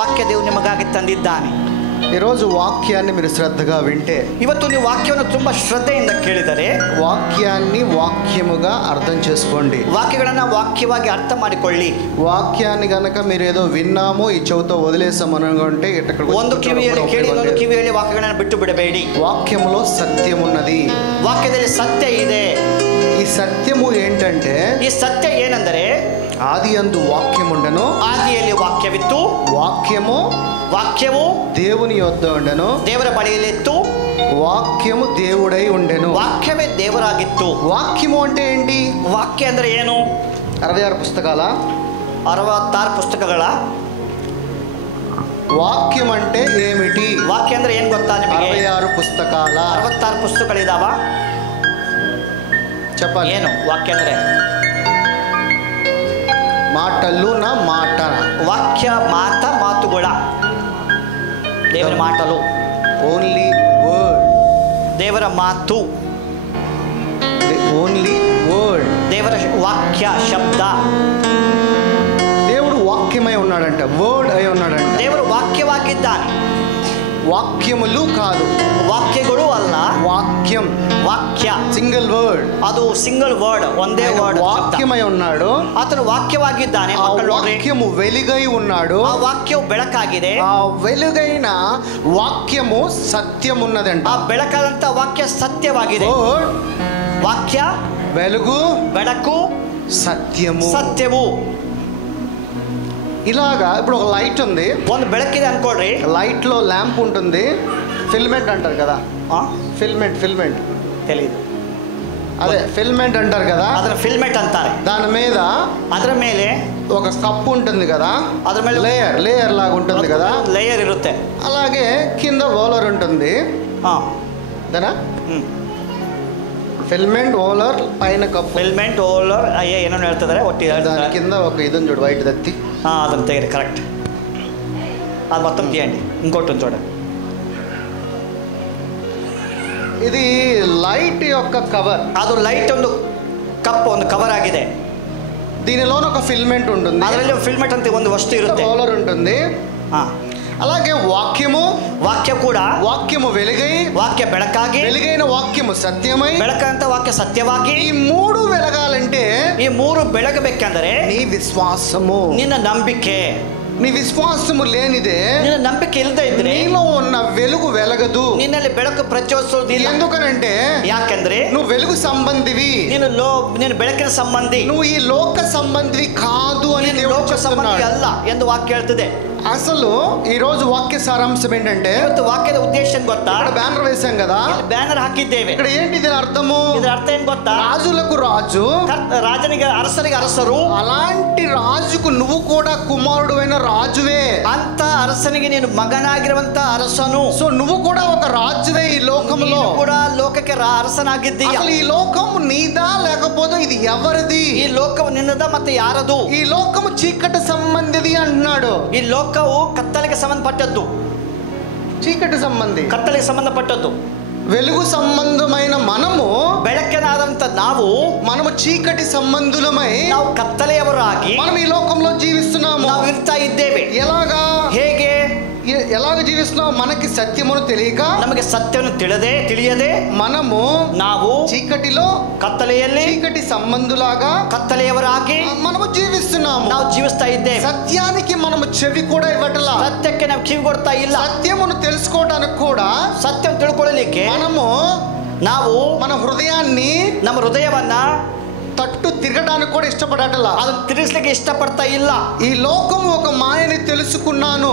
ವಾಕ್ಯ ದೇವರು ನಿಮಗಾಗಿ ತಂದಿದ್ದಾನೆ. ఈరోజు వాక్యాన్ని మీరు శ్రద్ధగా వింటే, ಇವತ್ತು ನೀವು ವಾಕ್ಯವನ್ನು ತುಂಬಾ ಶ್ರದ್ಧೆಯಿಂದ ಕೇಳಿದರೆ, వాక్యాన్ని వాక్యముగా అర్థం చేసుకోండి. ವಾಕ್ಯಗಳನ್ನು ವಾಕ್ಯವಾಗಿ ಅರ್ಥ ಮಾಡಿಕೊಳ್ಳಿ. వాక్యాన్ని గనక మీరు ఏదో విన్నాము ఈ చెవుతో వదిలేసాం అనుకుంటే ಒಂದು ಕಿವಿಯಲ್ಲಿ ಕೇಳಿ ಇನ್ನೊಂದು ಕಿವಿಯಲ್ಲಿ ವಾಕ್ಯಗಳನ್ನು ಬಿಟ್ಟು ಬಿಡಬೇಡಿ. వాక్యములో సత్యం ఉన్నది. ವಾಕ್ಯದಲ್ಲಿ ಸತ್ಯ ಇದೆ. ఈ సత్యము ఏంటంటే, ಈ ಸತ್ಯ ಏನೆಂದರೆ, ఆదియందు వాక్యముండెను, ಆದಿಯಲ್ಲಿ ವಾಕ್ಯವಿತ್ತು, ವಾಕ್ಯವು దేవుని యొద్ద ఉండెను, ದೇವರ ಬಳಿಯಲ್ಲಿತ್ತು, వాక్యము దేవుడై ఉండెను. ವಾಕ್ಯವೇ ದೇವರಾಗಿತ್ತು. వాక్యము అంటే ఏంటి? ವಾಕ್ಯ ಅಂದ್ರೆ ಏನು? 66 పుస్తకాల 66 పుస్తಕಗಳ వాక్యం అంటే ఏమిటి? ವಾಕ್ಯ ಅಂದ್ರೆ ಏನು ಗೊತ್ತಾ ನಿಮಗೆ? 66 పుస్తకాల 66 ಪುಸ್ತಕಗಳಿದಾವ. చెప్పాలి. ಏನು ವಾಕ್ಯ ಅಂದ್ರೆ? మాటలు నా మాట, ವಾಕ್ಯ ಮಾತುಗಳ, ದೇವರ ಮಾಟಲು, ఓన్లీ వర్డ్, ದೇವರ ಮಾತು, ఓన్లీ వర్డ్, ದೇವರ ವಾಕ್ಯ ಶಬ್ದ. దేవుడు వాక్యమై ఉన్నాడంట, వర్డ్ అయి ఉన్నాడంట. ದೇವರು ವಾಕ್ಯವಾಗಿದ್ದಾನೆ, వాక్యములు కాదు, ವಾಕ್ಯಗಳು ಅಲ್ಲ, వాక్యం, ವಾಕ್ಯ సింగిల్ వర్డ్, ಅದು ಸಿಂಗಲ್ ವರ್ಡ್, ಒಂದೇ ವರ್ಡ್. వాక్యమై ఉన్నాడు, ಆತನು ವಾಕ್ಯವಾಗಿದ್ದಾನೆ. ఆ వాక్యము వెలుగై ఉన్నాడు, ಆ ವಾಕ್ಯವು ಬೆಳಕಾಗಿದೆ. ఆ వెలుగైన వాక్యము సత్యమున్నదంట. ಆ ಬೆಳಕಾದಂತ ವಾಕ್ಯ ಸತ್ಯವಾಗಿದೆ. ವಾಕ್ಯ వెలుగు, ಬೆಳಕು, సత్యము, ಸತ್ಯವು. ఇలాగా ఇప్పుడు ఒక లైట్ ఉంది, ಒಂದು ಬೆಳಕಿದೆ ಅನ್ಕೊಳ್ರಿ. లైట్ లో ల్యాంప్ ఉంటుంది, ఫిల్మెంట్ అంటారు కదా, ఫిల్మెంట్ తెలియదు, అదే ఫిల్మెంట్ అంటారు కదా, ಅದರ ಫಿಲ್ಮೆಟ್ ಅಂತಾರೆ. దాని మీద ಅದರ ಮೇಲೆ ఒక కప్పు ఉంటుంది కదా, అದ್ರ ಮೇಲೆ లేయర్ లాగా ఉంటుంది కదా, లేయర్ ఇರುತ್ತೆ. అలాగే కింద ఓలర్ ఉంటుంది. దానా ಫಿಲ್ಮೆಂಟ್ ಓಲರ್ ಪೈನ ಕಪ್ಪು, ಫಿಲ್ಮೆಂಟ್ ಓಲರ್ ಏನೋ ಹೇಳ್ತಿದ್ದಾರೆ. దాని కింద ఒక ಇದನ್ನು చూడు, వైట్ దత్తి, ಅದನ್ನು ತೆಗೆದು కరెక్ట్. అది మొత్తం తీయండి. ఇంకోటి చూడండి, ఇది లైట్ యొక్క కవర్. ಅದು ಲೈಟ್ ಒಂದು ಕಪ್, ಒಂದು ಕವರ್ ಆಗಿದೆ. దీనిలోన ఒక ఫిల్మెంట్ ఉంటుంది, ಅದರಲ್ಲಿ ಫಿಲ್ಮೆಂಟ್ ಅಂತ ಒಂದು ವಸ್ತು ಇರುತ್ತೆ, ఓలర్ ఉంటుంది. అలాగే వాక్యము, ವಾಕ್ಯ ಕೂಡ, వాక్యము వెలుగై, ವಾಕ್ಯ ಬೆಳಕಾಗಿ, వెలుగైన వాక్యము సత్యమై, ಬೆಳಕಂತ ವಾಕ್ಯ ಸತ್ಯವಾಗಿ. ఈ మూడు వెలగాలంటే, ಈ ಮೂರು ಬೆಳಗಬೇಕೆಂದರೆ నీ విశ్వాసము, ನಿನ್ನ ನಂಬಿಕೆ. నీ విశ్వాసము లేనిదే, ನಿನ್ನ ನಂಬಿಕೆ ಇಲ್ಲದೆ ಇದ್ರೆ నీలో ఉన్న వెలుగు వెలగదు. ನಿನ್ನಲ್ಲಿ ಬೆಳಕು ಪ್ರಜ್ವಲಿಸುವುದಿಲ್ಲ. ఎందుకనంటే, ಯಾಕೆಂದ್ರೆ నువ్వు వెలుగు సంబంధివి, ನೀನು ಬೆಳಕಿನ ಸಂಬಂಧಿ, నువ్వు ఈ లోక సంబంధివి కాదు అని దేవుడు ಲೋಕ ಸಂಬಂಧಿ చెప్తున్నాడు. ಅಲ್ಲ ಎಂದು ವಾಕ್ಯ ಹೇಳ್ತದೆ. అసలు ఈ రోజు వాక్య సారాంశం ఏంటంటే, ಇವತ್ತು ವಾಕ್ಯದ ಉದ್ದೇಶ ಗೊತ್ತಾ? ఇక్కడ బ్యానర్ వేసాం కదా, ಬ್ಯಾನರ್ ಹಾಕಿದ್ದೇವೆ. ఇక్కడ ఏంటి దీని అర్థము? ಇದರ ಅರ್ಥ ಏನ್ ಗೊತ್ತಾ? రాజులకు రాజు, ರಾಜನಿಗೆ ಅರಸರಿಗೆ ಅರಸರು. అలాంటి రాజుకు నువ్వు కూడా కుమారుడు అయిన రాజువే. ಅಂತ ಅರಸನಿಗೆ ನೀನು ಮಗನಾಗಿರುವಂತ ಅರಸನು. సో నువ్వు కూడా ఒక రాజువే ఈ లోకంలో. ಕೂಡ ಲೋಕಕ್ಕೆ ಅರಸನಾಗಿದ್ದೀಯ. అసలు ఈ లోకం నీదా లేకపోతే ఇది ఎవరిది? ಈ ಲೋಕವು ನಿನ್ನದ ಮತ್ತೆ ಯಾರದು? ఈ లోకము చీకటి సంబంధిది అంటున్నాడు. ಈ ಲೋಕವು ಕತ್ತಲೆಗೆ ಸಂಬಂಧಪಟ್ಟದ್ದು. చీకటి సంబంధి, ಕತ್ತಲೆಗೆ ಸಂಬಂಧಪಟ್ಟದ್ದು. వెలుగు సంబంధమైన మనము, ಬೆಳಕಿನಾದಂತ మనము చీకటి సంబంధులమై, ನಾವು ಕತ್ತಲೆಯವರಾಗಿ మనం ఈ లోకంలో జీవిస్తున్నాము. ನಾವು ಇರ್ತಾ ಇದ್ದೇವೆ. ఎలాగా? ಹೇಗೆ? ఎలాగ జీవిస్తున్నావు? మనకి సత్యమును తెలియక, ನಮಗೆ ಸತ್ಯವನ್ನು ತಿಳಿಯದೆ మనము చీకటిలో, ಕತ್ತಲೆಯಲ್ಲಿ, చీకటి సంబంధులాగా, ಕತ್ತಲೆಯವರಾಗಿ మనము జీవిస్తున్నాము. ನಾವು ಜೀವಿಸ್ತಾ ಇದ್ದೇವೆ. సత్యానికి మనము చెవి కూడా ఇవ్వట్లా. ಸತ್ಯಕ್ಕೆ ನಾವು ಕಿವಿ ಕೊಡ್ತಾ ಇಲ್ಲ. సత్యమును తెలుసుకోవడానికి కూడా, ಸತ್ಯ ತಿಳ್ಕೊಳ್ಳಲಿಕ್ಕೆ ನಾವು మన హృదయాన్ని, ನಮ್ಮ ಹೃದಯವನ್ನ తట్టు తిరగడానికి కూడా ఇష్టపడట్లా. ಅದು ತಿರುಗಿಸ್ಲಿಕ್ಕೆ ಇಷ್ಟಪಡ್ತಾ ಇಲ್ಲ. ఈ లోకం ఒక మాయని తెలుసుకున్నాను,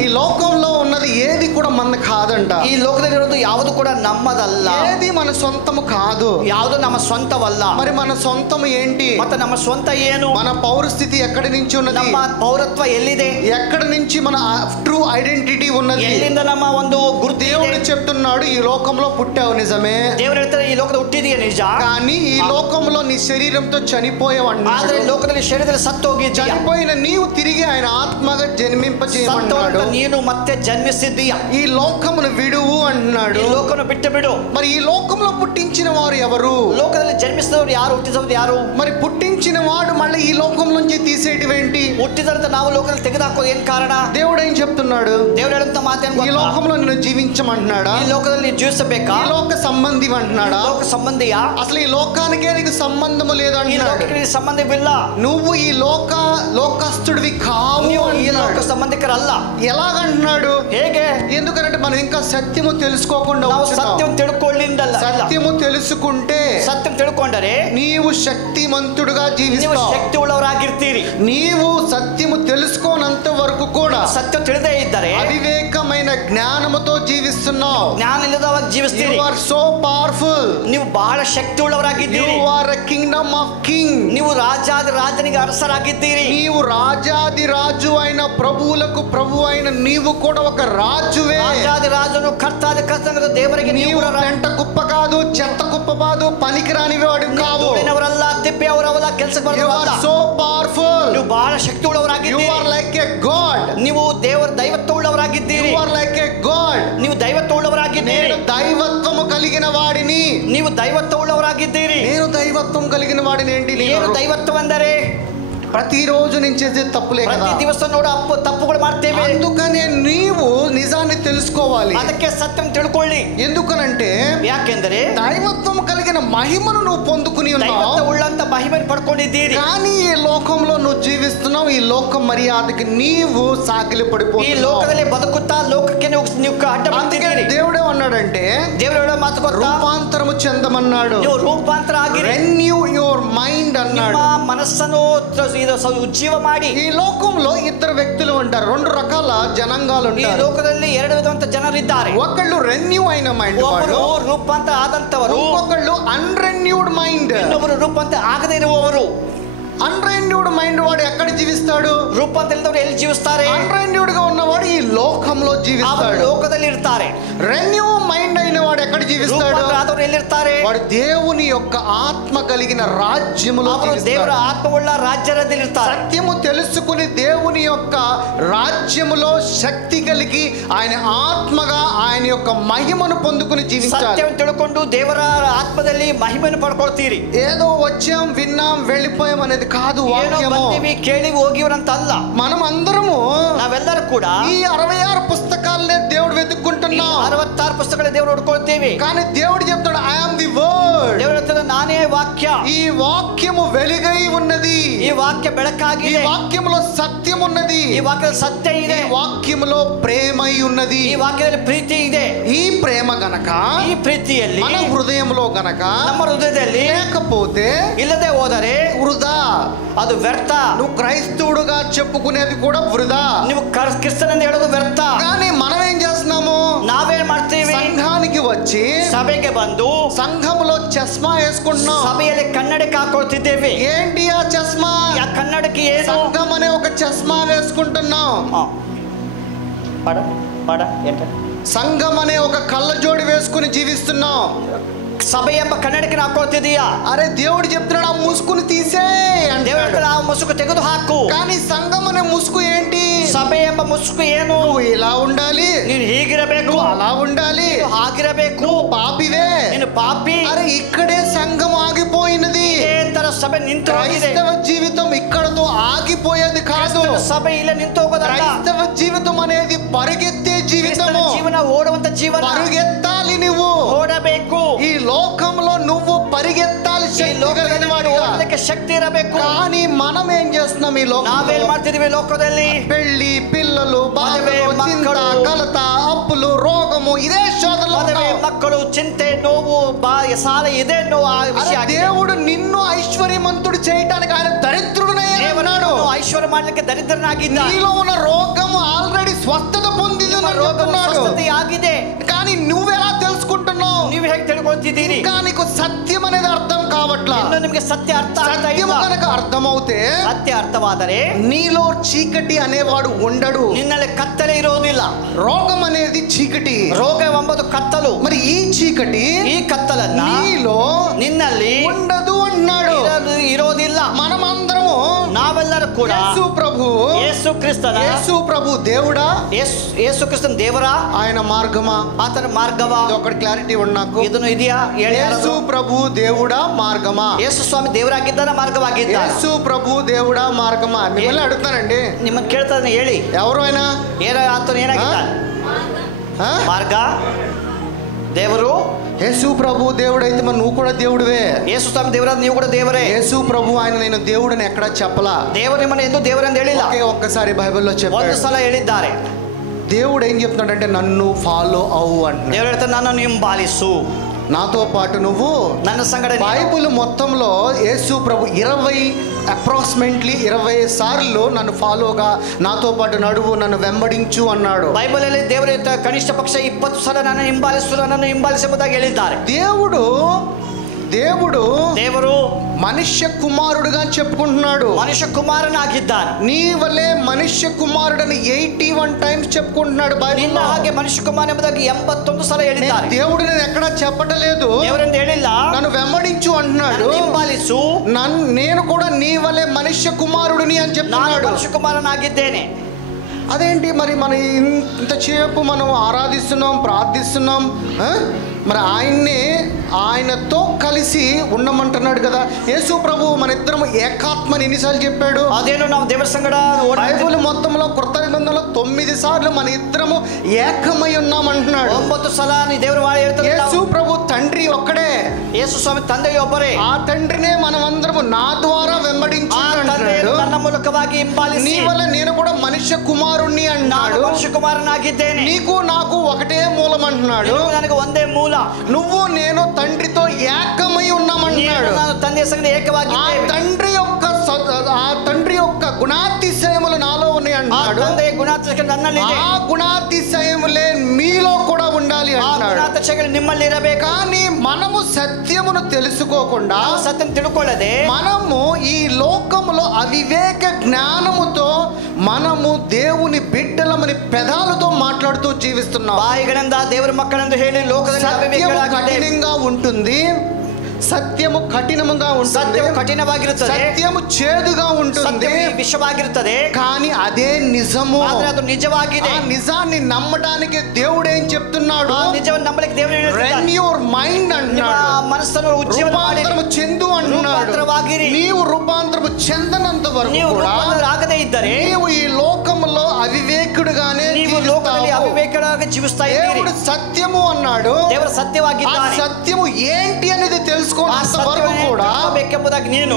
ఈ లోకంలో ఉన్నది ఏది కూడా మన కాదంట. ಈ ಲೋಕದಲ್ಲಿರೋದು ಯಾವುದು ಕೂಡ ನಮ್ಮದಲ್ಲ. ఏది మన సొంతము కాదు. ಯಾವುದು ನಮ್ಮ ಸ್ವಂತವಲ್ಲ. మరి మన సొంతము ఏంటి? ಮತ್ತೆ ನಮ್ಮ ಸ್ವಂತ ಏನು? మన పౌరస్థితి ఎక్కడి నుంచి ఉన్నది? ನಮ್ಮ ಪೌರತ್ವ ಎಲ್ಲಿದೆ? ఎక్కడి నుంచి మన ట్రూ ఐడెంటిటీ ఉన్నది? ಎಲ್ಲಿಂದ ನಮ್ಮ ಒಂದು ಗುರುತು? దేవుడు చెప్తున్నాడు, ఈ లోకంలో పుట్టావు నిజమే, ದೇವರು ಹೇಳ್ತಾರೆ ಈ ಲೋಕದ ಹುಟ್ಟಿದೀಯ ನಿಜ, కానీ ఈ లోకంలో నీ శరీరంతో చనిపోయావన్నాడు. ಆದ್ರೆ ಲೋಕದಲ್ಲಿ ಶರೀರದಲ್ಲಿ ಸತ್ತು ಹೋಗಿದ್ದೀಯ. చనిపోయిన నీవు తిరిగి ఆయన ఆత్మగా జన్మింపజేయమన్నాడు. ನೀನು ಮತ್ತೆ జన్మిసిద్దీయ. ఈ లోకమును విడువు అంటున్నాడు. ఈ లోకమును బిಟ್ಟು. మరి ఈ లోకంలో పుట్టించిన వారు ఎవరు? ಲೋಕದಲ್ಲಿ ಜನ್ಮಿಸಿದವರು ಯಾರು, ಹುಟ್ಟಿದವರು ಯಾರು? మరి పుట్టించిన వాడు మళ్ళీ ఈ లోకం నుంచి తీసేటివేంటి? ಹುಟ್ಟಿದಂತ ನಾವು ಲೋಕದಲ್ಲಿ ತೆಗೆದುಹಾಕೋದು ಏನ್ ಕಾರಣ? దేవుడు ఏం చెప్తున్నాడు? దేవుడు ಹೇಳುವಂತ ಮಾತೇನು? ఈ లోకంలో నిన్ను జీవించమంటున్నాడా? ఈ లోకದಲ್ಲಿ ನೀನು ಜೀವಿಸಬೇಕಾ? ఈ లోక సంబంధి అంటున్నాడా? లోక సంబంధియ? అసలు ఈ లోకానికే నీకు సంబంధము లేదు ఈ అంటున్నాడు. లోకానికి నీకు సంబంధವಿಲ್ಲ. నువ్వు ఈ లోకస్తుడివి కావు ನೀವು ಈ అంటున్నాడు. ಲೋಕ ಸಂಬಂಧಿಕರಲ್ಲ. ఎలాగంటున్నాడు? ಹೇಗೆ? ఎందుకంటే మనం ఇంకా సత్యము తెలుసుకోకుండా ನಾವು వచ్చున్నాం. ಸತ್ಯವನ್ನು ತಿಳ್ಕೊಳ್ಳಿಂದಲ್ಲ. సత్యము తెలుసుకుంటే ಸತ್ಯಂ ತಿಳ್ಕೊಂಡರೆ నీవు శక్తిమంతుడుగా ನೀವು జీవిస్తావు. ಶಕ್ತಿ ಉಳ್ಳವರಾಗಿರ್ತೀರಿ. నీవు సత్యము తెలుసుకోనంత వరకు కూడా ಸತ್ಯ ತಿಳಿದೇ ಇದ್ದರೆ అవివేకమైన జ్ఞానముతో జీవిస్తున్నావు. ಜ್ಞಾನ ಇಲ್ಲದವಾಗ ಜೀವಿಸ್ತೀರಿ. You are so powerful. ನೀವು ಬಹಳ ಶಕ್ತಿ ಉಳ್ಳವರಾಗಿದ್ದೀರಿ. You are a kingdom of king. ನೀವು ರಾಜಾದಿ ರಾಜನಿಗೆ ಅರಸರಾಗಿದ್ದೀರಿ. నీవు రాజాది రాజు అయిన ప్రభువులకు ప్రభు అయిన నీవు కూడా ఒక రాజువే. ರಾಜಾದಿ ರಾಜನು ಕರ್ತಾದಿ ಕರ್ತನಾದ ದೇವರಿಗೆ ನೀವು నీవు పెంట కుప్ప కాదు, చెత్త కుప్ప కాదు, పనికిరాని వాడు కావు. ಧೂಳಿನವರಲ್ಲ, ತಿಪ್ಪೆಯವರಲ್ಲ, ಕೆಲಸಕ್ಕೆ You ಬರದವರಲ್ಲ. are so powerful. ನೀವು ಬಹಳ ಶಕ್ತಿ You ಉಳ್ಳವರಾಗಿದ್ದೀರಿ. are like a god. ನೀವು ದೈವತ್ವ ಉಳ್ಳವರಾಗಿದ್ದೀರಿ. You are like a god. ನೀವು ದೈವತ್ವ ಉಳ್ಳವರಾಗಿದ್ದೀರಿ. నేను దైవత్వము కలిగిన వాడిని. ನೀವು ದೈವತ್ವ ಉಳ್ಳವರಾಗಿದ್ದೀರಿ. నేను దైవత్వం కలిగిన వాడిని. ఏంటి ಏನು ದೈವತ್ವ ಅಂದರೆ? ప్రతిరోజు నేను చేసే తప్పులే కదా. ಪ್ರತಿ ದಿವಸ ನೋಡ ತಪ್ಪುಗಳು ಮಾಡ್ತೇವೆ. అందుకనే నీవు నిజాన్ని తెలుసుకోవాలి. ಅದಕ್ಕೆ సత్యం ತಿಳ್ಕೊಳ್ಳಿ. ఎందుకనంటే ಯಾಕೆಂದರೆ దైవత్వం కలిగిన మహిమను నువ్వు పొందుకుని ఉన్నావు. ದೈವತ್ವ ಉಳ್ಳಂತ ಮಹಿಮೆಯನ್ನು ಪಡ್ಕೊಂಡಿದ್ದೀರಿ. కానీ ఈ లోకంలో నువ్వు జీవిస్తున్నావు. ఈ లోక మర్యాదకి నీవు సాగిలి ಈ పడిపోతున్నావు. ಲೋಕದಲ್ಲಿ ಬದುಕುತ್ತಾ ಲೋಕಕ್ಕೆ ನೀವು ಅಡ್ಡ అందుకే ಮಾಡ್ತಿದ್ದೀರಿ. దేవుడే అన్నాడంటే ದೇವರು ಹೇಳೋ ಮಾತು ಗೊತ್ತಾ? రూపాంతరము చెందమన్నాడు. ನೀವು ರೂಪಾಂತರ ಆಗಿರಿ. రెన్యూ యువర్ మైండ్ అన్నాడు. ನಿಮ್ಮ ಮನಸ್ಸನ್ನು ಉಜ್ಜೀವ ಮಾಡಿ. ఈ లోకంలో ఇద్దరు వ్యక్తులు ఉంటారు. రెండు రకాల జనాంగాలు ಈ ఉంటారు. ಲೋಕದಲ್ಲಿ ಎರಡು ವಿಧವಂತ ಜನರಿದ್ದಾರೆ. ఒకళ్ళు రెన్యూ అయిన మైండ్ వాడు, ಒಬ್ಬರು ರೂಪಾಂತರ ಆದಂತವರು, ఇంకొకళ్ళు అన్రెన్యూడ్ మైండ్. ಇನ್ನೊಬ್ಬರು ರೂಪಾಂತರ ಆಗದೇ ಇರುವವರು. అన్రెన్యూడ్ మైండ్ వాడు ఎక్కడ జీవిస్తాడు? ರೂಪಾಂತರ ಇಲ್ಲದವರು ಎಲ್ಲಿ ಜೀವಿಸ್ತಾರೆ? అన్రెన్యూడ్ గా ఉన్నవాడు ఈ లోకంలో ಅವರು జీవిస్తాడు. ಲೋಕದಲ್ಲಿ ಇರ್ತಾರೆ. రెన్యూ మైండ్ అయిన వాడు ఎక్కడ జీవిస్తాడు? ರೂಪಾಂತರ ಆದವರು ಎಲ್ಲಿರ್ತಾರೆ? వాడు దేవుని యొక్క ఆత్మ కలిగిన రాజ్యములో ಅವರು ದೇವರ జీవిస్తాడు. ಆತ್ಮವುಳ್ಳ ರಾಜ್ಯದಲ್ಲಿ ಇರ್ತಾರೆ. సత్యము తెలుసుకుని దేవుని యొక్క రాజ్యములో శక్తి కలిగి ఆయన ఆత్మగా ఆయన యొక్క మహిమను పొందుకుని జీవించాలి. ಸತ್ಯವನ್ನು ತಿಳ್ಕೊಂಡು ದೇವರ ಆತ್ಮದಲ್ಲಿ ಮಹಿಮೆಯನ್ನು ಪಡ್ಕೊಳ್ತೀರಿ. ఏదో వచ్చాం, విన్నాం, వెళ్ళిపోయాం అనేది కాదు ಏನೋ వాక్యము. ಬಂದಿವಿ ಕೇಳಿ ಹೋಗಿವ್ರಂತ ಅಲ್ಲ. మనం అందరము ನಾವೆಲ್ಲರೂ ಕೂಡ ఈ 66 పుస్తకాలనే దేవుడు వెతుక్కుంటున్నాం. 66 పుస్తಕಗಳ ದೇವರು ಹುಡ್ಕೊಳ್ತೀವಿ. కానీ దేవుడు చెప్తాడు ఐ ఆమ్ ది వర్డ్. ದೇವರು ಹೇಳ್ತಾರೆ ನಾನೇ ವಾಕ್ಯ. ఈ వాక్యము వెలుగై ఉన్నది. ಈ ವಾಕ್ಯ ఈ ಬೆಳಕಾಗಿದೆ. వాక్యములో సత్యం ఉన్నది. ಈ ವಾಕ್ಯದಲ್ಲಿ ಸತ್ಯ ఈ ಇದೆ. వాక్యములో ప్రేమై ఉన్నది. ಈ ವಾಕ್ಯದಲ್ಲಿ ಪ್ರೀತಿ ಇದೆ. ఈ ప్రేమ గనక ಈ ಪ್ರೀತಿಯಲ್ಲಿ మన హృదయంలో గనక ನಮ್ಮ ಹೃದಯದಲ್ಲಿ లేకపోతే ಇಲ್ಲದೆ ಹೋದರೆ వృధా. ಅದು ವ್ಯರ್ಥ. నువ్వు క్రైస్తవుడుగా చెప్పుకునేది కూడా వృధా. ನೀವು ಕ್ರಿಸ್ತನ್ ಎಂದು ಹೇಳೋದು ವ್ಯರ್ಥ. కానీ మనం ఏం చేస్తున్నాము? ನಾವೇನ್ ಮಾಡ್ತೀವಿ? సంఘానికి వచ్చి ಸಭೆಗೆ ಬಂದು సంఘములో చస్మా వేసుకుంటున్నాం. ಸಭೆಯಲ್ಲಿ ಕನ್ನಡಕ್ಕೆ ಹಾಕೊಳ್ತಿದ್ದೇವೆ. ఏంటి ఆ చస్మా? ಆ ಕನ್ನಡಕ್ಕೆ ಏನು? సంఘం అనే ఒక చస్మా వేసుకుంటున్నాం. పడ పడ ఏంట? సంఘం అనే ఒక కళ్ళజోడి వేసుకుని జీవిస్తున్నాం. ಸಭೆ ಎಂಬ ಕನ್ನಡಕ್ಕೆ ಹಾಕೊಳ್ತಿದೀಯಾ? అరే దేవుడు చెప్తున్నాడు ఆ ముసుగుని తీసే ದೇವರ అంటాడు. ಆ ಮುಸುಕು ತೆಗೆದು ಹಾಕು. కానీ సంఘం అనే ముసుగు ఏంటి? ಸಭೆ ಎಂಬ ಮುಸುಕು ಏನು? నువ్వు ఇలా ఉండాలి, ನೀನು ಹೀಗಿರಬೇಕು, నువ్వు అలా ఉండాలి, ನೀನು ಹಾಗಿರಬೇಕು, పాపివే. ನೀನು ಪಾಪಿ. అరే ఇక్కడే సంఘం ఆగిపోయినది. ಇದೇ ತರ ಸಭೆ ನಿಂತು ಹೋಗಿದೆ. క్రైస్తవ జీవితం ఇక్కడతో ఆగిపోయేది కాదు. ಸಭೆ ಇಲ್ಲ ನಿಂತು ಹೋಗೋದಲ್ಲ. క్రైస్తవ జీవితం అనేది పరిగెత్తే జీవితము. ಜೀವನ ಓಡುವಂತ ಜೀವನ. పరిగెత్తాలి నువ్వు. ಓಡಬೇಕು. ఈ లోకంలో నువ్వు పరిగెత్తాలి, ಈ శక్తి ಲೋಕದಲ್ಲಿ కలిగిన వాడిగా. ಓಡಲಿಕ್ಕೆ ಶಕ್ತಿ ಇರಬೇಕು. కానీ మనం ఏం చేస్తున్నాం ఈ ನಾವೇನ್ లోకంలో? ಮಾಡ್ತಿದೀವಿ ಲೋಕದಲ್ಲಿ? పెళ్లి, పిల్లలు, బాధలు, చింత, కలత, అప్పులు, రోగము, ఇదే శోధనలో ಮದುವೆ, ఉన్నాం. ಮಕ್ಕಳು, ಚಿಂತೆ, ನೋವು, ಸಾಲ ಇದೆ ಅನ್ನೋ ಆ ವಿಷಯ అరే దేవుడు నిన్ను ఐశ్వర్యవంతుడు చేయటానికి ఆయన దరిద్రుడనే ఉన్నాడు. ಐಶ್ವರ್ಯ ಮಾಡ್ಲಿಕ್ಕೆ ದರಿದ್ರನಾಗಿದ್ದ. నీలో ఉన్న రోగము ఆల్రెడీ స్వస్థత పొందింది ರೋಗ ಸ್ವಸ್ಥತೆ ಆಗಿದೆ. కానీ నువ్వెలా తెలుసుకుంటున్నావు? ನೀವು ಹೇಗೆ ತಿಳ್ಕೊಳ್ತಿದ್ದೀರಿ? ఇంకా నీకు సత్యం అనేది అర్థం కావట్లా. ಇನ್ನು ನಿಮಗೆ ಸತ್ಯ ಅರ್ಥ ಆಗ್ತಾ సత్యము ಇಲ್ಲ. కనుక అర్థమవుతే ಸತ್ಯ ಅರ್ಥವಾದರೆ నీలో చీకటి అనేవాడు ఉండడు. ನಿನ್ನಲ್ಲಿ ಕತ್ತಲೆ ಇರೋದಿಲ್ಲ. రోగం అనేది చీకటి, ರೋಗವೆಂಬುದು ಕತ್ತಲು. మరి ఈ చీకటి ಈ ಕತ್ತಲನ್ನ నీలో ನಿನ್ನಲ್ಲಿ ఉండదు అంటున్నాడు. ಇರೋದಿಲ್ಲ. మనమందరము ನಾವೆಲ್ಲರೂ ಕೂಡ యేసు ప్రభు యేసు ప్రభు దేవుడా, యేసు ಕ್ರಿಸ್ತನ ದೇವರ, ఆయన మార్గమా, ಆತನ ಮಾರ್ಗವ, ఇది ఒకటి క్లారిటీ ఉంది నాకు. ಇದನ್ನು ಇದೆಯಾ ಹೇಳಿ. యేసు ప్రభు దేవుడా మార్గమా, ಯೇಸು ಸ್ವಾಮಿ ದೇವರಾಗಿದ್ದಾನ, ಮಾರ್ಗವಾಗಿದ್ದಾನ? యేసు ప్రభు దేవుడా మార్గమా. మిమ్మల్ని అడుగుతానండి, ನಿಮ್ಮನ್ನು ಕೇಳ್ತಾನೆ, ಹೇಳಿ ఎవరు ఆయన? ಆತನು ಏನಾಗಿದ್ದಾನೆ? మార్గ ದೇವರು. యేసు ప్రభు దేవుడైతే మరి నువ్వు కూడా దేవుడివే. ಯೇಸು ಸ್ವಾಮಿ ದೇವರಾದ ನೀವು ಕೂಡ ದೇವರೇ. యేసు ప్రభు ఆయన నేను దేవుడని ఎక్కడా చెప్పలా. ದೇವರು ನಿಮ್ಮನ್ನು ಎಂದು ದೇವರೆಂದು ಹೇಳಿಲ್ಲ. ఒక్కసారి బైబిల్లో చెప్పాడు. ಒಂದು ಸಲ ಹೇಳಿದ್ದಾರೆ. దేవుడు ఏం చెప్తున్నాడంటే నన్ను ఫాలో అవ్వు అంటున్నాడు. దేవుడు ಹೇಳ್ತಾನೆ నన్ను ಹಿಂಬಾಲಿಸು, నాతో పాటు నువ్వు. ನನ್ನ ಸಂಗಡ. బైబిల్ మొత్తంలో యేసు ప్రభు అప్రాక్సిమేట్లీ 20 సార్లు నన్ను ఫాలోగా, నాతో పాటు నడువు, నన్ను వెంబడించు అన్నాడు. బైబిల్ ಅಲ್ಲಿ ದೇವರು ಕನಿಷ್ಠ ಪಕ್ಷ 20 ಸಲ ನನ್ನನ್ನು ಹಿಂಬಾಲಿಸು, ನನ್ನನ್ನು ಹಿಂಬಾಲಿಸುವುದಾಗಿ ಹೇಳಿದ್ದಾರೆ. ದೇವರು మనుష్య కుమారుడుగా చెప్పుకుంటున్నాడు. మనుష్య కుమారునాಗಿದ್ದಾನೆ. నీ వలే మనుష్య కుమారుడని 81 టైమ్స్ చెప్పుకుంటున్నాడు బైబిల్. ನಿನ್ನ ಹಾಗೆ ಮನುಷ್ಯ ಕುಮಾರ ಎಂಬುದಾಗಿ 81 ಸಲ ಹೇಳಿದ್ದಾರೆ. దేవుడు నేను ఎక్కడా చెప్పటలేదు, ದೇವರೆಂದು ಹೇಳಿಲ್ಲ. నన్ను వెంబడించు అంటున్నాడు, ಹಿಂಬಾಲಿಸು. నేను కూడా నీ వలే మనుష్య కుమారుడిని అని చెప్తున్నాడు. మనుష్య కుమారునాಗಿದ್ದೇನೆ. అదేంటి మరి మన ఇంతసేపు మనం ఆరాధిస్తున్నాం, ప్రార్థిస్తున్నాం, మరి ఆయనతో కలిసి ఉండమంటున్నాడు కదా యేసు ప్రభు. మన ఇద్దరం ఏకాత్మని ఎన్నిసార్లు చెప్పాడు? అదేను ನಾವು ದೇವರ ಸಂಗಡ. బైబిల్ మొత్తంలో కృత నిబంధనలో 9 సార్లు మన ఇద్దరము ఏకమై ఉన్నామంటున్నాడు. 9 సಲ ದೇವರು వాడు ಹೇಳ್ತಾರೆ. యేసు ప్రభు తండ్రి ఒక్కడే, యేసు స్వామి ತಂದೆ ಒಬ್ಬರೇ. ఆ తండ్రినే మనం అందరము నా ద్వారా వెంబడించాడు. ನನ್ನ ಮೂಲಕವಾಗಿ ಹಿಂಬಾಲಿಸಿ. నీ వల్ల నేను కూడా మనుష్య కుమారుణ్ణి అన్నాడు. మనుష్య కుమారునాగిದ್ದೇನೆ. నీకు నాకు ఒకటే మూలం అంటున్నాడు. ನನಗೆ ಒಂದೇ ಮೂಲ. నువ్వు నేను తండ్రితో ఏకమై ఉన్నామంటున్నాడు. ನಾನು ತಂದೆಯ ಸಂಗಡ ಏಕವಾಗಿದ್ದೇವೆ. ఆ తండ్రి యొక్క గుణాతిశయములు నాలో ఉన్నాయి అన్నాడు. ತಂದೆಯ ಗುಣಾತಿಶಯಗಳು ನನ್ನಲ್ಲಿ ಇದೆ. ఆ గుణాతిశయములే మీలో కూడా ఉండాలి అన్నాడు. ಗುಣಾತಿಶಯಗಳು ನಿಮ್ಮಲ್ಲಿ ಇರಬೇಕು. కానీ మనము సత్యమును తెలుసుకోకుండా, సత్యం తిಳುಕೊಳ್ಳದೆ, మనము ఈ లోకములో అవివేక జ్ఞానముతో మనము దేవుని బిడ్డలమని పెదాలతో మాట్లాడుతూ జీవిస్తున్నాం. ಬಾಯಿಗಳಿಂದ ದೇವರ ಮಕ್ಕಳೆಂದು ಹೇಳಿ ಲೋಕದಲ್ಲಿ కఠినంగా ఉంటుంది, సత్యము కఠినముగా ఉంటుంది, సత్యము కఠినವಾಗಿರುತ್ತದೆ, సత్యము చేదుగా ఉంటుంది, విషವಾಗಿರುತ್ತದೆ. కానీ అదే నిజము. ಅದು నిజವಾಗಿದೆ. ఆ నిజాన్ని నమ్మడానికి దేవుడు ఏం చెప్తున్నాడు? నిజವನ್ನು ನಂಬಲಿಕ್ಕೆ దేవుడు ಏನು ಹೇಳ್ತಾನೆ? రెన్యూర్ మైండ్ అంటున్నాడు. మనస్సును రూపాంతరము చెందు అంటున్నాడు. నీవు రూపాంతరము చెందనంత వరకు కూడా ಆಗದೇ ಇದ್ದರೆ నీవు ఈ లోకములో అవివేకుడుగానే జీవిస్తా. దేవుడు సత్యము అన్నాడు. దేవుడు సత్యವಾಗಿದ್ದಾನೆ. సత్యము ఏంటి అనేది తెలుసుకోనంత వరకు కూడా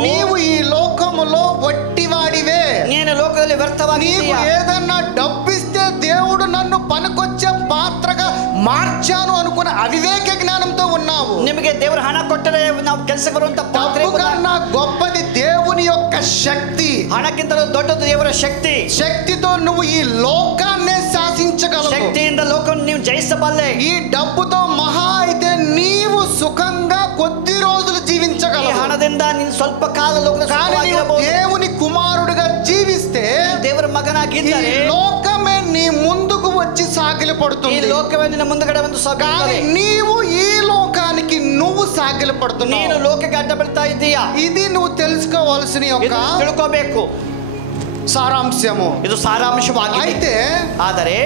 నీవు ఈ లోకములో వట్టివాడివే. నేను లోకದಲ್ಲಿ ವ್ಯರ್ಥವಾಗಿ. నీవు ఏదన్నా డబ్బిస్తే దేవుడు నన్ను పనికొచ్చే పాత్రగా మార్చాను అనుకున్న అవివేక జ్ఞానంతో ఉన్నావు. నిಮಗೆ ದೇವರು ಹಣ ಕೊಟ್ಟರೆ ನಾವು ಕೆಲಸಕ್ಕೆ ಬರುವಂತ ಪಾತ್ರೆ కన్నా గొప్పది దేవుని యొక్క శక్తి. ಹಣಕ್ಕಿಂತಲೂ ದೊಡ್ಡದು ದೇವರ ಶಕ್ತಿ. శక్తితో నువ్వు ఈ లోకాన్నే శాసించగలవు. శక్తిಯಿಂದ ಲೋಕವನ್ನು ನೀವು ಜಯಿಸಬಲ್ಲೆ. ఈ డబ్బుతో మహా అయితే నీవు సుఖంగా కొద్ది రోజులు జీవించగలవు. ఈ ಹಣದಿಂದ ನೀನು ಸ್ವಲ್ಪ ಕಾಲ ಲೋಕದಲ್ಲಿ దేవుని కుమారుడుగా జీవిస్తే, ದೇವರ ಮಗನಾಗಿದ್ದರೆ లోకమే నీ ముందుకు వచ్చి సాగిలి పడుతుంది. ఈ లోకమే నిನ್ನ ಮುಂದಗಡೆ ಒಂದು కానీ నీవు ఈ లోకానికి నువ్వు సాగిలి పడుతున్నావు. ನೀನು ಲೋಕಕ್ಕೆ ಅಡ್ಡ ಬೀಳ್ತಾ ಇದ್ದೀಯಾ? ఇది నువ్వు తెలుసుకోవాల్సిన యొక్క ತಿಳ್ಕೋಬೇಕು సారాంశము. ಇದು ಸಾರಾಂಶವಾಗಿದೆ. అయితే ಆದರೆ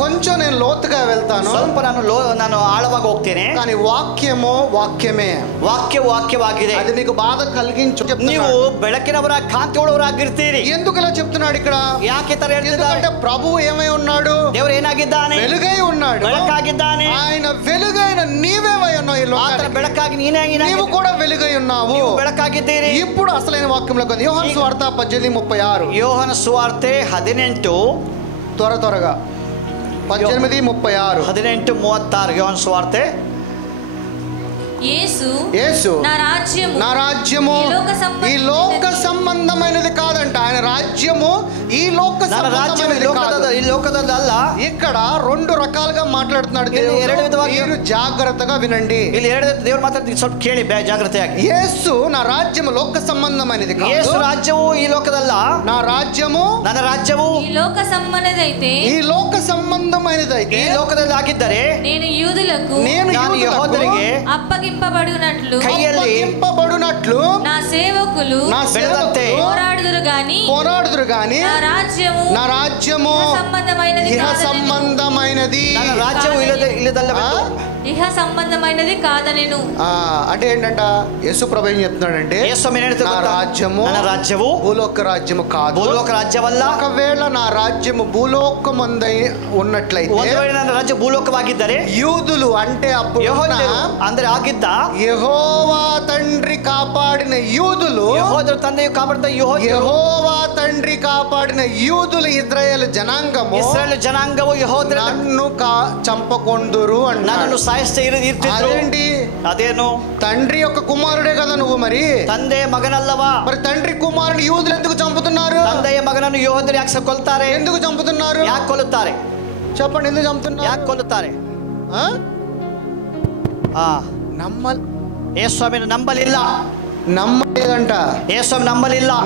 కొంచెం నేను లోతుగా వెళ్తాను, ಸ್ವಲ್ಪ ನಾನು ಆಳವಾಗಿ ಹೋಗ್ತೇನೆ. కానీ వాక్యమే ವಾಕ್ಯವಾಗಿದೆ. అది మీకు బాధ కలిగించు. ನೀವು ಬೆಳಕಿನವರ ಕಾಂತಿಯುಳ್ಳವರಾಗಿರ್ತೀರಿ. ఎందుకు ఇలా చెప్తున్నాడు ఇక్కడ? ಯಾಕೆ ತರ ఎందుకంటే ప్రభువు ఏమై ఉన్నాడు? ದೇವರು ಏನಾಗಿದ್ದಾನೆ? వెలుగై ఉన్నాడు, ಬೆಳಕಾಗಿದ್ದಾನೆ. ఆయన వెలుగైన నీవేమై ఉన్నావు. ఈ లోకానికి ಬೆಳಕಾಗಿ నీవు కూడా వెలుగై ఉన్నావు, ಬೆಳಕಾಗಿದ್ದೀರಿ. ఇప్పుడు అసలైన వాక్యంలోకి వద్దాం. యోహాను సువార్త 18:36. యోహాను సువార్ತೆ 18 త్వరగా 18:36. 18:36 యోహాను సువార్ತೆ. యేసు నా రాజ్యము ఈ లోక సంబంధమైనది కాదంట. ఆయన రాజ్యము ఈ లోక లోకదಲ್ಲ. ఇక్కడ 2 రకాలుగా మాట్లాడుతున్నాడు దేవుడు. మీరు జాగ్రత్తగా వినండి. ಇಲ್ಲಿ ದೇವರು ಮಾತಾಡ್ತೀನಿ, ಸ್ವಲ್ಪ ಕೇಳಿ ಜಾಗ್ರತೆಯಾಗಿ. యేసు నా రాజ్యము లోక సంబంధమైనది కాదు. యేసు రాజ్యము ఈ లోಕದಲ್ಲ. నా రాజ్యము ನನ್ನ ರಾಜ್ಯವು ఈ లోక సంబంధమైనదైతే ఈ లోకದಲ್ಲಿ ಆಗಿದ್ದರೆ నేను యూదులకు యెహూదులకు అప్పగింపబడినట్లు నా సేవకులు పోరాడుదురు గాని నా రాజ్యము సంబంధమైనది ఇహ సంబంధమైనది కాదనెను. అంటే ఏంటంట, యేసు ప్రభు ఏం చెప్తున్నాడంటే నా రాజ్యము భూలోక రాజ్యము కాదు. భూలోక రాజ్యం వల్ల ఒకవేళ నా రాజ్యము భూలోకమందై ఉన్నట్లయితే ಭೂಲೋಕವಾಗಿದ್ದರೆ యూదులు అంటే అప్పుడు ಅಂದ್ರೆ ಆಗಿದ್ದ యెహోవా తండ్రి కాపాడిన యూదులు, ತಂದೆಯು ಕಾಪಾಡಿದ యెహోవా తండ్రి కాపాడిన యూదులు ఇశ్రాయేలు జనాంగము నన్ను చంపకొందురు అన్నాడు. అదేంటి, అదేను తండ్రి యొక్క కుమారుడే కదా నువ్వు, మరి ತಂದೆ ಮಗನಲ್ಲವಾ? మరి తండ్రి కుమారుని యూదులు ఎందుకు చంపుతున్నారు? ತಂದೆಯ ಮಗನನ್ನು ಯೋಧರು ಯಾಕೆ ಕೊಲ್ತಾರೆ? ఎందుకు చంపుతున్నారు? ಯಾಕೆ ಕೊಲ್ಲುತ್ತಾರೆ చెప్పండి, ఎందుకు చంపుతున్నారు? ಯಾಕೆ ಕೊಲ್ಲುತ್ತಾರೆ? ಯೇಸುಸ್ವಾಮಿನ ನಂಬಲಿಲ್ಲ, నమ్మలేదంట. ಯೇಸುಸ್ವಾಮಿ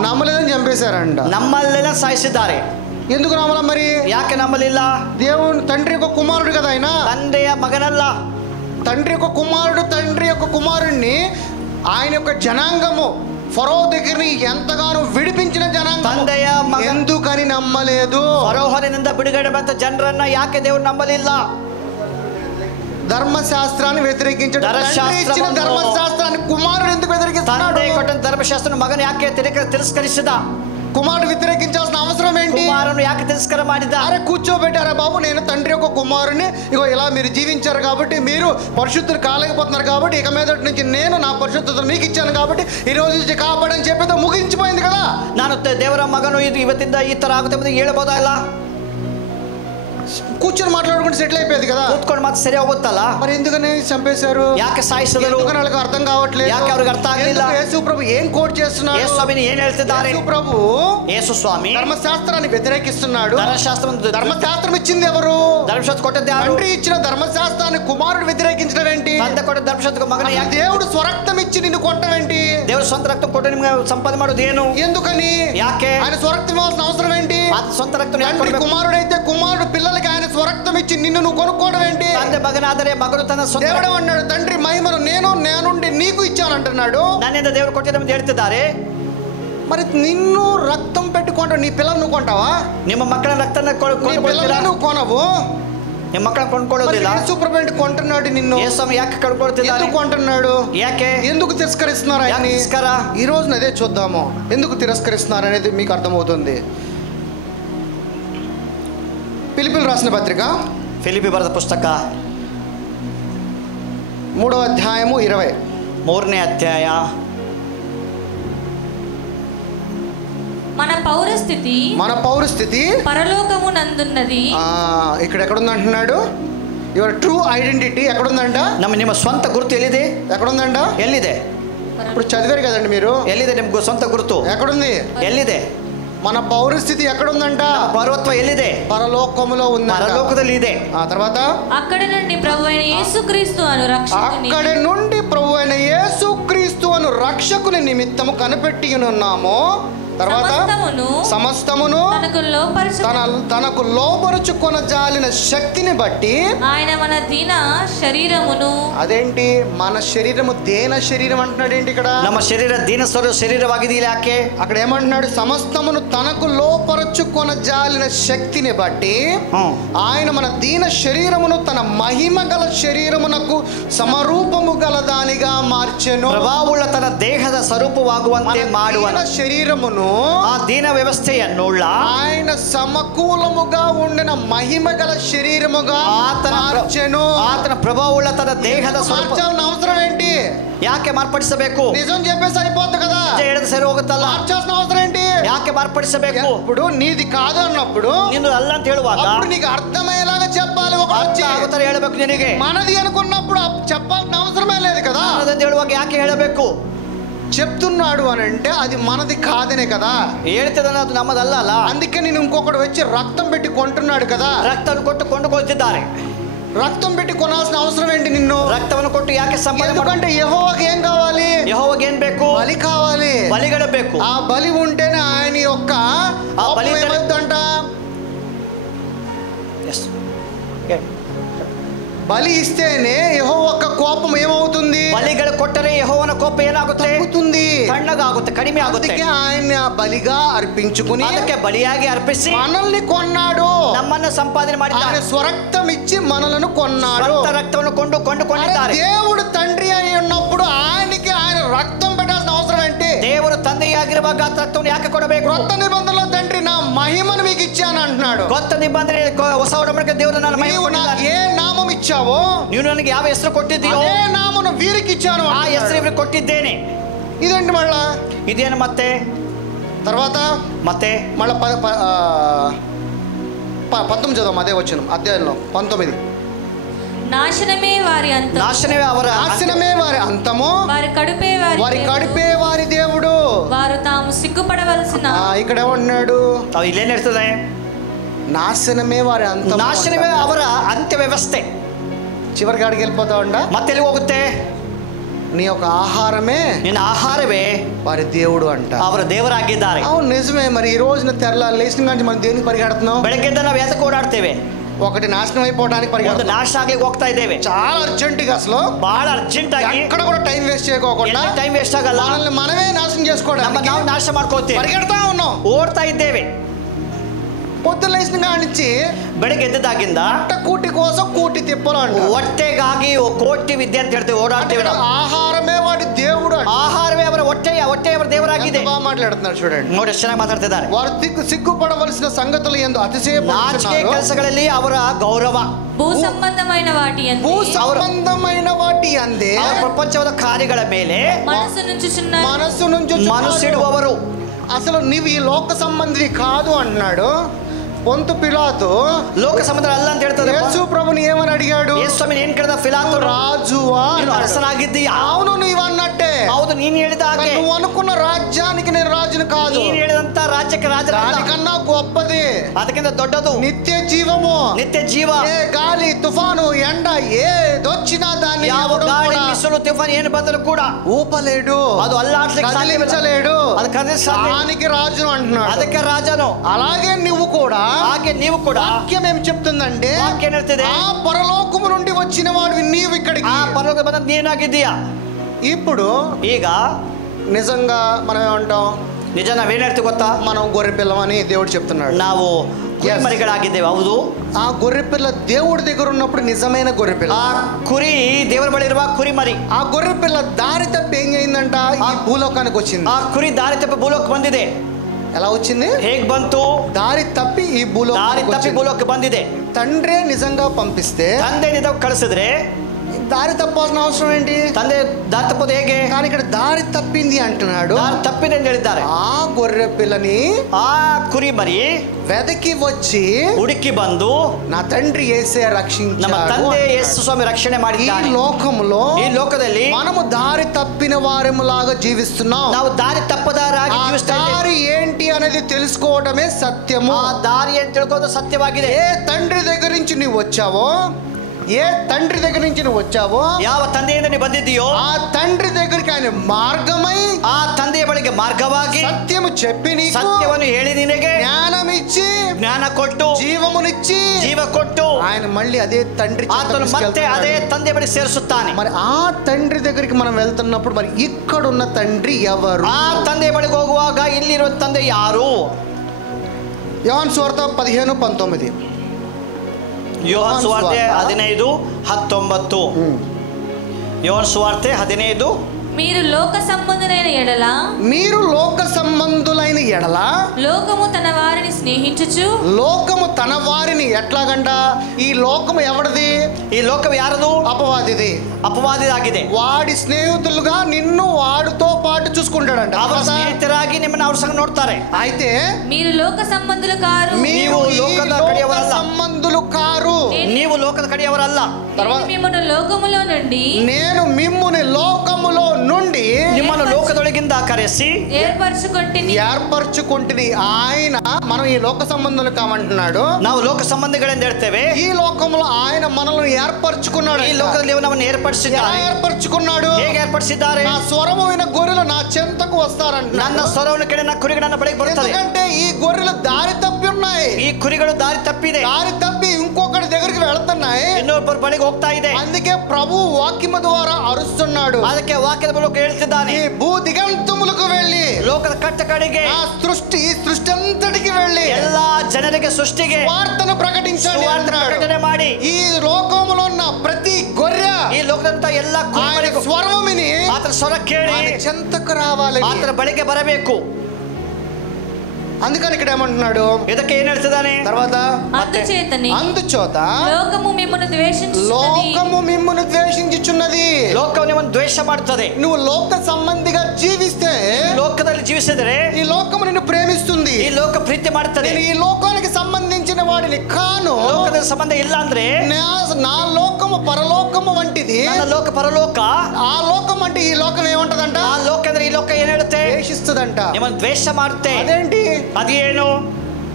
ನಂಬಲಿಲ್ಲని చంపేశారంట. నమ్మలేదని సాయిಸಿದ್ದಾರೆ. ఎందుకు నమ్మల మరి? ಯಾಕೆ ನಂಬಲಿಲ್ಲ? దేవుని తండ్రి యొక్క కుమారుడు కదా ఆయన. ತಂದೆಯ ಮಗನಲ್ಲ, తండ్రి యొక్క కుమారుడు. తండ్రి యొక్క కుమారుణ్ణి ఆయన యొక్క జనాంగము ఫరో దగ్గరని ఎంతగానో విడిపించిన జనాంగం ఎందుకని నమ్మలేదు? ఫరోహనింద బిడుగಡೆ ಬಂದ ಜನರನ್ನ ಯಾಕೆ ದೇವರು ನಂಬಲಿಲ್ಲ? ధర్మశాస్త్రాన్ని వ్యతిరేకించాడు. ధర్మశాస్త్రాన్ని కుమారుడు ఎందుకు వ్యతిరేకిస్తున్నాడు? ధర్మశాస్త్రం మగను యాಕೆ తిరస్కరిಸಿದ? కుమారుడు వ్యతిరేకించాల్సిన అవసరం ఏంటి? కుమారుని యాಕೆ తిరస్కార ಮಾಡಿದ? అరే కూర్చోబెట్టారా బాబు, నేను తండ్రి యొక్క కుమారుని, ఇగో ఇలా మీరు జీవించారు కాబట్టి, మీరు పరిశుద్ధులు కాలేకపోతున్నారు కాబట్టి, ఇక మీద నుంచి నేను నా పరిశుద్ధతను మీకు ఇచ్చాను కాబట్టి ఈ రోజు నుంచి కాపాడని చెప్పేది ముగించిపోయింది కదా. ನಾನು ದೇವರ ಮಗನು ಇವತ್ತಿಂದ ಈ ತರ ಆಗುತ್ತೆ ಅಂತ ಹೇಳ್ಬೋದಾ? ಇಲ್ಲ, కూర్చొని మాట్లాడుకుంటే సెటిల్ అయిపోయేది కదా. కూర్చొని మాత్రం సరి అవుతాల. మరి ఎందుకని చంపేశారు? యాకే సాయిಸಿದರು? వాళ్ళకి అర్థం కావట్లేదు. యాకే ಅವ್ರಿಗೆ ಅರ್ಥ ಆಗಲಿಲ್ಲ? యేసు ప్రభు ఏం కోట్ చేస్తున్నాడు? యేసు స్వామిని ఏం ಹೇಳ್ತಿದ್ದಾರೆ? యేసు ప్రభు యేసు స్వామి ధర్మశాస్త్రాన్ని వ్యతిరేకిస్తున్నాడు. ధర్మశాస్త్రం ఇచ్చింది ఎవరు? ధర్మశాస్త్రం కొట్టేది ఎవరు? తండ్రి ఇచ్చిన ధర్మశాస్త్రాన్ని కుమారుడు వ్యతిరేకించడం ఏంటి? ತಂದೆ ಕೊಟ್ಟ ಧರ್ಮಶಾಸ್ತ್ರ ಮಗನ దేవుడు స్వరక్తం ఇచ్చి నిన్ను కొట్టడం ఏంటి? దేవుడు ಸ್ವಂತ ರಕ್ತ ಕೊಟ್ಟು ನಿಮಗೆ ಸಂಪಾದನೆ ಮಾಡೋದು ಏನು? ఎందుకని? ಯಾಕೆ ఆయన స్వరక్తం ఇవ్వాల్సిన అవసరం ఏంటి? ಸ್ವಂತ ರಕ್ತ కుమారుడు అయితే కుమారుడు పిల్లలకి ఆయన స్వరక్తం ఇచ్చి నిన్ను నువ్వు కొనుక్కోవడం ఏంటి? ತಂದೆ ಮಗನಾದರೆ ಮಗನು ತನ್ನ ಸ್ವಂತ. దేవుడు అన్నాడు, తండ్రి మహిమను నేనుండి నీకు ఇచ్చాను అంటున్నాడు. నన్నింದ దేవుడు కొట్టేదని ಹೇಳ್ತಿದ್ದಾರೆ. మరి నిన్ను రక్తం పెట్టుకుంటావు, నీ పిల్లలు నువ్వు కొంటావా? ನಿಮ್ಮ ಮಕ್ಕಳ ರಕ್ತನ నువ్వు కొనవు. ನಿಮ್ಮ ಮಕ್ಕಳನ್ನ ಕೊಂಡ್ಕೊಳ್ಳೋದಿಲ್ಲ. సూపర్మెంట్ కొంటున్నాడు నిన్ను. యేసు యాకే ಕೊಂಡ್ಕೊಳ್ತಿದ್ದಾರೆ? ఎందుకు కొంటున్నాడు? యాకే? ఎందుకు తిరస్కరిస్తున్నారు ఆయన్ని? ఈ రోజు అదే చూద్దాము, ఎందుకు తిరస్కరిస్తున్నారు అనేది మీకు అర్థమవుతుంది. ఫిలిప్పీయులకు రాసిన పత్రిక, ఫిలిప్పీ బರೆದ పుస్తక 3వ అధ్యాయము 20. 3ನೇ అధ్యాయ. మన పౌరస్థితి పరలోకమునందున్నది. ఇక్కడ ఎక్కడుంది అంటున్నాడు? యువర్ ట్రూ ఐడెంటిటీ ఎక్కడుందంట? ನಿಮ್ಮ ಸ್ವಂತ ಗುರುತು ಎಲ್ಲಿದೆ? ఎక్కడుందంట? ఎಲ್ಲಿದೆ? ఇప్పుడు చదివారు కదండి మీరు. ఎಲ್ಲಿದೆ ನಿಮ್ಮ ಸ್ವಂತ ಗುರುತು? ఎక్కడుంది? ఎಲ್ಲಿದೆ? మన పౌరస్థితి ఎక్కడుందంట? పౌరత్వం ఎಲ್ಲಿದೆ? పరలోకములో ఉంది. పరలోకದಲ್ಲಿ ಇದೆ. తర్వాత అక్కడి నుండి ప్రభువైన యేసుక్రీస్తు అను రక్షకుని నిమిత్తము కనిపెట్టి ఉన్నాము. తర్వాత సమస్తమును తనకు లోపరుచుకొన జాలిన శక్తిని బట్టి ఆయన మన దీన శరీరమును. అదేంటి మన శరీరము దేన శరీరం అంటున్నాడు ఏంటి ఇక్కడ? ನಮ್ಮ శరీర దీన శరీరವಾಗಿದೆ. ಯಾಕೆ అక్కడ ఏమంటున్నాడు? సమస్తమును తనకు లోపరుచుకొన జాలిన శక్తిని బట్టి ఆయన మన దీన శరీరమును తన మహిమ గల శరీరమునకు సమరూపము గల దానిగా మార్చెను. ಪ್ರಭಾವವುಳ್ಳ ತನ್ನ ದೇಹದ ಸ್ವರೂಪವಾಗುವಂತೆ ಮಾಡುವ శరీరమును ఆ దీన వ్యవస్థಯನ್ನು ఆయన సమకూలముగా ఉండిన మహిమ గల శరీరముగా మార్చెను. ఆతన ప్రభావముള്ള తన దేహದ మార్చాల్సిన అవసరం ఏంటి? ಯಾಕೆ ಮಾರ್ಪಡಿಸಬೇಕು? నిజం చెప్పేసి అయిపోద్ది కదా. ಹೇಳಿದ್ರೆ ಸರಿ ಹೋಗುತ್ತಲ್ಲ. మార్చాల్సిన అవసరం ఏంటి? ಯಾಕೆ ಮಾರ್ಪಡಿಸಬೇಕು? ఇప్పుడు నీది కాదు అన్నప్పుడు, నిన్ను అల్ల ಅಂತ ಹೇಳುವಾಗ అప్పుడు నీకు అర్థమయ్యేలాగా చెప్పాలి. ఒక ಆಗುತ್ತಾರೆ ಹೇಳಬೇಕು. ನಿನಗೆ మనది అనుకున్నప్పుడు చెప్పాల్సిన అవసరమే లేదు కదా. ಅಂತ ಹೇಳುವಾಗ ಯಾಕೆ ಹೇಳಬೇಕು? చెప్తున్నాడు అని అంటే అది మనది కాదనే కదా. ಹೇಳ್ತಿದ್ದಾನೆ, ಅದು ನಮ್ಮದಲ್ಲ ಅಲ್ಲ. అందుకే నేను ఇంకొకటి వచ్చి రక్తం పెట్టి కొంటున్నాడు కదా. రక్తం కొట్టు ಕೊಂಡುಕೊಳ್ತಿದ್ದಾರೆ. రక్తం పెట్టి కొనాల్సిన అవసరం ఏంటి? నిన్ను రక్తವನ್ನು కొಟ್ಟು ಯಾಕೆ ಸಂಪಾದನೆ? ఎందుకంటే యెహోవాకి ఏం కావాలి? యెహోవాకి ఏం ಬೇಕು? బలి కావాలి. బలిగడ ಬೇಕು. ఆ బలి ఉంటేనే ఆయన యొక్క బలి ఏమవుతుందంట? బలి ఇస్తేనే యెహోవా యొక్క కోపం ఏమవుతుంది? ಬಲಿಗಳು ಕೊಟ್ಟರೆ ಯೆಹೋವನ ಕೋಪ ಏನಾಗುತ್ತೆ? తగ్గుతుంది, ತಣ್ಣಗಾಗುತ್ತೆ, ಕಡಿಮೆ ಆಗುತ್ತೆ. అందుకే ఆయన బలిగా అర్పించుకుని ಅದಕ್ಕೆ ಬಲಿಯಾಗಿ ಅರ್ಪಿಸಿ మనల్ని కొన్నాడు. ನಮ್ಮನ್ನು ಸಂಪಾದನೆ ఆయన ಮಾಡಿದ್ದಾರೆ. స్వరక్తం ఇచ్చి మనలను కొన్నాడు. ಸ್ವಂತ ರಕ್ತವನ್ನು ಕೊಂಡುಕೊಂಡಿದ್ದಾರೆ. దేవుడు తండ్రి అయి ఉన్నప్పుడు ఆయనకి ఆయన రక్తం పెట్టాల్సిన అవసరం ఏంటి? ದೇವರು ತಂದೆಯಾಗಿರುವಾಗ ರಕ್ತವನ್ನು ಯಾಕೆ ಕೊಡಬೇಕು? కొత్త నిబంధనలో తండ్రి నా మహిమను మీకు ఇచ్చాను అంటున్నాడు. కొత్త నిబంధನೆ ಹೊಸ ಒಡಂಬಡಿಕೆ ದೇವರು ನನ್ನ ಮಹಿಮೆ నీవు నాకు ಕೊಟ್ಟಿದ್ದಾನೆ. ఏ నామం ఇచ్చావో ನೀನು ನನಗೆ ಯಾವ ಹೆಸರು ಕೊಟ್ಟಿದ್ದೀಯೋ అదే నామను వీరికి ఇచ్చాను ಆ అంటున్నాడు. ಹೆಸರು ಇವರಿಗೆ ಕೊಟ್ಟಿದ್ದೇನೆ. ఇదేంటి మళ్ళా? ಇದೇನು ಮತ್ತೆ తర్వాత మళ్ళా 19 చదువు, అదే వచ్చిన అధ్యాయంలో 19. నాశనమే వారి అంతం, ನಾಶನವೇ ಅವರ నాశనమే వారి అంతము, వారి కడుపే వారి కడుపే వారి దేవుడు. వారు తాము సిగ్గుపడవలసిన. ఇక్కడ ఏమంటున్నాడు? ಇಲ್ಲೇನ್ ಇರ್ತದೆ? నాశనమే వారి అంతం. ನಾಶನವೇ ಅವರ ಅಂತ್ಯ ವ್ಯವಸ್ಥೆ. చివరి కాడికి వెళ్ళిపోతా ఉండ. ಮತ್ತೆ ಎಲ್ಲಿ ಹೋಗುತ್ತೆ? నీ యొక్క ఆహారమే, ನಿನ್ನ ಆಹಾರವೇ వారి దేవుడు అంట. ಅವರ ದೇವರಾಗಿದ್ದಾರೆ. అవును నిజమే. మరి ఈ రోజున తెల్ల లేచిన కానీ మనం దేనికి పరిగెడుతున్నాం? ಬೆಳಗ್ಗೆಯಿಂದ ನಾವು ಯಾತಕ್ಕೆ ಓಡಾಡ್ತೇವೆ? ఒకటి నాశనం అయిపోవడానికి ಒಂದು పరిగెడుతున్నాం. ನಾಶ ಆಗ್ಲಿಕ್ಕೆ ಹೋಗ್ತಾ ಇದ್ದೇವೆ. చాలా అర్జెంటుగా అసలు ಬಹಳ ಅರ್ಜೆಂಟ್ ಆಗಿ ఎక్కడ కూడా టైం వేస్ట్ చేయకోకుండా ಟೈಮ್ ವೇಸ್ಟ್ ಆಗಲ್ಲ. మనల్ని మనమే నాశనం ನಮ್ಮ చేసుకోవడానికి ನಾವು ನಾಶ ಮಾಡ್ಕೋತೇವೆ, పరిగెడతా ఉన్నాం. ಓಡ್ತಾ ಇದ್ದೇವೆ. పొద్దున్న లేచిన కాడి నుంచి ಬೆಳಗ್ಗೆ ಎದ್ದದಾಗಿಂದ కూటి కోసం కూటి తిప్పలు అంట. ಹೊಟ್ಟೆಗಾಗಿ ಕೋಟಿ ವಿದ್ಯೆ ಅಂತ ಹೇಳ್ತೇವೆ, ಓಡಾಡ್ತೇವೆ ನಾವು. ఆహారమే వాడి దేవుడు అంట. ಆಹಾರವೇ ಅವರ ಹೊಟ್ಟೆ ಅವರ ದೇವರಾಗಿದೆ. ఎంత బాగా మాట్లాడుతున్నారు చూడండి. ನೋಡಿ ಎಷ್ಟು ಚೆನ್ನಾಗಿ ಮಾತಾಡ್ತಿದ್ದಾರೆ. వారు సిగ్గుపడవలసిన సంగతులు ఎందు ನಾಚಿಕೆ అతిశయపడుతున్నారు. ಕೆಲಸಗಳಲ್ಲಿ ಅವರ ಗೌರವ, భూ సంబంధమైన వాటి యందు, భూ సంబంధమైన వాటి అందే ಅವರ ಪ್ರಪಂಚದ ಕಾರ್ಯಗಳ ಮೇಲೆ మనసు నుంచుచున్నారు. మనస్సు నుంచి ಮನಸ್ಸಿಡುವವರು. అసలు నీవు ఈ లోక సంబంధి కాదు అంటున్నాడు. పొంతు పిలాతు ಲೋಕ ಸಂಬಂಧ ಅಲ್ಲ ಅಂತ ಹೇಳ್ತದೆ. యేసు ప్రభుని ఏమని అడిగాడు? ಯೇಸು ಸ್ವಾಮಿ ಏನ್ ಕೇಳಿದ? ಫಿಲಾತು, రాజువా? ನೀನು ಅರಸನಾಗಿದ್ದೀಯಾ? అవును నీవు అన్నట్టే. ಹೌದು, ನೀನು ಹೇಳಿದ ಹಾಗೆ. నువ్వు అనుకున్న రాజ్యానికి నేను రాజును కాదు. ನೀನು ಹೇಳಿದಂತ ರಾಜ್ಯಕ್ಕೆ ರಾಜರಲ್ಲ. దానికన్నా గొప్పది ಅದಕ್ಕಿಂತ ದೊಡ್ಡದು నిత్య జీవము. ನಿತ್ಯ ಜೀವ. ఏ గాలి తుఫాను ఎండ ఏదొచ్చినా దాన్ని ಯಾವ ఎవడు ಗಾಳಿ కూడా ಬಿಸಿಲು ತುಫಾನ್ ಏನು ಬಂದರೂ ಕೂಡ ఊపలేడు, ಅದು ಅಲ್ಲಾಡ್ಲಿಕ್ಕೆ ಸಾಧ್ಯವಿಲ್ಲ. కదిలించలేడు. ಅದು ಕದಿಲಿಸ ಸಾಧ್ಯ. దానికి రాజును అంటున్నాడు. ಅದಕ್ಕೆ ರಾಜನು. అలాగే నువ్వు కూడా, ಹಾಗೆ ನೀವು ಕೂಡ. వాక్యం ఏం చెప్తుందంటే ವಾಕ್ಯ ಏನ್ ಹೇಳ್ತಿದೆ? ఆ పరలోకము నుండి వచ్చిన వాడు నీవు ఇక్కడికి. ಆ ಪರಲೋಕ ಬಂದ ನೀನಾಗಿದ್ದೀಯಾ. ఇప్పుడు ಈಗ నిజంగా మనం ఏమంటాం? ನಿಜ ನಾವೇನ್ ಹೇಳ್ತೀವಿ ಗೊತ್ತಾ? మనం గొర్రె పిల్లమని దేవుడు చెప్తున్నాడు. ನಾವು ಕುರಿಮರಿಗಳಾಗಿದ್ದೇವೆ. ಹೌದು, ఆ గొర్రె పిల్ల దేవుడి దగ్గర ఉన్నప్పుడు నిజమైన గొర్రె పిల్ల. ಆ ಕುರಿ ದೇವರ ಬಳಿ ಇರುವ ಕುರಿಮರಿ. ఆ గొర్రె పిల్ల దారి తప్పి ఏం అయిందంట? ఈ భూలోకానికి వచ్చింది. ಆ ಕುರಿ ದಾರಿ ತಪ್ಪಿ ಭೂಲೋಕ ಬಂದಿದೆ. ఎలా వచ్చింది? ಹೇಗ್ ಬಂತು? దారి తప్పి ఈ ದಾರಿ భూలోకానికి ತಪ್ಪಿ వచ్చింది. ಭೂಲೋಕ ಬಂದಿದೆ. తండ్రే నిజంగా పంపిస్తే ತಂದೆ ನಿಜ ಕಳಿಸಿದ್ರೆ దారి తప్పాల్సిన అవసరం ఏంటి? ತಂದೆ ದಾರಿ ತಪ್ಪೋದು ಹೇಗೆ? కానీ ఇక్కడ దారి తప్పింది అంటున్నాడు. ದಾರಿ ತಪ್ಪಿದೆ ಅಂತ ಹೇಳಿದ್ದಾರೆ. ఆ గొర్రె పిల్లని ಆ ಕುರಿ ಮರಿ వెదకి వచ్చి ಹುಡುಕಿ ಬಂದು నా తండ్రి యేసే ನಮ್ಮ రక్షించాడు. ತಂದೆ ಯೇಸು ಸ್ವಾಮಿ ರಕ್ಷಣೆ ఈ ಮಾಡಿದ್ದಾನೆ. లోకములో ಈ ಲೋಕದಲ್ಲಿ మనము దారి తప్పిన వారములాగా జీవిస్తున్నాం. ನಾವು ದಾರಿ ತಪ್ಪದಾರಾಗಿ ఆ ಜೀವಿಸ್ತಾ ಇದ್ದೇವೆ. దారి ఏంటి అనేది తెలుసుకోవడమే సత్యము. ಆ ದಾರಿ ಅಂತ ತಿಳ್ಕೋದು ಸತ್ಯವಾಗಿದೆ. ఏ తండ్రి దగ్గర నుంచి నువ్వు వచ్చావో, ఏ తండ్రి దగ్గర నుంచి నువ్వు వచ్చావో, ಯಾವ ತಂದೆಯಿಂದ ನೀವು ಬಂದಿದ್ದೀಯೋ ఆ తండ్రి దగ్గరికి ఆయన మార్గమై ಆ ತಂದೆಯ ಬಳಿಗೆ ಮಾರ್ಗವಾಗಿ సత్యము చెప్పి నీకు ಸತ್ಯವನ್ನು ಹೇಳಿ ನಿನಗೆ జ్ఞానం ఇచ్చి ಜ್ಞಾನ ಕೊಟ್ಟು జీవమునిచ్చి ಜೀವ ಕೊಟ್ಟು ఆయన మళ్ళీ అదే తండ్రి చెంతకు ಆತನು ಮತ್ತೆ తీసుకెళ్తున్నాడు. ಅದೇ ತಂದೆ ಬಳಿ ಸೇರಿಸುತ್ತಾನೆ. మరి ఆ తండ్రి దగ్గరికి మనం వెళ్తున్నప్పుడు మరి ఇక్కడున్న తండ్రి ఎవరు? ಆ ತಂದೆಯ ಬಳಿಗೆ ಹೋಗುವಾಗ ಇಲ್ಲಿರುವ ತಂದೆ ಯಾರು? యోహాను సువార్త 15:19. ಯೋಹಾನ ಸುವಾರ್ತೆ 15:19. ಯೋಹಾನ ಸುವಾರ್ತೆ 15. మీరు లోక సంబంధులైన ఎడల, మీరు లోక సంబంధులైన ఎడల, లోకము తన వారిని స్నేహించుచు, లోకము తన వారిని ఎట్లాగంట? ఈ లోకము ఎవరిది? ಈ ಲೋಕವು ಯಾರದು? అపవాదిది. ಅಪವಾದಿಯಾಗಿದೆ. వాడి స్నేహితులుగా నిన్ను వాడితో పాటు చూసుకుంటాడంట. ಅವರ ಸ್ನೇಹಿತರಾಗಿ ನಿಮ್ಮನ್ನ ಅವ್ರ ಸಂಗ ನೋಡ್ತಾರೆ. అయితే మీరు లోక సంబంధులు కారు, మీరు ఈ లోకದ లోక కಡೆಯವರಲ್ಲ. సంబంధులు కారు. ನೀವು ಲೋಕದ ಕಡೆಯವರಲ್ಲ. నేను మిమ్మల్ని లోకములో నుండి నేను మిమ్ముని లోకములో నుండి ನಿಮ್ಮನ್ನು ಲೋಕದೊಳಗಿಂದ ಕರೆಸಿ ఏర్పరచుకొంటిని. ఏర్పరచుకుంటుని. ఆయన మనం ఈ లోక సంబంధులు కామంటున్నాడు. ನಾವು ಲೋಕ ಸಂಬಂಧಿಗಳೆಂದು ಹೇಳ್ತೇವೆ. ఈ లోకంలో ఆయన మనల్ని ఏర్పరచుకున్నాడు. ಈ ಲೋಕದಲ್ಲಿ ನಮ್ಮನ್ನು ఎలా ಏರ್ಪಡಿಸಿದ್ದಾರೆ. ఏర్పరచుకున్నాడు? ಹೇಗೆ ಏರ್ಪಡಿಸಿದ್ದಾರೆ? నా స్వరము విన గొర్రెలు నా చెంతకు వస్తారంట. ನನ್ನ ಸ್ವರವನ್ನು ಕೇಳಿ ನನ್ನ ಕುರಿಗಳು ನನ್ನ ಬಳಿಗೆ ಬರುತ್ತದೆ. ఎందుకంటే ఈ గొర్రెలు దారి తప్పి ఉన్నాయి. ಈ ಕುರಿಗಳು ದಾರಿ ತಪ್ಪಿದೆ. దారి తప్పి ఇంకొకటి దగ్గరికి వెళ్తా వెళ్తున్నాయి, ಇನ್ನೊಬ್ಬರ ಬಳಿಗೆ ಹೋಗ್ತಾ ಇದೆ. అందుకే ప్రభు వాక్యము ద్వారా అరుస్తున్నాడు. ಅದಕ್ಕೆ ವಾಕ್ಯದ ಮೂಲಕ ಹೇಳ್ತಿದ್ದಾನೆ, ఈ భూ దిగంతములకు వెళ్ళి, ಲೋಕದ ಕಟ್ಟ ಕಡೆಗೆ, ఆ సృష్టి అంతటికి వెళ్ళి ಎಲ್ಲಾ ಜನರಿಗೆ ಸೃಷ್ಟಿಗೆ వార్తను ప్రకటించండి ಸುವಾರ್ತೆ అంటున్నాడు. ಪ್ರಕಟಣೆ ಮಾಡಿ. ఈ లోకములో ఉన్న ప్రతి గొర్రె ಈ ಲೋಕದಂತ ಎಲ್ಲಾ ఆయన ಕುರಿಮರಿಗೂ స్వరము విని ಆತನ ಸ್ವರ ಕೇಳಿ ఆయన చెంతకు రావాలి. ಆತನ ಬಳಿಗೆ ಬರಬೇಕು. అందుకని ఇక్కడ ఏమంటున్నాడు, ಇದಕ್ಕೆ ಏನ್ ಹೇಳ್ತಿದ್ದಾನೆ తర్వాత అందుచేతనే అందుచోత లోకము మిమ్మును ద్వేషించుచున్నది. లోకము మిమ్మును ద్వేషించుచున్నది. ಲೋಕವು ನಿಮ್ಮನ್ನು ದ್ವೇಷ ಮಾಡ್ತದೆ. నువ్వు లోక సంబంధిగా జీవిస్తే ಲೋಕದಲ್ಲಿ ಜೀವಿಸಿದರೆ ఈ లోకము నిన్ను ప్రేమిస్తుంది. ಈ ಲೋಕ ಪ್ರೀತಿ ಮಾಡ್ತದೆ. నేను ఈ లోకానికి సంబంధించిన వాడిని కాను, ಲೋಕದ ಸಂಬಂಧ ಇಲ್ಲ ಅಂದ್ರೆ నా లోకము పరలోకము వంటిది. ನನ್ನ ಲೋಕ ಪರಲೋಕ. ఆ లోకం అంటే ఈ లోకం ఏమంటదంట, ಆ ಲೋಕ ಅಂದ್ರೆ ಈ ಲೋಕ ಏನ್ ಹೇಳುತ್ತೆ, ద్వేషిస్తుందంట. ನಿಮ್ಮನ್ನು ದ್ವೇಷ ಮಾಡುತ್ತೆ. అదేంటి, ಅದೇನು,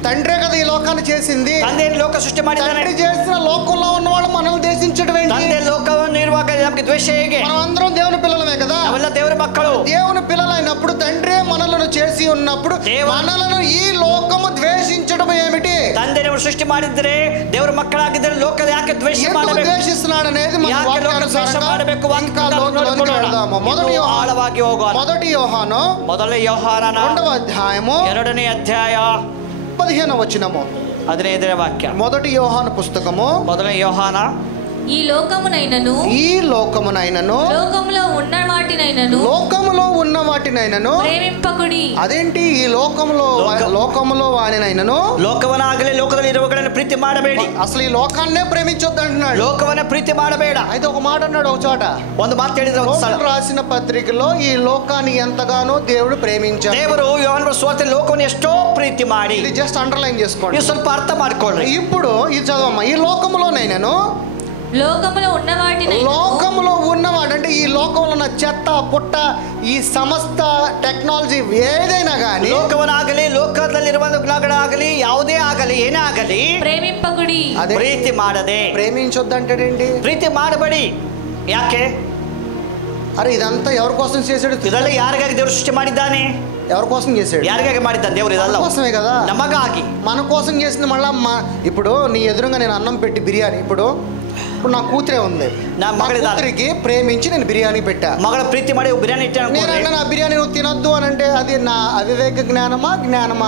తండ్రే కదా ఈ లోకాన్ని చేసింది. ತಂದೆ ಲೋಕ ಸೃಷ್ಟಿ ಮಾಡಿದ್ದಾನೆ. తండ్రి చేసిన లోకంలో ఉన్న వాళ్ళు మనల్ని ద్వేషించడం ఏంటి? ತಂದೆ ಲೋಕವನ್ನು ಇರುವಾಗ ನಮಗೆ ದ್ವೇಷ ಹೇಗೆ? మనం అందరం దేవుని పిల్లలమే కదా. ನಾವೆಲ್ಲ ದೇವರ ಮಕ್ಕಳು. దేవుని పిల్లలైనప్పుడు తండ్రే మనలను చేసి ఉన్నప్పుడు మనలను ఈ లోకము ద్వేషించడం ఏమిటి? ತಂದೆ ನೀವು ಸೃಷ್ಟಿ ಮಾಡಿದ್ರೆ ದೇವರ ಮಕ್ಕಳಾಗಿದ್ದರೆ ಲೋಕದ ಯಾಕೆ ದ್ವೇಷ ఎందుకు ಮಾಡಬೇಕು? ద్వేషిస్తున్నాడు అనేది మన ಯಾಕೆ ಲೋಕ ದ್ವೇಷ వాక్యానుసారంగా ಮಾಡಬೇಕು? ఇంకా లోకంలోనికి వెళ్దాము. ಆಳವಾಗಿ ಹೋಗೋಣ. మొదటి యోహాను ಮೊದಲ ಯೋಹಾನನ 2వ అధ్యాయము 2ನೇ ಅಧ್ಯಾಯ 15వ వచనము. 15ನೇ ವಾಕ್ಯ. మొదటి యోహాను పుస్తకము ಮೊದಲನೇ ಯೋಹಾನ, ఈ లోకమునైనను ఈ లోకమునైనను లోకములో ఉన్న వాటినైనను లోకములో ఉన్న వాటినైనను ప్రేమింపకుడి. అదేంటి, ఈ లోకములో వాడినైనను ಲೋಕವನ್ನಾಗಲಿ ಲೋಕದಲ್ಲಿ ಇರುವಗಳನ್ನು ಪ್ರೀತಿ ಮಾಡಬೇಡಿ. అసలు ఈ లోకాన్నే ప్రేమించొద్దు అంటున్నాడు. ಲೋಕವನ್ನ ಪ್ರೀತಿ ಮಾಡಬೇಡ. అయితే ఒక మాట అన్నాడు ఒక చోట, ಒಂದು ಮಾತು ಹೇಳಿದ್ರೆ ಒಂದು ಸ್ಥಳ. యోహాను రాసిన పత్రికలో ఈ లోకాన్ని ఎంతగానో దేవుడు ప్రేమించాడు. ದೇವರು ಯೋಹಾನನ ಸುವಾರ್ತೆ ಲೋಕವನ್ನು ಎಷ್ಟೋ ಪ್ರೀತಿ ಮಾಡಿ. ఇది జస్ట్ అండర్లైన్ చేసుకోండి. ನೀವು ಸ್ವಲ್ಪ ಅರ್ಥ ಮಾಡ್ಕೊಳ್ಳಿ. ఇప్పుడు ఇది చదవమ్మా. ఈ లోకములోనైనాను, లోకములో ఉన్న వాటినైనను లోకములో ఉన్నవాడు అంటే ఈ లోకంలో ఉన్న చెత్త పుట్ట, ఈ సమస్త టెక్నాలజీ ఏదైనా కానీ, ಲೋಕವನ್ನಾಗಲಿ ಲೋಕದಲ್ಲಿರುವಾಗಲಿ ಯಾವುದೇ ಆಗಲಿ ಏನೇ ಆಗಲಿ ప్రేమింపకుడి. అదే ಪ್ರೀತಿ ಮಾಡದೆ. ప్రేమించొద్దు అంటాడేంటి? ಪ್ರೀತಿ ಮಾಡಬೇಡಿ. ಯಾಕೆ? అరే ఇదంతా ఎవరి కోసం చేశాడు? ಇದೆಲ್ಲ ಯಾರಿಗಾಗಿ ದೇವರು ಸೃಷ್ಟಿ ಮಾಡಿದ್ದಾನೆ? ఎవరి కోసం చేశాడు? ಯಾರಿಗಾಗಿ ಮಾಡಿದ್ದಾನೆ ದೇವರು? ಇದೆಲ್ಲ మన కోసమే కదా. ನಮಗಾಗಿ. మన కోసం చేసింది. మళ్ళా ఇప్పుడు నీ ఎదురుగా నేను అన్నం పెట్టి బిర్యానీ, ఇప్పుడు నా కూతురే ఉంది, నా మಗಳಿದ್ದಾಳೆ. కూతురికి ప్రేమించి నేను బిర్యానీ పెట్టా. ಮಗಳ ಪ್ರೀತಿ ಮಾಡಿ ಬಿರಿಯಾನಿ నేను నా బిర్యానీ నువ్వు తినొద్దు అని అంటే అది నా అవివేక జ్ఞానమా?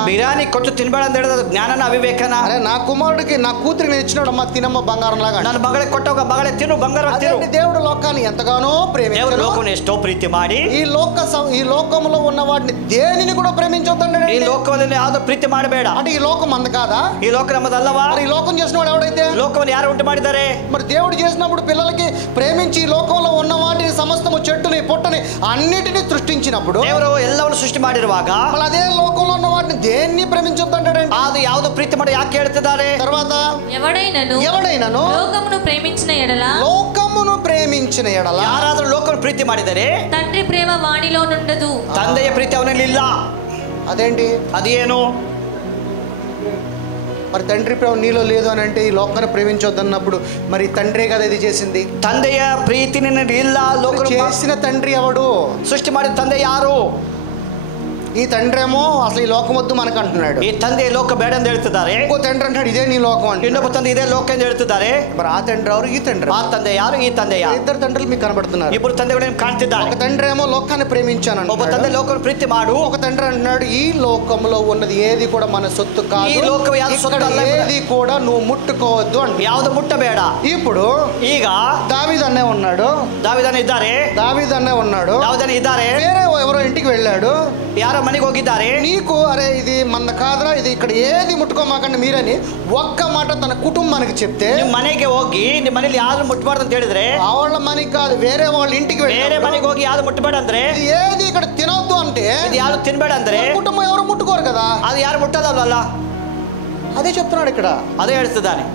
ಬಿರಿಯಾನಿ ಕೊಟ್ಟು ತಿನ್ಬೇಡ ಅಂತ ಹೇಳಿದ್ರೆ ಜ್ಞಾನನ ಅವಿವೇಕನ? అరే నా కుమారుడికి నా కూతురికి నేను ఇచ్చినాడు, అమ్మ తినమ్మ బంగారం లాగా. ನನ್ನ ಮಗಳಿಗೆ ಕೊಟ್ಟವಾಗ ಮಗಳೇ ತಿನ್ನು ಬಂಗಾರ ತಿನ್ನು. దేవుడు లోకాన్ని ఎంతగానో ದೇವರು ప్రేమించాడు. ಲೋಕವನ್ನು ಎಷ್ಟೋ ಪ್ರೀತಿ ಮಾಡಿ ఈ లోకంలో ఉన్న వాటిని దేనిని కూడా ప్రేమించొద్దండి. ಈ ಲೋಕದಲ್ಲಿ ಯಾವ್ದು ಪ್ರೀತಿ ಮಾಡಬೇಡ. అంటే ఈ లోకం అంద కాదా? ಈ ಲೋಕ ನಮ್ಮದಲ್ಲವಾ? మరి ఈ లోకం చేసినవాడు ఎవడైతే? ಲೋಕವನ್ನು ಯಾರು ಉಂಟು ಮಾಡಿದ್ದಾರೆ? మరి దేవుడు చేసినప్పుడు పిల్లలకి ప్రేమించి ఈ లోకంలో ఉన్న వాటిని సమస్తము చెట్టుని పొట్టని అన్నిటిని సృష్టించినప్పుడు ದೇವರು ಎಲ್ಲವನ್ನು ಸೃಷ್ಟಿ ಮಾಡಿರುವಾಗ మళ్ళీ అదే లోకంలో ఉన్న వాటిని దేన్ని ప్రేమించొద్దు అంటాడండి. ಅದು ಯಾವ್ದು ಪ್ರೀತಿ ಮಾಡಿ ಯಾಕೆ ಹೇಳ್ತಿದ್ದಾರೆ? తర్వాత ఎవడైనాను లోకమును ప్రేమించిన ఎడల ಯಾರಾದ್ರೂ ಲೋಕವನ್ನು ಪ್ರೀತಿ ಮಾಡಿದರೆ తండ్రి ప్రేమ వాణిలో నుండదు. ತಂದೆಯ ಪ್ರೀತಿ ಅವನಲ್ಲಿ ಇಲ್ಲ. అదేంటి? ಅದೇನು? మరి తండ్రి ప్రేమ నీలో లేదు అని అంటే ఈ లోకాన్ని ప్రేమించొద్దు అన్నప్పుడు మరి తండ్రే కదా ఇది చేసింది. ತಂದೆಯ ಪ್ರೀತಿ ನಿನ್ನಲ್ಲಿ ಇಲ್ಲ. ಲೋಕ చేసిన తండ్రి ఎవడు? ಸೃಷ್ಟಿ ಮಾಡಿದ ತಂದೆ ಯಾರು? ఈ తండ్రి ఏమో అసలు ఈ లోకం వద్దు మనకు అంటున్నాడు. ಈ ತಂದೆ ಲೋಕ ಬೇಡ ಅಂತ ಹೇಳ್ತಿದ್ದಾರೆ. ఇంకో తండ్రి అంటాడు ఇదే నీ లోకం అంటే. ಇನ್ನೊಬ್ಬ ತಂದೆ ಇದೇ ಲೋಕ ಎಂದು ಹೇಳ್ತಿದ್ದಾರೆ. మరి ఆ తండ్రి ఎవరు? ఈ తండ్రి. ಆ ತಂದೆ ಯಾರು? ಈ ತಂದೆ ಯಾರು? ఇద్దరు తండ్రులు మీకు కనబడుతున్నారు. ಇಬ್ಬರು ತಂದೆಗಳು ಕಾಣ್ತಿದ್ದಾರೆ. ఒక తండ్రి ఏమో లోకాన్ని ప్రేమించాను, ಒಬ್ಬ ತಂದೆ ಲೋಕವನ್ನು ಪ್ರೀತಿ ಮಾಡು. ఒక తండ్రి అంటున్నాడు ఈ లోకంలో ఉన్నది ఏది కూడా మన సొత్తు కాదు, ఈ లోకం యాವುದು సొత్తు అಲ್ಲ. ఏది కూడా నువ్వు ముట్టుకోవద్దు అంటే. ಯಾವುದು ಮುಟ್ಟಬೇಡ. ఇప్పుడు ಈಗ దావీదు అన్నే ఉన్నాడు, ದಾವಿದನ ಇದ್ದಾರೆ. ದಾವಿದನ ಇದ್ದಾರೆ. వేరే ఎవరో ఇంటికి వెళ్ళాడు, ಯಾರೋ ಮನೆಗೆ ಹೋಗಿದ್ದಾರೆ. నీకు అరే ఇది మన కాదురా, ఇది ఇక్కడ ఏది ముట్టుకోమాకండి మీరని ఒక్క మాట తన కుటుంబానికి చెప్తే, ನಿಮ್ಮ ಮನೆಗೆ ಹೋಗಿ ನಿಮ್ಮ ಮನೇಲಿ ಯಾರು ಮುಟ್ಟಬಾರ್ದು ಅಂತ ಹೇಳಿದ್ರೆ, వాళ్ళ మనకి కాదు వేరే వాళ్ళ ఇంటికి ಬೇರೆ ಮನೆಗೆ ಹೋಗಿ ಯಾರು ಮುಟ್ಟಬೇಡ ಅಂದ್ರೆ, ఇది ఏది ఇక్కడ తినొద్దు అంటే ಇದು ಯಾರು ತಿನ್ಬೇಡ ಅಂದ್ರೆ కుటుంబం ఎవరు ముట్టుకోరు కదా. ಅದು ಯಾರು ಮುಟ್ಟದಲ್ವಲ್ಲ. అదే చెప్తున్నాడు ఇక్కడ. ಅದೇ ಹೇಳ್ತಿದ್ದಾನೆ.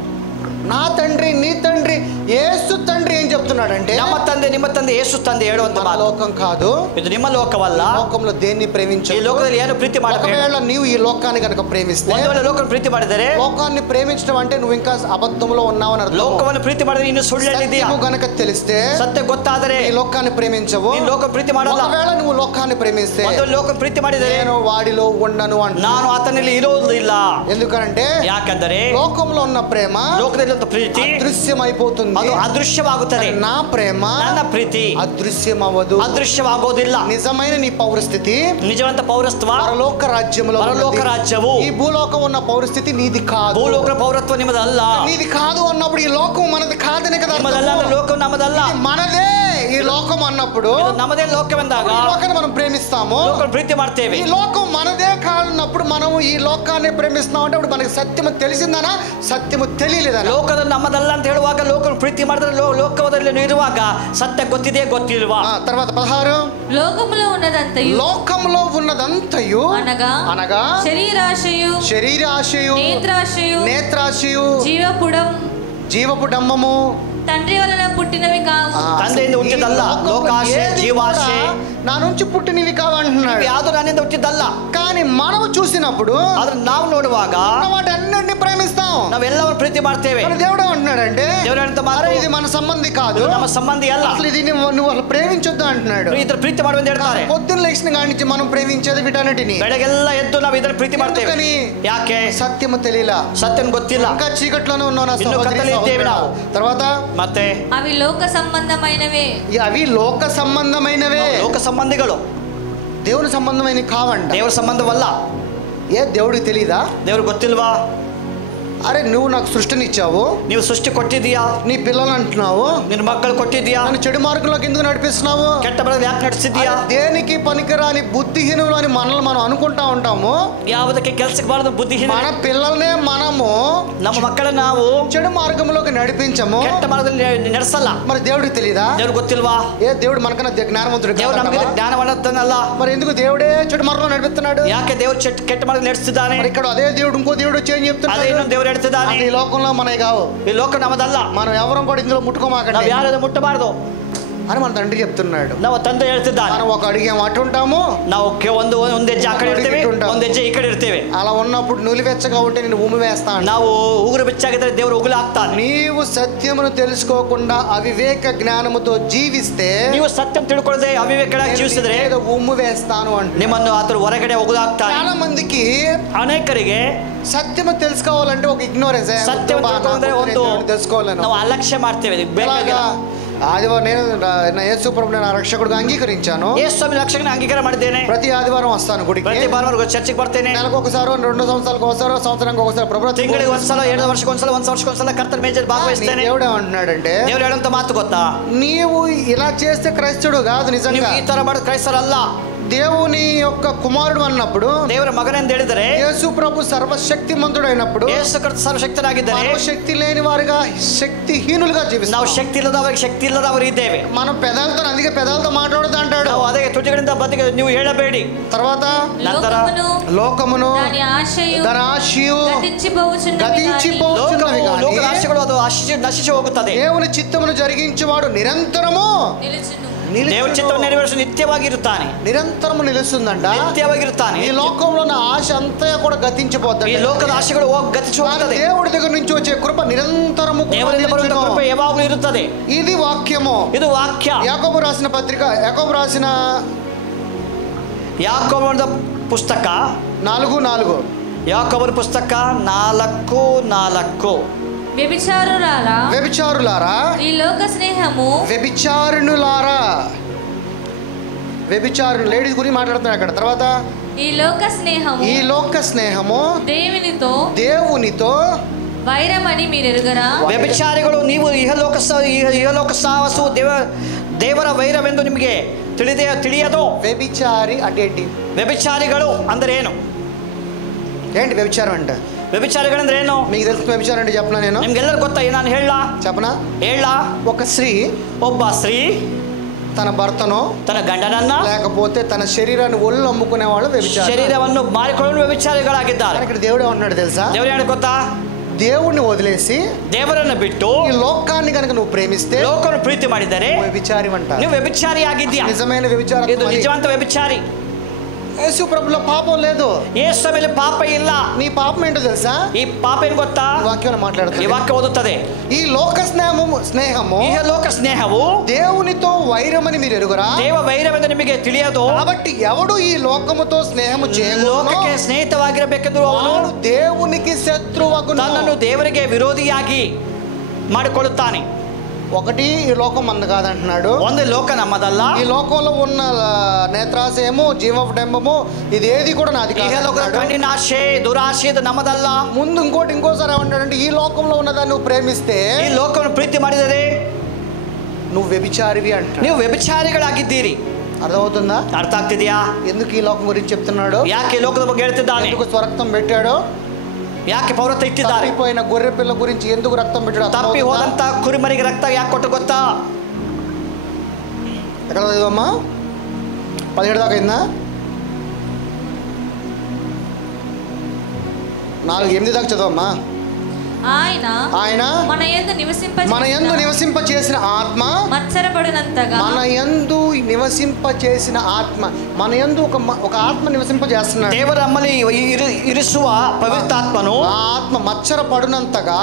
నా తండ్రి నీ తండ్రి యేసు తండ్రి ఏం చెప్తున్నాడంటే, ನಮ್ಮ ತಂದೆ ನಿಮ್ಮ ತಂದೆ ಯೇಸು ತಂದೆ ಹೇಳುವಂತ మన లోకం కాదు, ಇದು ನಿಮ್ಮ ಲೋಕವಲ್ಲ. లోకంలో దేన్ని ಈ ప్రేమించు. ಲೋಕದಲ್ಲಿ ಏನು ಪ್ರೀತಿ ಮಾಡಬೇಡ. ఒకవేళ నీవు ఈ లోకాన్ని కనుక ప్రేమిస్తే, ಒಂದು ವೇಳೆ ಲೋಕವನ್ನು ಪ್ರೀತಿ ಮಾಡಿದರೆ, లోకాన్ని ప్రేమించడం అంటే నువ్వు ఇంకా అబద్ధంలో ఉన్నావని అర్థం. ಲೋಕವನ್ನು ಪ್ರೀತಿ ಮಾಡಿದ್ರೆ ಇನ್ನು ಸುಳ್ಳು ಹೇಳಿದೀಯಾ. సత్యము గనుక తెలిస్తే ಸತ್ಯ ಗೊತ್ತಾದರೆ ఈ లోకాన్ని ప్రేమించవు. ನೀನು ಲೋಕ ಪ್ರೀತಿ ಮಾಡಲ್ಲ. ఒకవేళ నువ్వు లోకాన్ని ప్రేమిస్తే, ಒಂದು ಲೋಕ ಪ್ರೀತಿ ಮಾಡಿದರೆ నేను వాడిలో ఉండను అంట. ನಾನು ಆತನಲ್ಲಿ ಇರೋದಿಲ್ಲ. ఎందుకంటే ಯಾಕಂದರೆ లోకంలో ఉన్న ప్రేమ ಲೋಕದಲ್ಲಿ ಮಾಡಿದಂತ ಪ್ರೀತಿ అదృశ్యమైపోతుంది. ಅದು ಅದೃಶ್ಯವಾಗುತ್ತದೆ. నా ప్రేమ ನನ್ನ ಪ್ರೀತಿ అదృశ్యమవ్వదు. ಅದೃಶ್ಯವಾಗೋದಿಲ್ಲ. నిజమైన నీ పౌరస్థితి, ನಿಜವಂತ ಪೌರತ್ವ పరలోక రాజ్యంలో పరలోక ఉన్నది. రాజ్యము. ఈ భూలోకం ఉన్న పౌరస్థితి నీది కాదు. ಭೂಲೋಕ ಪೌರತ್ವ ನಿಮ್ಮದಲ್ಲ. నీది కాదు అన్నప్పుడు ఈ లోకం మనది కాదనే కదా ನಿಮ್ಮದಲ್ಲ అర్థము. ಅಂದ್ರೆ ಲೋಕ ನಮ್ಮದಲ್ಲ. ఇది మనదే ఈ లోకం అన్నప్పుడు ಇದು ನಮ್ಮದೇ ಲೋಕವೆಂದಾಗ ఈ లోకాన్ని మనం ప్రేమిస్తాము. ಲೋಕವನ್ನು ಪ್ರೀತಿ ಮಾಡ್ತೇವೆ. ఈ లోకం మనదే కాదన్నప్పుడు మనం ఈ లోకాన్ని ప్రేమిస్తాం అంటే అప్పుడు మనకి సత్యము తెలిసిందనా సత్యము తెలియలేదనా? ಲೋಕದ ನಮ್ಮದಲ್ಲ ಅಂತ ಹೇಳುವಾಗ ಲೋಕವನ್ನು ಪ್ರೀತಿ ಮಾಡಿದ್ರೆ ಲೋಕದಲ್ಲಿ ಇರುವಾಗ ಸತ್ಯ ಗೊತ್ತಿದೆ ಗೊತ್ತಿಲ್ವಾ? తర్వాత 16 లోకములో ఉన్నదంతయు లోకంలో ఉన్నదంతయు అనగా అనగా శరీరాశయు శరీరాశయు నేత్రాశయు జీవపు డమ్మము తండ్రి వలన పుట్టినవి కావు. ತಂದೆಯಿಂದ ಹುಟ್ಟಿದಲ್ಲ. ಲೋಕಾಶೆ ಜೀವಾಶೆ నా నుంచి పుట్టినవి కావు అంటున్నాడు. ಯಾವುದು ನನ್ನಿಂದ ಹುಟ್ಟಿದ್ದಲ್ಲ. కానీ మనము చూసినప్పుడు ಆದ್ರೆ ನಾವು ನೋಡುವಾಗ వాటన్నిటిని ప్రేమిస్తాం. ನಾವೆಲ್ಲವನ್ನು ಪ್ರೀತಿ ಮಾಡ್ತೇವೆ. మరి దేవుడు అంటున్నాడంటే ದೇವರಂತ ಮಾತು ఇది మన సంబంధి కాదు, ಇದು ನಮ್ಮ ಸಂಬಂಧಿ ಅಲ್ಲ, అసలు ఇది నువ్వు అసలు ప్రేమించొద్దు అంటున్నాడు. ಇದರ ಪ್ರೀತಿ ಮಾಡು ಅಂತ ಹೇಳ್ತಾರೆ. పొద్దున్న లేచిన కాడి నుంచి మనం ప్రేమించేది వీటన్నిటిని. ಬೆಳಗೆಲ್ಲ ಎದ್ದು ನಾವು ಇದರ ಪ್ರೀತಿ ಮಾಡ್ತೇವೆ. ಯಾಕೆ? సత్యము తెలియలా, ಸತ್ಯನ ಗೊತ್ತಿಲ್ಲ, ఇంకా చీకట్లోనే ఉన్నావు నా ಇನ್ನು సహోదరి, ಕತ್ತಲೆ ಇದ್ದೇವೆ ನಾವು. తర్వాత ಮತ್ತೆ అవి లోక సంబంధమైనవే. అవి లోక సంబంధమైనవే. ಲೋಕ ಸಂಬಂಧಿಗಳು దేవుని సంబంధమైనవి కావంట. ದೇವರ ಸಂಬಂಧವಲ್ಲ. ఏ దేవుడికి తెలీదా? ದೇವ್ರಿಗೆ ಗೊತ್ತಿಲ್ವಾ? అరే నువ్వు నాకు సృష్టినిచ్చావు, ನೀವು ಸೃಷ್ಟಿ ಕೊಟ್ಟಿದ್ದೀಯಾ, నీ పిల్లలు అంటున్నావు, ನಿನ್ನ ಮಕ್ಕಳು ಕೊಟ್ಟಿದ್ದೀಯಾ, నన్ను చెడు మార్గంలోకి ఎందుకు నడిపిస్తున్నావు? ಕೆಟ್ಟ ಬರೋದು ಯಾಕೆ ನಡೆಸಿದ್ದೀಯಾ? దేనికి పనికిరాని బుద్ధిహీనులు అని మనల్ని మనం అనుకుంటా ఉంటాము. ಯಾವುದಕ್ಕೆ ಕೆಲಸಕ್ಕೆ ಬಾರದು ಬುದ್ಧಿಹೀನ. మన పిల్లల్నే మనము ನಮ್ಮ ಮಕ್ಕಳನ್ನ ನಾವು చెడు మార్గంలోకి నడిపించము. ಕೆಟ್ಟ ಮಾರ್ಗದಲ್ಲಿ ನಡೆಸಲ್ಲ. మరి దేవుడికి తెలీదా? ದೇವ್ರಿಗೆ ಗೊತ್ತಿಲ್ವಾ? ఏ దేవుడు మనకన్నా జ్ఞానవంతుడు ದೇವ್ರು ನಮಗೆ కాదా? ಜ್ಞಾನವನ್ನಲ್ಲ. మరి ఎందుకు దేవుడే చెడు మార్గంలో నడిపిస్తున్నాడు? ಯಾಕೆ ದೇವ್ರು ಕೆಟ್ಟ ಮಾರ್ಗ ನಡೆಸ್ತಿದ್ದಾನೆ? మరి ఇక్కడ అదే దేవుడు ఇంకో దేవుడు వచ్చి ఏం ಅದೇ చెప్తున్నాడు? ಇನ್ನೊಂದು ದೇವ್ರು ಹೇಳ್ತಿದ್ದಾನೆ, ఈ లోకంలో మనవి కావు, ಈ ಲೋಕ ನಮ್ಮದಲ್ಲ, మనం ఎవరం కూడా ఇందులో ముట్టుకోమాకండి ನಾವು ಯಾರು ಮುಟ್ಟಬಾರದು అని మన తండ్రి చెప్తున్నాడు. ನಾವು ತಂದೆ ಹೇಳ್ತಿದ್ದಾನೆ. మనం ఒక అడిగేం అటు ఉంటాము, ನಾವು ಒಂದು ಹೆಜ್ಜೆ ಆ ಕಡೆ ಇರ್ತೇವೆ, ಒಂದು ಹೆಜ್ಜೆ ಈ ಕಡೆ ಇರ್ತೇವೆ. అలా ఉన్నప్పుడు నులివెచ్చగా ఉంటే నేను ఉమ్మి వేస్తాను. ನಾವು ಉಗುರು ಬೆಚ್ಚಾಗಿದ್ರೆ ದೇವರು ಉಗುಳು ಹಾಕ್ತಾನೆ. నీవు సత్యమును తెలుసుకోకుండా అవివేక జ్ఞానముతో జీవిస్తే ನೀವು ಸತ್ಯ ತಿಳ್ಕೊಳ್ಳದೆ ಅವಿವೇಕವಾಗಿ ಜೀವಿಸಿದ್ರೆ ఏదో ఉమ్ము వేస్తాను అంటే ನಿಮ್ಮನ್ನು ಆತರು ಹೊರಗಡೆ ಉಗುಳು ಹಾಕ್ತಾನೆ. చాలా మందికి ಅನೇಕರಿಗೆ సత్యము తెలుసుకోవాలంటే ఒక ఇగ్నోరెన్స్, ಸತ್ಯ ತಿಳ್ಕೊಂಡ್ರೆ ಒಂದು తెలుసుకోవాలను. ನಾವು ಅಲಕ್ಷ್ಯ ಮಾಡ್ತೇವೆ. ಬೇಕಾಗಿಲ್ಲ. ఆదివారం నేను యేసు ప్రభువుని నేను రక్షకుడిగా అంగీకరించాను. ಯೇಸು ಸ್ವಾಮಿ ರಕ್ಷಕನ ಅಂಗೀಕಾರ ಮಾಡಿದ್ದೇನೆ. ప్రతి ఆదివారం వస్తాను గుడికి. ಪ್ರತಿ ಭಾನುವಾರ ಚರ್ಚಿಗೆ ಬರ್ತೇನೆ. నెలకు ఒకసారి 2 సంవత్సరాలకు ఒకసారి సంవత్సరానికి ఒకసారి ప్రభు ತಿಂಗಳಿಗೆ ಒಂದ್ಸಲ 2 ವರ್ಷಕ್ಕೆ ಒಂದ್ಸಲ 1 ವರ್ಷಕ್ಕೆ ಒಂದ್ಸಲ ಕರ್ತನ ಮೇಜಲ್ಲಿ ಭಾಗವಹಿಸ್ತೇನೆ. దేవుడు ఏమంటున్నాడంటే ದೇವರು ಹೇಳಂತ ಮಾತು ಗೊತ್ತಾ? నీవు ఇలా చేస్తే క్రైస్తవుడు కాదు. ನೀವು నిజంగా ಈ ತರ ಮಾಡಿದ ಕ್ರೈಸ್ತರಲ್ಲ. దేవుని యొక్క కుమారుడు అన్నప్పుడు, ದೇವರ ಮಗನೆಂದು ಹೇಳಿದರೆ, యేసు ప్రభు సర్వశక్తిమంతుడు అయినప్పుడు ಯೇಸು ಕ್ರಿಸ್ತ ಸರ್ವಶಕ್ತನಾಗಿದ್ದಾರೆ. మనం శక్తి లేని వారిగా శక్తిహీనులుగా జీవిస్తాం. ನಾವು ಶಕ್ತಿ ಇಲ್ಲದವರಿಗೆ ಶಕ್ತಿ ಇಲ್ಲದವರು ಇದ್ದೇವೆ. మనం పెదాలతో అందుకే పెదాలతో మాట్లాడదు అంటాడు. ನಾವು ಅದೇ ತುಟಿಗಳಿಂದ ಬದಿಗೆ ನೀವು ಹೇಳಬೇಡಿ. తర్వాత ನಂತರ లోకమును దాని ఆశయు దాని ఆశయు గతించిపోతున్నవి గాని ಲೋಕದ ಆಶೆಗಳು ಅದು ನಶಿಸಿ ಹೋಗುತ್ತದೆ. దేవుని చిత్తమును జరిగించువాడు నిరంతరము నిలుచును. ದೇವರ ಚಿತ್ತವನ್ನು ನೆರವೇರಿಸಲು ನಿತ್ಯವಾಗಿರುತ್ತಾನೆ. నిరంతరము నిలుస్తుందంట. ನಿತ್ಯವಾಗಿರುತ್ತಾನೆ. ఈ లోకంలో ఉన్న ఆశ అంతా కూడా ಈ గతించిపోతుంది. ಲೋಕದ ಆಶೆಗಳು ಹೋಗಿ ಗತಿಸಿ ಹೋಗುತ್ತದೆ. దేవుడి దగ్గర నుంచి వచ్చే కృప నిరంతరము ದೇವರಿಂದ ಬರುವಂತ ಕೃಪೆ ಯಾವಾಗಲೂ ಇರುತ್ತದೆ. ఇది వాక్యము. ಇದು ವಾಕ್ಯ. యాకోబు రాసిన పత్రిక, యాకోబు రాసిన ಯಾಕೋಬನ ಪುಸ್ತಕ 4:4. ಯಾಕೋಬನ ಪುಸ್ತಕ 4:4. వ్యభిచారులారా, వ్యభిచారులారా, ఈ లోక స్నేహము వ్యభిచారులారా, వ్యభిచారు లేడీస్ గురించి మాట్లాడుతున్నారు అక్కడ. తర్వాత ఈ లోక స్నేహము ఈ లోక స్నేహము దేవునితో వైరమని మీరు ఎరుగరా? ವ್ಯಭಿಚಾರಿಗಳು ನೀವು ಇಹಲೋಕ ಸಾವಸು ದೇವರ ವೈರವೆಂದು ನಿಮಗೆ ತಿಳಿಯದು. వ్యభిచారి అంటే ఏంటి? ವ್ಯಭಿಚಾರಿಗಳು ಅಂದ್ರೆ ಏನು? ఏంటి వ్యభిచారం అంటే? ವ್ಯಭಿಚಾರಿಗಳಂದ್ರೆ ಏನು? మీకు తెలుసు వ్యభిచారం అంటే చెప్పనా? నేను ನಿಮ್ಗೆಲ್ಲರೂ ಗೊತ್ತಾ? ನಾನು చెప్పనా? ఒక స్త్రీ, ಒಬ್ಬ ಸ್ತ್ರೀ తన భర్తను, తన గండనನ್ನ, లేకపోతే తన శరీరాన్ని ఒళ్ళు అమ్ముకునే వాళ్ళు వ్యభిచారి, శరీరವನ್ನು ಮಾರಿಕೊಳ್ಳಲು ವ್ಯಭಿಚಾರಿಗಳಾಗಿದ್ದಾರೆ. ఇక్కడ దేవుడు ఏమన్నాడు తెలుసా? దేవుడు ಏನು ಗೊತ್ತಾ? దేవుణ్ణి వదిలేసి ದೇವರನ್ನು ಬಿಟ್ಟು ఈ లోకాన్ని కనుక నువ్వు ప్రేమిస్తే, ಲೋಕವನ್ನು ಪ್ರೀತಿ ಮಾಡಿದರೆ వ్యభిచారి అంట. ನೀವು ವ್ಯಭಿಚಾರಿ ಆಗಿದ್ದೀಯಾ. నిజమైన వ్యభిచారం. ಇದು ನಿಜವಂತ ವ್ಯಭಿಚಾರಿ. యేసు ప్రభులో పాపం లేదు. ಯೇಸು ಮೇಲೆ ಪಾಪ ಇಲ್ಲ. నీ పాపం ఏంటో తెలుసా? ಈ ಪಾಪ ಏನು ಗೊತ್ತಾ? వాక్యం మాట్లాడుతుంది. ಈ ವಾಕ್ಯ ಓದುತ್ತದೆ. ఈ లోక స్నేహము ಈ ಲೋಕ ಸ್ನೇಹವು దేవునితో వైరమని మీరు ఎరుగరా? ದೇವ ವೈರವೆಂದು ನಿಮಗೆ ತಿಳಿಯದು. కాబట్టి ఎవడు ఈ లోకముతో స్నేహము చేయగలనో ಲೋಕಕ್ಕೆ ಸ್ನೇಹಿತವಾಗಿರಬೇಕೆಂದು ಅವನು దేవునికి శత్రువగును. ತನ್ನನ್ನು ದೇವರಿಗೆ ವಿರೋಧಿಯಾಗಿ ಮಾಡಿಕೊಳ್ಳುತ್ತಾನೆ. ఒకటి ఈ లోకం మంది కాదంటున్నాడు. ಒಂದು ಲೋಕ ನಮ್ಮದಲ್ಲ. ఈ లోకంలో ఉన్న నేత్రాశయము, జీవడంబము ఇదేది కూడా నాది ಈಗ ಲೋಕದ కాదు. ಕಣ್ಣಿನ ಆಶೆ, ದುರಾಶೆ ಇದು ನಮ್ಮದಲ್ಲ. ముందు ఇంకోసారి ఏమంటాడంటే ఈ లోకంలో ఉన్నదాన్ని నువ్వు ప్రేమిస్తే ಈ ಲೋಕವನ್ನು ಪ್ರೀತಿ ಮಾಡಿದರೆ నువ్వు వ్యభిచారివి అంటాడు. ನೀವು ವ್ಯಭಿಚಾರಿಗಳಾಗಿದ್ದೀರಿ. అర్థమవుతుందా? ಅರ್ಥ ಆಗ್ತಿದೆಯಾ? ఎందుకు ఈ లోకం గురించి చెప్తున్నాడు? ಯಾಕೆ ಈ ಲೋಕದ ಬಗ್ಗೆ ಹೇಳ್ತಿದ್ದಾನೆ? ఎందుకు స్వరక్తం పెట్టాడు? ಯಾಕೆ ಪೌರತ್ವ ಇಟ್ಟಿದ್ದಾರೆ? తప్పిపోయిన గొర్రె పిల్ల గురించి ఎందుకు రక్తం పెట్టాడు? ತಪ್ಪಿ ಹೋದಂತ ಕುರಿಮರಿಗೆ ರಕ್ತ ಯಾಕೆ ಕೊಟ್ಟು ಗೊತ್ತಾ? ఎక్కడ చదివమ్మా? 17 దాకా అయిందా? 4-8 దాకా చదవమ్మా. ఆయన మన యందు నివసింప చేసిన ఆత్మ, మత్సరపడినంతగా మన యందు నివసింప చేసిన ఆత్మ, మన యందు ఒక ఆత్మ నివసింప చేస్తున్నాడు. ದೇವರ ನಮ್ಮಲ್ಲಿ ಇರಿಸುವ ಪವಿತ್ರಾತ್ಮನು ఆ ఆత్మ మత్సరపడినంతగా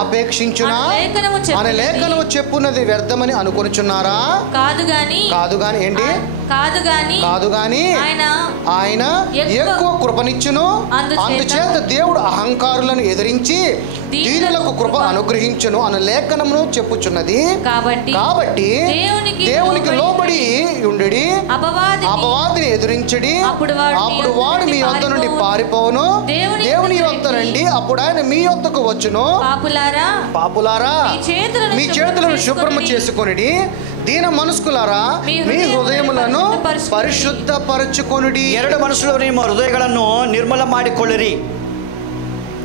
అపేక్షించున అనే లేఖనము చెప్పున్నది వ్యర్థమని అనుకొనుచున్నారా? కాదు గాని ఏంటి? కాదు గాని ఆయన ఎక్కువ కృపనిచ్చును, అందుచేత దేవుడు అహంకారులను ఎదిరించి దీనులకు కృప అనుగ్రహించును అనే లేఖనమును చెప్పుచున్నది. కాబట్టి దేవునికి లోబడి ఉండడి, అపవాదిని ఎదిరించడి, అప్పుడు వాడు మీ యొద్ద నుండి పారిపోవును. దేవుని యొద్ద రండి, అప్పుడు ఆయన మీ యొద్దకు వచ్చును. పాపులారా మీ చేతులను శుభ్రము చేసుకొనిడి, దీన మనస్కులారా మీ హృదయములను పరిశుద్ధపరచుకొనుడి. 2 ಮನಸ್ಸುಗಳು ನಿಮ್ಮ ಹೃದಯಗಳನ್ನು ನಿರ್ಮಲ ಮಾಡಿಕೊಳ್ಳಿರಿ.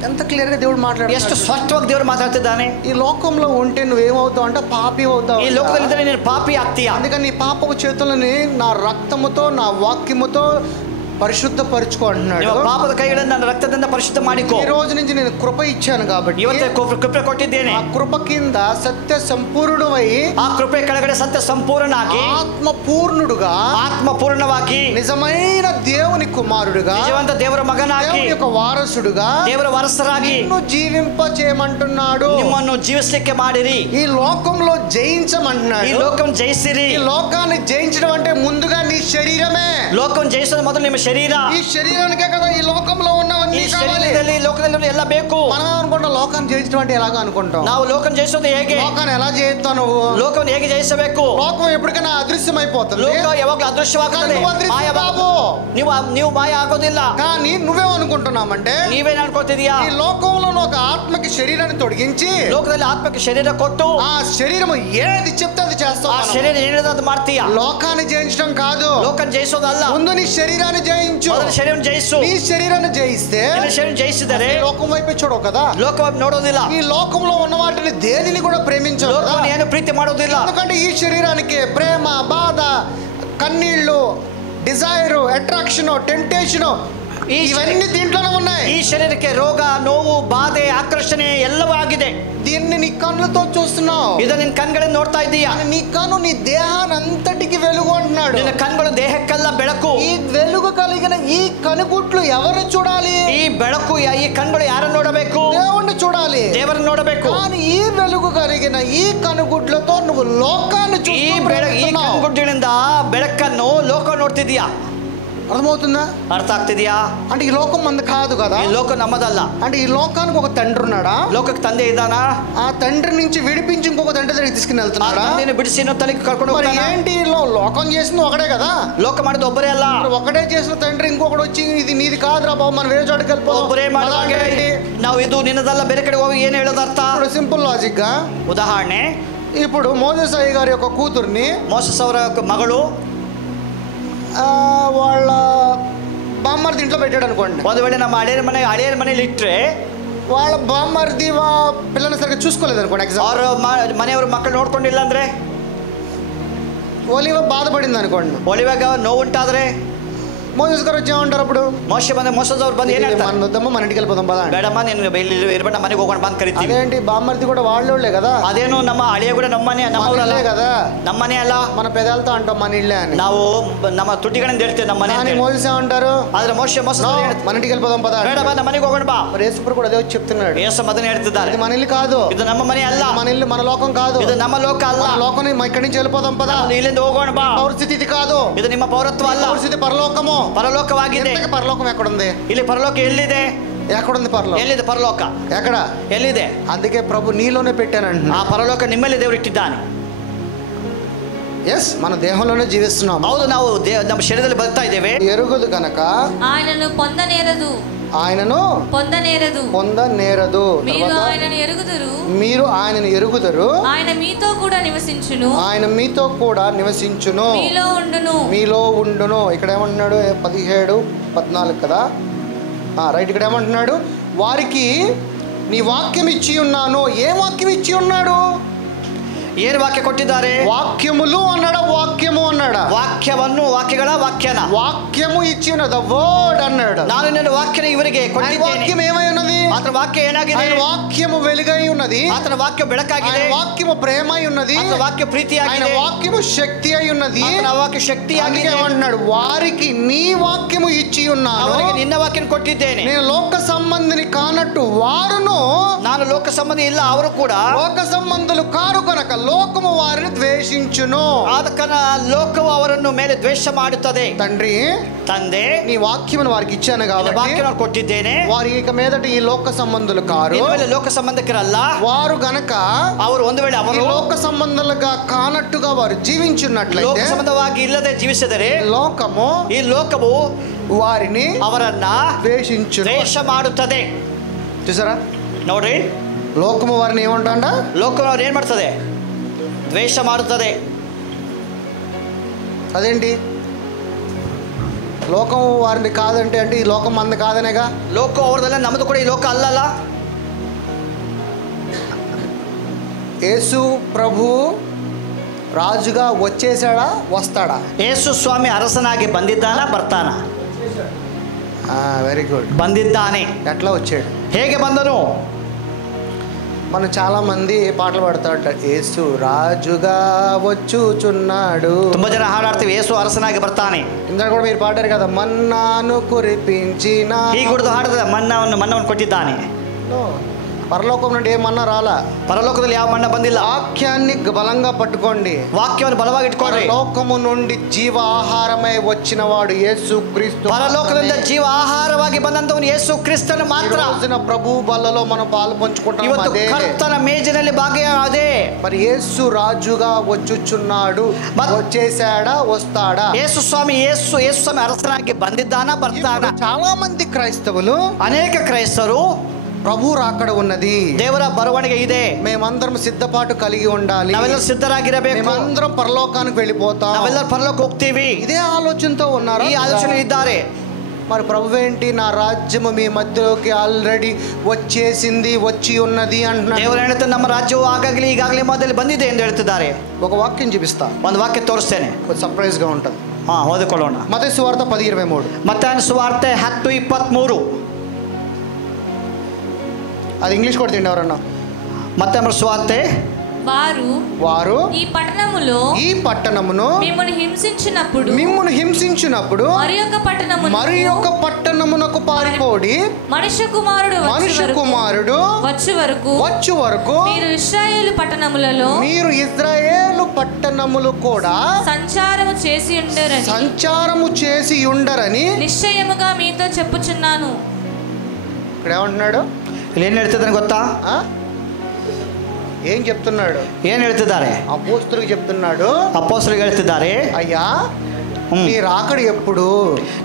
ఎంత క్లియర్ గా దేవుడు మాట్లాడుతున్నాడు. ಎಷ್ಟು ಸ್ಪಷ್ಟವಾಗಿ ದೇವರು ಮಾತಾಡ್ತಿದ್ದಾನೆ. ఈ లోకంలో ఉంటే నువ్వేమవుతావు అంటే పాపి అవుతావు. ఈ లోకದಲ್ಲಿ నేను పాపి ಆಗ್ತೀಯ. అందుకని నీ పాపపు చేతులని నా రక్తముతో నా వాక్యముతో పరిశుద్ధపరచుకో అంటున్నాడు. పాపದ ಕೈಗಳನ್ನು ನನ್ನ ರಕ್ತದಿಂದ ಪರಿಶುದ್ಧ ಮಾಡಿಕೋ. ఈ రోజు నుంచి నేను కృప ఇచ్చాను కాబట్టి ಇವತ್ತು ಕೃಪೆ ಕೊಟ್ಟಿದ್ದೇನೆ. ఆ కృప కింద సత్య సంపూర్ణుడై, ఆ కృపೆ ಕೆಳಗಡೆ ಸತ್ಯ ಸಂಪೂರ್ಣನಾಗಿ, ఆత్మ పూర్ణವಾಗಿ, నిజమైన దేవుని కుమారుడుగా, నిజవంత ದೇವರ ಮಗನಾಗಿ, దేవుని యొక్క వారసుడుగా, ದೇವರ ವಾರಸರಾಗಿ నిన్ను జీవింప చేయమంటున్నాడు. ನಿಮ್ಮನ್ನು ಜೀವಿಸಲಿಕ್ಕೆ ಮಾಡಿರಿ. ఈ లోకంలో జయించమంటున్నాడు. ఈ లోకం ಜಯಿಸಿರಿ. ఈ లోకాన్ని జయించడం అంటే ముందుగా నీ శరీరమే. లోకం జಯಿಸೋದು ಮೊದಲು ನಿಮ್ಮ ಶರೀರ. ఈ శరీరానికే కదా ఈ లోకంలో ఉన్నవన్నీ కావాలి. ಈ ಲೋಕದಲ್ಲಿ ಎಲ್ಲ ಬೇಕು. మనం అనుకుంటాం లోకాన్ని జయించడం అంటే ఎలాగా అనుకుంటాం. ನಾವು ಲೋಕಂ ಜಯಿಸೋದು ಹೇಗೆ? లోకాన్ని ఎలా జయిస్తావు నువ్వు? ಲೋಕವನ್ನು ಹೇಗೆ ಜಯಿಸಬೇಕು? లోకం ఎప్పటికైనా అదృశ్యమైపోతుంది. ಲೋಕ ಯಾವಾಗಲೂ ಅದೃಶ್ಯವಾಗುತ್ತದೆ. ನೀವು ಮಾಯ ಆಗೋದಿಲ್ಲ. కానీ నువ్వేమనుకుంటున్నామంటే ನೀವೇನ್ ಅನ್ಕೋತಿದೀಯಾ? ఈ లోకంలో ఒక ఆత్మకి శరీరాన్ని తొడిగించి, ಲೋಕದಲ್ಲಿ ಆತ್ಮಕ್ಕೆ ಶರೀರ ಕೊಟ್ಟು ఆ శరీరం ఏది చెప్తే అది చేస్తావు. ಆ ಶರೀರ ಏನಿದೆ ಮಾಡ್ತೀಯ. లోకాన్ని జయించడం కాదు, ಲೋಕನ್ ಜಯಿಸೋದಲ್ಲ. ముందు నీ శరీరాన్ని జయించు. ಶರೀರ ಜಯಿಸು. నీ శరీరాన్ని జయిస్తే ಶರೀರ ಜಯಿಸಿದರೆ లోకం వైపే చూడవు కదా. ಲೋಕ ನೋಡೋದಿಲ್ಲ. ఈ లోకంలో ఉన్న వాటిని దేనిని కూడా ప్రేమించవు. ಲೋಕವನ್ನು ಏನು ಪ್ರೀತಿ ಮಾಡೋದಿಲ್ಲ. ఎందుకంటే ఈ శరీరానికి ప్రేమ, బాధ, కన్నీళ్లు, డిజైర్, అట్రాక్షన్, టెంప్టేషన్ ఇవన్నీ దీంట్లోనే ఉన్నాయి. ఈ శరీరಕ್ಕೆ ರೋಗ, ನೋವು, ಬಾಧೆ, ಆಕರ್ಷಣೆ ಎಲ್ಲವೂ ಆಗಿದೆ. దీన్ని నీ కన్నులతో చూస్తున్నావు. ಇದು ನಿನ್ನ ಕಣ್ಗಳಿಂದ ನೋಡ್ತಾ ಇದ್ದೀಯಾ. నీ కన్ను నీ దేహానంతటికి వెలుగు అంటున్నాడు. ನಿನ್ನ ಕಣ್ಗಳು ದೇಹಕ್ಕೆಲ್ಲ ಬೆಳಕು. ఈ వెలుగు కలిగిన ఈ కనుగుట్లు ఎవరు చూడాలి? ಈ ಬೆಳಕು ಈ ಕಣ್ಗಳು ಯಾರನ್ನು ನೋಡಬೇಕು? దేవుణ్ణి చూడాలి, ದೇವರನ್ನು ನೋಡಬೇಕು. కానీ ఈ వెలుగు కలిగిన ఈ కనుగుడ్లతో నువ్వు లోకాన్ని ಈ ಕಣ್ಗುಡ್ಡಿನಿಂದ ಬೆಳಕನ್ನು ಲೋಕ ನೋಡ್ತಿದೀಯಾ. అర్థమవుతుందా? అర్థ ಆಗ್ತಿದೆಯా? అంటే ఈ లోకం మంది కాదు కదా. ఈ లోకం నమ్మదಲ್ಲ. అంటే ఈ లోకానికి ఒక తండ్రి ఉన్నాడా? లోకಕ್ಕೆ ತಂದೆ ಇದ್ದಾನಾ? ఆ తండ్రి నుంచి విడిపించి ఇంకొక తండ్రి దగ్గరికి తీసుకుని వెళ్తున్నాడా? ತಂದೆಯನ್ನು ಬಿಡಿಸಿ ಇನ್ನೊಂದು ತಲೆಗೆ ಕರ್ಕೊಂಡು ಹೋಗ್ತಾನಾ? ఏంటి లోకం చేసింది ఒకటే కదా. లోక ಮಾಡಿದ ಒಬ್ಬರೇ ಅಲ್ಲ. ఒకటే చేసిన తండ్రి ఇంకొకటి వచ్చి ఇది నీది కాదురా బాబు మనం వేరే చోటుకి వెళ్ళిపోదాం. ಒಬ್ಬರೇ ಮಾಡಿದಾಗ ನಾವು ಇದು ನಿನ್ನದಲ್ಲ ಬೇರೆ ಕಡೆ ಹೋಗಿ ಏನು ಹೇಳೋದು ಅರ್ಥ? ఇప్పుడు సింపుల్ లాజిక్ గా ಉದಾಹರಣೆ, ఇప్పుడు మోసెస్ అయ్య గారి యొక్క కూతుర్ని, మోసెస్ ಅವರ ಮಗಳು వాళ్ళ బామ్మర్ది ఇంట్లో పెట్టాడు అనుకోండి. ಒಂದು ವೇಳೆ ನಮ್ಮ ಹಳೆಯ ಮನೇಲಿ ಇಟ್ಟರೆ వాళ్ళ బామ్మర్ది పిల్లల్ని సరిగ్గా చూసుకోలేదు అనుకోండి. ಅವ್ರ ಮನೆಯವ್ರ ಮಕ್ಕಳು ನೋಡ್ಕೊಂಡಿಲ್ಲ ಅಂದ್ರೆ, ఒలివ బాధపడింది అనుకోండి. ಒಲಿವಾಗ ನೋವು ಉಂಟಾದ್ರೆ మోసెస్ గారు వచ్చి ఏమంటారు అప్పుడు? మోసెస్ ಅವ್ರು ಬಂದು ಏನು ಹೇಳ್ತಾರೆ? మన వద్దమ్మ మన ఇంటికి వెళ్ళిపోదాం పద. ಬೇಡಮ್ಮ ನೀನು ಇರ್ಬೇಡ, ಮನೆಗೆ ಹೋಗೋಣ ಬಂದು ಕರಿತೀವಿ. అదేంటి బామ్మర్ది కూడా వాళ్ళే కదా. ಅದೇನು ನಮ್ಮ ಹಳೆಯ ಕೂಡ ನಮ್ಮವರಲ್ಲ కదా. ನಮ್ಮನೆ ಅಲ್ಲ, మన పెదాలతో అంటాం మన ఇళ్ళే అని. ನಾವು ನಮ್ಮ ತುಟಿಗಳಿಂದ ಹೇಳ್ತೇವೆ ನಮ್ಮ ಮನೆ. మోసెస్ ఏమంటారు? ಆದ್ರೆ ಮೋಸ మన ఇంటికి వెళ్ళిపోదాం పద. ಬೇಡ ಬಾ, ನಮ್ಮ ಮನೆಗೆ ಹೋಗೋಣ ಬಾ. యేసుప్రభువు కూడా అదే వచ్చి చెప్తున్నాడు. ಯೇಸು ಅದನ್ನ ಹೇಳ್ತಿದ್ದಾರೆ. ఇది మన ఇల్లు కాదు, ಇದು ನಮ್ಮ ಮನೆ ಅಲ್ಲ, మన ఇల్లు మన లోకం కాదు, ಇದು ನಮ್ಮ ಲೋಕ ಅಲ್ಲ. మన లోకం ఇక్కడి నుంచి వెళ్ళిపోదాం పద. ಇಲ್ಲಿಂದ ಹೋಗೋಣ ಬಾ. పరిస్థితి ఇది కాదు, ಇದು ನಿಮ್ಮ ಪೌರತ್ವ ಅಲ್ಲ, పరిస్థితి పరలోకము. ಪರಲೋಕವಾಗಿದೆ. పరలోకం ఎక్కడుంది? ಇಲ್ಲಿ ಪರಲೋಕ ಎಲ್ಲಿದೆ? ఎక్కడుంది పరలోకం? ಎಲ್ಲಿದೆ ಪರಲೋಕ? ఎక్కడ? ಎಲ್ಲಿದೆ? అందుకే ప్రభు నీలోనే పెట్టానంట. ಆ ಪರಲೋಕ ನಿಮ್ಮಲ್ಲಿ ದೇವರು ಇಟ್ಟಿದ್ದಾನೆ. ఎస్, మన దేహంలోనే జీవిస్తున్నాం. ಹೌದು, ನಾವು ನಮ್ಮ ಶರೀರದಲ್ಲಿ ಬದುಕ್ತಾ ಇದ್ದೇವೆ. ఎరుగుదు గనక ఆయనను పొందనేరదు, ఆయనను పొందనేరదు, పొందనేరదు. మీరు ఆయనను ఎరుగుదురు, మీరు ఆయనను ఎరుగుదురు, ఆయన మీతో కూడా నివసించును, ఆయన మీతో కూడా నివసించును, మీలో ఉండును, మీలో ఉండును. ఇక్కడ ఏమంటున్నాడు? 17, 14 కదా, రైట్. ఇక్కడ ఏమంటున్నాడు? వారికి నీ వాక్యం ఇచ్చి ఉన్నాను. ఏ వాక్యం ఇచ్చి ఉన్నాడు? ಏನು ವಾಕ್ಯ ಕೊಟ್ಟಿದ್ದಾರೆ? వాక్యములు అన్నాడా? వాక్యము అన్నాడా? ವಾಕ್ಯವನ್ನು, ವಾಕ್ಯಗಳ ವಾಕ್ಯನ. వాక్యము ఇచ్చి ఉన్నది, వర్డ్ అన్నాడు. ನಾನು ನಿನ್ನ ವಾಕ್ಯನ ಇವರಿಗೆ ಕೊಟ್ಟಿದ್ದೇನೆ. వాక్యం ఏమై ఉన్నది? ಆತನ ವಾಕ್ಯ ಏನಾಗಿದೆ? ఆయన వాక్యము వెలుగై ఉన్నది, ಆತನ ವಾಕ್ಯ ಬೆಳಕಾಗಿದೆ, ఆయన వాక్యము ప్రేమై ఉన్నది, ಆತನ ವಾಕ್ಯ ఆయన ಪ್ರೀತಿಯಾಗಿದೆ, వాక్యము శక్తి అయి ఉన్నది. ಆತನ ವಾಕ್ಯ ಶಕ್ತಿಯಾಗಿದೆ. ఏమంటున్నాడు? వారికి నీ వాక్యము ఇచ్చి ఉన్నాను, ಅವರಿಗೆ ನಿನ್ನ ವಾಕ್ಯನ ಕೊಟ್ಟಿದ್ದೇನೆ. నేను లోక సంబంధిని కానట్టు వారును, ನಾನು ಲೋಕ ಸಂಬಂಧಿ ಇಲ್ಲ, ಅವರು ಕೂಡ లోక సంబంధులు కారు కనుక లోకము వారిని ద్వేషించును. ಆದ ಕಾರಣ ಲೋಕವು ಅವರನ್ನು ಮೇಲೆ ದ್ವೇಷ ಮಾಡುತ್ತದೆ. తండ్రి, ತಂದೆ, నీ వాక్యమును వారికి ఇచ్చాను ನಿನ್ನ కాబట్టి ವಾಕ್ಯನ ಕೊಟ್ಟಿದ್ದೇನೆ. వారి ఇక మీదట ఈ లోక సంబంధులు కారు. ಇನ್ಮೇಲೆ ಲೋಕ ಸಂಬಂಧಿಕರಲ್ಲ. వారు గనక ಅವರು ಒಂದು ವೇಳೆ ఈ ಅವರು లోక సంబంధాలుగా కానట్టుగా వారు ಲೋಕ జీవించున్నట్లయితే ಸಂಬಂಧವಾಗಿ ಇಲ್ಲದೆ ಜೀವಿಸಿದರೆ లోకము ಈ ಲೋಕವು వారిని ಅವರನ್ನ ద్వేషించు. ದ್ವೇಷ ಮಾಡುತ್ತದೆ. చూసారా? ನೋಡ್ರಿ, లోకము వారిని ఏమంటాడ? ಲೋಕವು ಅವ್ರು ಏನ್ ಮಾಡ್ತದೆ? ದ್ವೇಷ ಮಾಡುತ್ತದೆ. అదేంటి? లోకం వారిని కాదంటే అంటే ఈ లోకం మంది కాదనేగా. ಲೋಕ ಅವ್ರದಲ್ಲ, ನಮ್ದು ಕೂಡ ಈ ಲೋಕ ಅಲ್ಲಲ್ಲ. యేసు ప్రభు రాజుగా వచ్చేసాడా, వస్తాడా? ಯೇಸು ಸ್ವಾಮಿ ಅರಸನಾಗಿ ಬಂದಿದ್ದಾನ, ಬರ್ತಾನ? Very good. ಬಂದಿದ್ದಾನೆ. ఎట్లా వచ్చాడు? ಹೇಗೆ ಬಂದನು? మనం చాలా మంది పాటలు పాడుతాడు, యేసు రాజుగా వచ్చుచున్నాడు. ತುಂಬಾ ಜನ ಹಾಡಾಡ್ತೀವಿ, ಯೇಸು ಅರಸನಾಗಿ ಬರ್ತಾನೆ. ఇందాక కూడా మీరు పాడారు కదా, మన్నాను కురిపించిన. ಹೀಗೆ ಕುಡಿದು ಹಾಡಿದ ಮನ್ನವನ್ನು ಕೊಟ್ಟಿದ್ದಾನೆ. పరలోకం నుండి ఏ మన్నా రాలా. పరలోకದಲ್ಲಿ ಯಾವ ಮನ್ನ ಬಂದಿಲ್ಲ. వాక్యాన్ని బలంగా పట్టుకోండి, ವಾಕ್ಯವನ್ನು ಬಲವಾಗಿ ಇಟ್ಕೊಳ್ಳಿ. లోకము నుండి జీవ ఆహారమై వచ్చిన వాడు యేసు క్రీస్తు. ಪರಲೋಕದಿಂದ ಜೀವ ಆಹಾರವಾಗಿ ಬಂದಂತವನು ಯೇಸು ಕ್ರಿಸ್ತನು ಮಾತ್ರ. రోజున ప్రభు బల్లలో మనం పాలు పంచుకుంటాం. ಇವತ್ತು అదే ಕರ್ತನ ಮೇಜಿನಲ್ಲಿ ಭಾಗಿಯಾದೆ. మరి యేసు రాజుగా వచ్చుచున్నాడు, వచ్చేసాడా, వస్తాడా? ಯೇಸು ಸ್ವಾಮಿ ಅರಸನಾಗಿ ಬಂದಿದ್ದಾನ, ಬರ್ತಾನ? చాలా మంది క్రైస్తవులు, ಅನೇಕ ಕ್ರೈಸ್ತರು ప్రభు రాకడ ఉన్నది, ದೇವರ ಬರವಣಿಗೆ ಇದೆ, మేమందరం సిద్ధపాటు కలిగి ఉండాలి, ನಾವೆಲ್ಲರೂ ಸಿದ್ಧರಾಗಿರಬೇಕು, మేమందరం పరలోకానికి వెళ్ళిపోతాం, ನಾವೆಲ್ಲರೂ ಪರಲೋಕ ಹೋಗ್ತೀವಿ, ఇదే ఆలోచనతో ఉన్నారు. ಈ ಆಲೋಚನೆ ಇದ್ದಾರೆ. మరి ప్రభు ఏంటి, నా రాజ్యము మీ మధ్యలోకి ఆల్రెడీ వచ్చేసింది, వచ్చి ఉన్నది అంటున్నాడు. ದೇವರು ಹೇಳುತ್ತೆ, ನಮ್ಮ ರಾಜ್ಯವು ಈಗಾಗಲೇ ಮೊದಲು ಬಂದಿದೆ ಎಂದು ಹೇಳ್ತಿದ್ದಾರೆ. ఒక వాక్యం చూపిస్తా, ಒಂದು ವಾಕ್ಯ ತೋರಿಸ್ತೇನೆ, ಸರ್ಪ್ರೈజ్ గా ఉంటుంది. ಓದಿಕೊಳ್ಳೋಣ. మత్తయి సువార్త 10:23. ಮತ್ತಾಯನ ಸುವಾರ್ತೆ 10:23. అది ఇంగ్లీష్ కూడా తిండి ఎవరన్నా. మత్తయి సువార్ತೆ, వారు ఈ పట్టణమును మిమ్మును హింసించినప్పుడు మరి యొక్క పట్టణమునకు పారిపోడి మనుష్య కుమారుడు వచ్చు వరకు మీరు ఇశ్రాయేలు పట్టణములు కూడా సంచారము చేసి ఉండరని నిశ్చయముగా మీతో చెప్పుచున్నాను. ఇక్కడ ఏమంటున్నాడు? ಏನ್ ಹೇಳ್ತಿದ್ದಾನೆ ಗೊತ್ತಾ? ఏం చెప్తున్నాడు? ಏನ್ ಹೇಳ್ತಿದ್ದಾರೆ? అపోస్తలులకు చెప్తున్నాడు, ಅಪೊಸ್ತಲರಿಗೆ ಹೇಳ್ತಿದ್ದಾರೆ, అయ్యా నీ రాకడ ఎప్పుడు,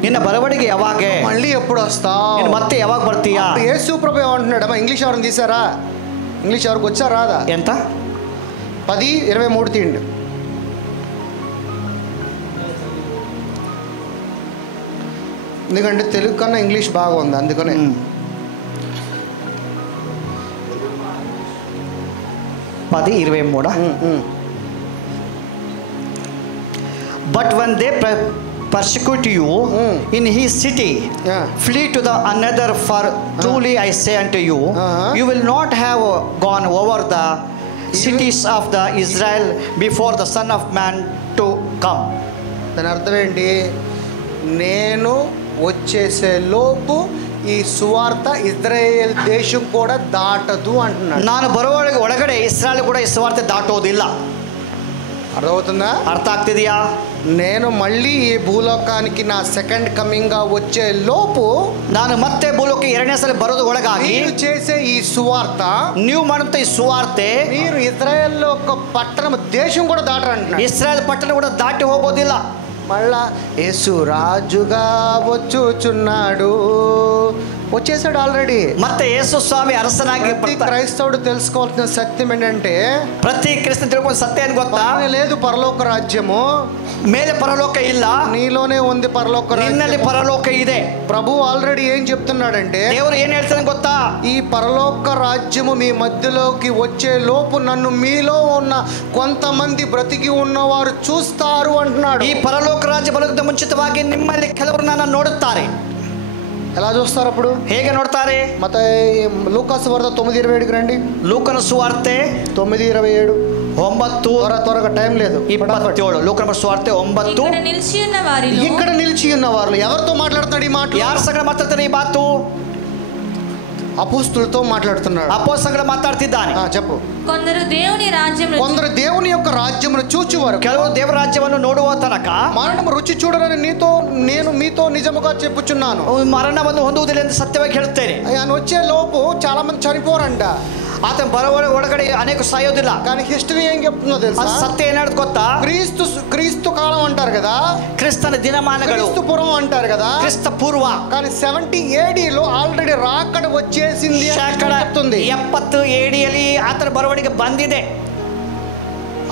ನಿನ್ನ ಬರವಣಿಗೆ ಯಾವಾಗ, మళ్ళీ ఎప్పుడు వస్తావు, ನೀನು ಮತ್ತೆ ಯಾವಾಗ ಬರ್ತೀಯಾ? యేసు ప్రభు ఏమంటున్నాడు? అమ్మా ఇంగ్లీష్ ఎవరిని తీసారా? ఇంగ్లీష్ ఎవరికి వచ్చారా రాదా? ఎంత? 10:23 తీయండి. ఎందుకంటే తెలుగు కన్నా ఇంగ్లీష్ బాగా ఉంది, అందుకనే. 10:23. But when they persecute you in his city, flee to the another, for truly I say unto you, you will not have gone over the cities of the Israel before the Son of Man to come. దాని అర్థం ఏంటి? నేను వచ్చేసే లోపు ఈ సువార్త Israel దేశం కూడా దాటదు అంటున్నాడు. ನಾನು ಬರುವ ಒಳಗಡೆ ಇಸ್ರಾಯೇಲ್ ಕೂಡ ಈ ಸುವಾರ್ತೆ ದಾಟೋದಿಲ್ಲ. అర్థమవుతుందా? ಅರ್ಥ ಆಗ್ತಿದೆಯಾ? నేను మళ్ళీ ఈ భూలోకానికి నా సెకండ్ కమింగ్ గా వచ్చే లోపు ನಾನು ಮತ್ತೆ ಭೂಲೋಕಕ್ಕೆ ಎರಡನೇ ಸಲ ಬರೋದು ಒಳಗಾಗಿ మీరు చేసే ఈ సువార్త, ನೀವು ಮಾಡುವಂತ ಈ ಸುವಾರ್ತೆ మీరు ఇజ్రాయెల్లో ఒక పట్టణం దేశం కూడా దాటరంటున్నాడు. ఇస్రాయల్ పట్టణ కూడా దాటి ಹೋಗೋದಿಲ್ಲ. మళ్ళా యేసు రాజుగా వచ్చుచున్నాడు, వచ్చేసాడు ఆల్రెడీ. ಮತ್ತೆ ಯೇಸು ಸ್ವಾಮಿ ಅರಸನಾಗಿ ప్రతి క్రైస్తవుడు తెలుసుకోవాల్సిన సత్యం ఏంటంటే, ಪ್ರತಿ ಕ್ರಿಸ್ತನ ತಿಳ್ಕೊಂಡು ಸತ್ಯ ಏನು ಗೊತ್ತಾ? లేదు పరలోక రాజ్యము, ಮೇಲೆ ಪರಲೋಕ ಇಲ್ಲ, నీలోనే ఉంది పరలోక రాజ్యం. ನಿನ್ನಲ್ಲಿ పరలోಕ ಇದೆ. ప్రభు ఆల్రెడీ ఏం చెప్తున్నాడంటే, ದೇವರು ಏನ್ ಹೇಳ್ತಾನೆ ಗೊತ್ತಾ? ఈ పరలోక రాజ్యము మీ మధ్యలోకి వచ్చే లోపు నన్ను మీలో ఉన్న కొంతమంది బ్రతికి ఉన్నవారు చూస్తారు అంటున్నాడు. ಈ ಪರಲೋಕ ರಾಜ್ಯ ಬರೋದಕ್ಕೆ ಮುಂಚಿತವಾಗಿ ನಿಮ್ಮಲ್ಲಿ ಕೆಲವರು ನನ್ನ ನೋಡುತ್ತಾರೆ. ఎలా చూస్తారు అప్పుడు? ಹೇಗೆ ನೋಡ್ತಾರೆ? ಮತ್ತೆ లూకాసు వార్త 9:27కి రండి. ಲೂಕನ ಸುವಾರ್ತೆ 9:27. 9 త్వరగా టైం లేదు. 27. ಲೂಕನ ಸುವಾರ್ತೆ 9. ఇక్కడ నిలిచి ఉన్న వారిలో, ఇక్కడ నిలిచి ఉన్న వారు ఎవరితో మాట్లాడుతున్నాడు ఈ మాట? ಯಾರ ಸಂಗಡ ಮಾತಾಡ್ತಾನೆ ಈ ಮಾತು? అపోస్తులతో మాట్లాడుతున్నాడు. ಅಪೊಸ್ತಲರ ಸಂಗಡ ಮಾತಾಡ್ತಿದ್ದಾನೆ. చెప్పు. కొందరు దేవుని రాజ్యం కొందరు దేవుని యొక్క రాజ్యమును చూచువారు, ಕೆಲವರು ದೇವರ ರಾಜ್ಯವನ್ನು ನೋಡುವ ತನಕ మరణం రుచి చూడరని నేను మీతో నిజముగా చెప్పుచున్నాను. ಮರಣವನ್ನು ಹೊಂದುವುದಿಲ್ಲ ಎಂದು ಸತ್ಯವಾಗಿ ಹೇಳುತ್ತೇನೆ. ఆయన వచ్చే లోపు చాలా మంది చనిపోరంట. ಆತ ಬರುವ ಒಳಗಡೆ ಅನೇಕ ಸಾಯೋದಿಲ್ಲ. కానీ హిస్టరీ ఏం చెప్తుందో తెలుసా? ಸತ್ಯ ಏನಾದ್ರು ಗೊತ್ತಾ? క్రీస్తు కాలం అంటారు కదా, ಕ್ರಿಸ್ತನ ದಿನಮಾನಗಳು, క్రీస్తు పూర్వం అంటారు కదా, ಕ್ರಿಸ್ತ ಪೂರ್ವ. కానీ 70 AD లో ఆల్రెడీ రాకడ వచ్చేసింది ಶೇಕಡ చెప్తుంది. 70 AD ಆತನ ಬರವಣಿಗೆ ಬಂದಿದೆ.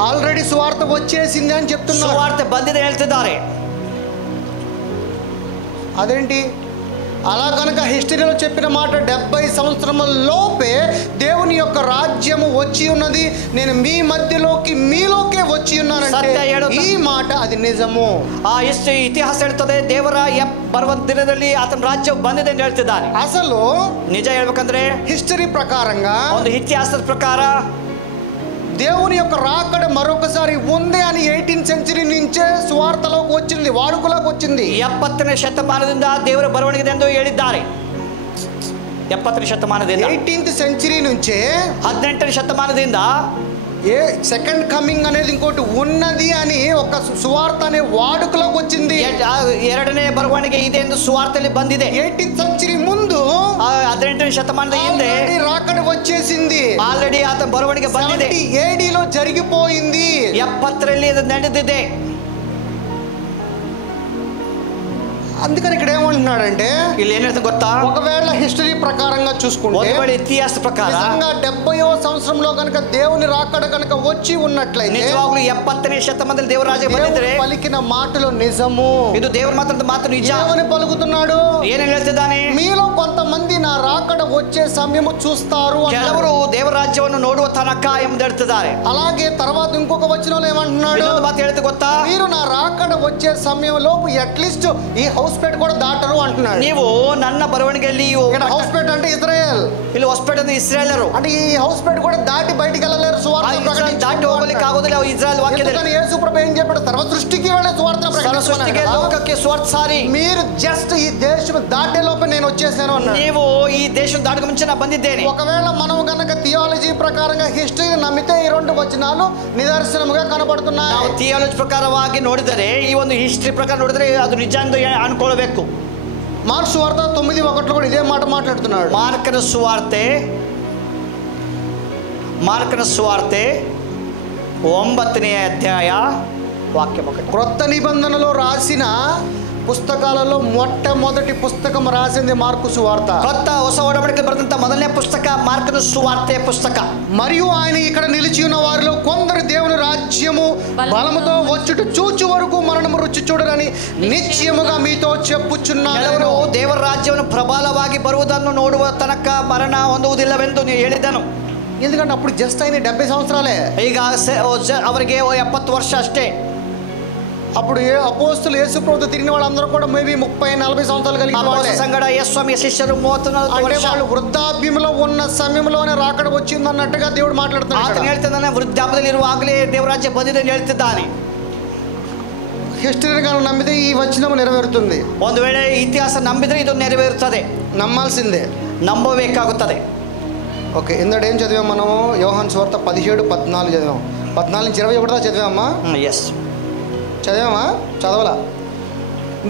ఆల్రెడీ సువార్త వచ్చేసింది అని చెప్తున్నారు. ಸುವಾರ್ತೆ ಬಂದಿದೆ ಹೇಳ್ತಿದ್ದಾರೆ. అదేంటి అలా కనుక హిస్టరీలో చెప్పిన మాట 70 సంవత్సరముల లోపే దేవుని యొక్క రాజ్యము వచ్చి ఉన్నది, నేను మీ మధ్యలోకి మీలోకే వచ్చి ఉన్నానంటే ఈ మాట అది నిజము. ಆ ಎಷ್ಟು ಇತಿಹಾಸ ಹೇಳ್ತದೆ, ದೇವರ ಬರುವ ದಿನದಲ್ಲಿ ಆತನ ರಾಜ್ಯ ಬಂದಿದೆ ಅಂತ ಹೇಳ್ತಿದ್ದಾನೆ. అసలు ನಿಜ ಹೇಳ್ಬೇಕಂದ್ರೆ హిస్టరీ ప్రకారంగా, ಒಂದು ಇತಿಹಾಸದ ಪ್ರಕಾರ దేవుని యొక్క రాకడ మరొకసారి ఉంది అని 18th సెంచరీ నుంచే సువార్తలోకి వచ్చింది, వాడుకలోకి వచ్చింది. 70ನೇ ಶತಮಾನದಿಂದ ದೇವರ ಬರವಣಿಗೆ ಎಂದು ಹೇಳಿದ್ದಾರೆ. 70ನೇ ಶತಮಾನದಿಂದ, 18th సెంచరీ నుంచే 18ನೇ ಶತಮಾನದಿಂದ సెకండ్ కమింగ్ అనేది ఇంకోటి ఉన్నది అని ఒక సువార్త అనే వాడుకలోకి వచ్చింది. ಎರಡನೇ ಬರವಣಿಗೆ ಇದೆ ಎಂದು ಸುವಾರ್ತೆಯಲ್ಲಿ ಬಂದಿದೆ. 18th సెంచరీ ముందు 18ನೇ ಶತಮಾನದ ಹಿಂದೆ రాకడ వచ్చేసింది, ಆಲ್ರೆಡಿ ಆತ ಬರವಣಿಗೆ ಬಂದಿದೆ. 70 AD లో జరిగిపోయింది. 70ರಲ್ಲಿ ಇದು ನಡೆದಿದೆ. అందుకని ఇక్కడ ఏమంటున్నాడంటే, ಇಲ್ಲಿ ಏನ್ ಹೇಳ್ತಾನೆ ಗೊತ್ತಾ? ఒకవేళ హిస్టరీ ప్రకారంగా చూసుకుంటే, ఇతిహాಸ ప్రಕಾರ నిజంగా 70వ సంవత్సరంలో కనుక దేవుని రాకడ కనుక వచ్చి ఉన్నట్లయితే, ನಿಜವಾಗ್ಲೂ 70ನೇ ಶತಮಾನದಲ್ಲಿ ದೇವರ ರಾಜ್ಯ ಬಂದಿದ್ರೆ పలికిన మాటలు నిజము. ಇದು ದೇವರ ಮಾತಾಡಿದ ಮಾತು ನಿಜ. ఏమని పలుకుతున్నాడు? ಏನ್ ಹೇಳ್ತಿದ್ದಾನೆ? మీలో కొంతమంది నా రాకడ వచ్చే సమయము చూస్తారు. ಕೆಲವರು ದೇವರ ರಾಜ್ಯವನ್ನು ನೋಡುವ ತನಕ ಎಂದು ಹೇಳ್ತಿದ್ದಾರೆ. అలాగే తర్వాత ఇంకొక వచనంలో ఏమంటున్నాడు? ಇನ್ನೊಂದು ಮಾತು ಹೇಳ್ತಾ ಗೊತ್ತಾ? మీరు నా రాకడ వచ్చే సమయంలోపు అట్లీస్ట్ ఈ హౌస్పేట్ కూడా దాటరు అంటున్నాడు. ನೀವು ನನ್ನ ಬರವಣಿಗೆಯಲ್ಲಿ హౌస్పేట్ అంటే ఇజ్రాయెల్, ಇಲ್ಲಿ ಹೊಸಪೇಟೆ ಅಂದ್ರೆ ಇಸ್ರಾಯೇಲರು, అంటే ఈ హౌస్పేట్ కూడా దాటి బయటికి వెళ్ళలేరు. సువార్త ದಾಟಿ ಹೋಗಲಿಕ್ಕೆ ಆಗೋದಿಲ್ಲ. ಇಸ್ರಾಯೇಲ್ ವಾಕ್ಯದಲ್ಲಿ యేసు ప్రభు ఏం చెప్పాడు? సర్వ సృష్టికి వెళ్ళే సువార్త సృష్టికి లోకಕ್ಕೆ స్వార్థ సారి, మీరు జస్ట్ ఈ దేశం దాటే లోపే నేను వచ్చేసాను అన్నాడు. ನೀವು ಈ ದೇಶ దాటక ಮುಂಚೆ ನಾನು ಬಂದಿದ್ದೇನೆ. ఒకవేళ మనం గనక థియాలజీ ప్రకారంగా హిస్టరీ నమ్మితే ఈ రెండు వచనాలు నిదర్శనముగా కనబడుతున్నాయి. ನಾವು ಥಿಯಾಲಜಿ ಪ್ರಕಾರವಾಗಿ ನೋಡಿದರೆ, ಈ ಒಂದು ಹಿಸ್ಟರಿ ಪ್ರಕಾರ ನೋಡಿದರೆ ಅದು ನಿಜ ಎಂದು ಅನ್ಕೊಳ್ಬೇಕು. మార్కు సువార్త 9:1 కూడా ఇదే మాట మాట్లాడుతున్నాడు. ಮಾರ್ಕನ ಸುವಾರ್ತೆ 9ನೇ ಅಧ್ಯಾಯ ವಾಕ್ಯ 1. క్రొత్త నిబంధనలో రాసిన పుస్తకాలలో మొట్టమొదటి పుస్తకం రాసింది మార్కు సువార్త. ಹೊಸ ಒಡಂಬಡಿಕೆ ಬರೆದಂತ ಮೊದಲನೇ ಪುಸ್ತಕ ಮಾರ್ಕನ ಸುವಾರ್ತೆ ಪುಸ್ತಕ. మరియు ఆయన ఇక్కడ నిలిచి ఉన్న వారిలో కొందరు దేవుని రాజ్యము బలముతో వచ్చుట చూచు వరకు మరణము రుచి చూడరని నిశ్చయముగా మీతో చెప్పుచున్నాను. ದೇವರ ರಾಜ್ಯವನ್ನು ಪ್ರಬಲವಾಗಿ ಬರುವುದನ್ನು ನೋಡುವ ತನಕ ಮರಣ ಹೊಂದುವುದಿಲ್ಲವೆಂದು ಹೇಳಿದನು. ఎందుకంటే అప్పుడు జస్ట్ అయిన 70 సంవత్సరాలే. ಈಗ ಅವರಿಗೆ 70 ವರ್ಷ ಅಷ್ಟೇ. అప్పుడు అపోస్తులు యేసు ప్రభుతో తిరిగిన వాళ్ళందరూ కూడా మేబీ 30-40 సంవత్సరాలు కలిగిన వాళ్ళే. సంగడ యేసుస్వామి శిష్యులు 34 అంటే వాళ్ళు వృద్ధాప్యంలో ఉన్న సమయంలోనే రాకడ వచ్చింది అన్నట్టుగా దేవుడు మాట్లాడుతున్నాడు. ಆತನು ಹೇಳ್ತಾನೆ, ವೃದ್ಧಾಪ್ಯದಲ್ಲಿ ಇರುವಾಗಲೇ ದೇವರ ರಾಜ್ಯ ಬಂದಿದೆ ಎಂದು ಹೇಳ್ತಿದ್ದಾನೆ. హిస్టరీ గాను నమ్మితే ఈ వచనం నెరవేరుతుంది. ಒಂದು ವೇಳೆ ಇತಿಹಾಸ ನಂಬಿದ್ರೆ ಇದು ನೆರವೇರುತ್ತದೆ. నమ్మాల్సిందే, ನಂಬಬೇಕಾಗುತ್ತದೆ. ఓకే, ఇందడు ఏం చదివాం మనము? యోహాను సువార్త 17-14 చదివాం. 14 నుంచి 21 దాకా చదివామా? ఎస్. చదివామా? చదవలా.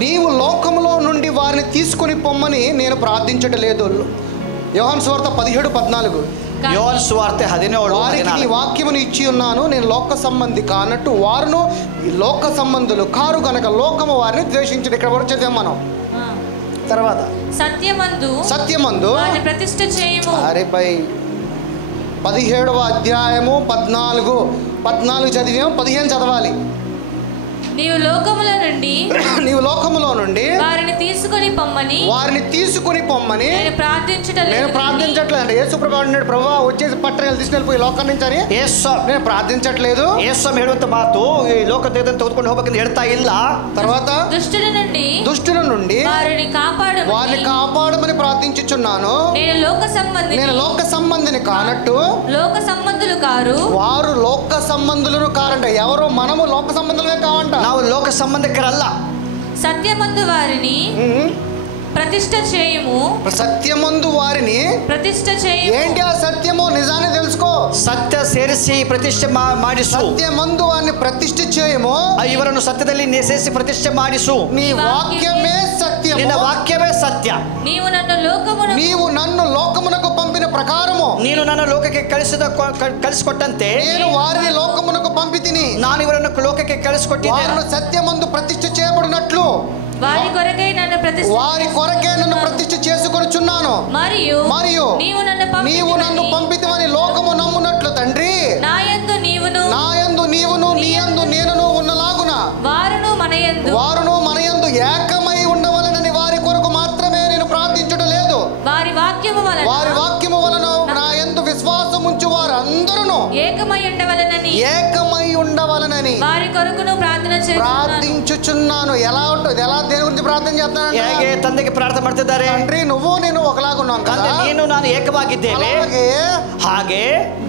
నీవు లోకములో నుండి వారిని తీసుకొని పొమ్మని నేను ప్రార్థించటం లేదు. యోహాను సువార్త 17:14. యోహాను సువార్త 17. వారికి నీ వాక్యమును ఇచ్చి ఉన్నాను, నేను లోక సంబంధి కానట్టు వారును ఈ లోక సంబంధులు కారు గనక లోకము వారిని ద్వేషించడు. ఇక్కడ వరకు చదివాం మనం. తర్వాత సత్యమందు వారిని ప్రతిష్ఠ చేయము. అరే బై 17వ అధ్యాయము 14 చదివాం, 15 చదవాలి. నీవు లోకములో నుండి వారిని తీసుకొని పొమ్మని నేను ప్రార్థించట్లేదు అంటే యేసు ప్రభు అన్నాడు, ప్రభువా వచ్చేసి పట్టణాలు తీసుకెళ్ళిపోయి లోకం నుంచి అని నేను ప్రార్థించట్లేదు. యేసు ಹೇಳುವಂತ ಮಾತು ಈ ಲೋಕದಿಂದ ತೆಗೆದುಕೊಂಡು ಹೋಗಬೇಕಂತ ಹೇಳ್ತಾ ಇಲ್ಲ. తర్వాత దుష్టుల నుండి వారిని కాపాడమని ప్రార్థించుచున్నాను. నేను లోక సంబంధిని కానట్టు వారు లోక సంబంధులను కారంట. ఎవరు? మనము లోక సంబంధులమే కావంట. ನಾವು ಲೋಕ ಸಂಬಂಧಿಕರಲ್ಲ. సత్యమందు వారిని ప్రతిష్ఠ చేయము. సత్యమందు వారిని ప్రతిష్ఠ చేయము. ఏంటి ఆ సత్యము? నిజాన్ని తెలుసుకో. సత్య ಸೇರಿಸಿ ಪ್ರತಿಷ್ಠೆ ಮಾಡಿಸು. సత్యమందు వారిని ప్రతిష్ఠ చేయము. ಇವರನ್ನು ಸತ್ಯದಲ್ಲಿ ಸೇರಿಸಿ ಪ್ರತಿಷ್ಠೆ ಮಾಡಿಸು. నీ వాక్యమే సత్యము. ನಿನ್ನ ವಾಕ್ಯವೇ ಸತ್ಯ. నీవు నన్ను లోకమునకు పంపిన ప్రకారము ನೀನು ನನ್ನ ಲೋಕಕ್ಕೆ ಕಳಿಸಿಕೊಟ್ಟಂತೆ నేను వారిని లోకమునకు పంపితిని. ನಾನು ಇವರನ್ನು ಲೋಕಕ್ಕೆ ಕಳಿಸಿಕೊಟ್ಟಿದ್ದೇನೆ. వారు సత్యమందు ప్రతిష్ఠ చేయబడినట్లు వారి కొరకై నన్ను ప్రతిష్ఠ చేసుకొనుచున్నాను. మరియు నీవు నన్ను పంపితివని లోకము నమ్మునట్లు తండ్రి నాయందు నీవును నీయందు నేనును ఉన్నలాగున వారును మనయందు ఏకమై ఉండవలెనని వారి కొరకు మాత్రమే నేను ప్రార్థించడం లేదు. వారి వాక్యము వలన నాయందు విశ్వాసం ఉంచు వారందరూ ఏకమై ఉండవలెనని వారి కొరకును ప్రార్థించుచున్నాను. ఎలా ఉంటుంది? ఎలా దేని గురించి ప్రార్థన చేస్తున్నాను? ಹೇಗೆ ತಂದೆಗೆ ಪ್ರಾರ್ಥನೆ ಮಾಡ್ತಿದ್ದಾರೆ? తండ్రి నువ్వు నేను ఒకలాగా ఉన్నాం కదా, ನೀನು ನಾನು ಏಕವಾಗಿದ್ದೇವೆ. ಹಾಗೆ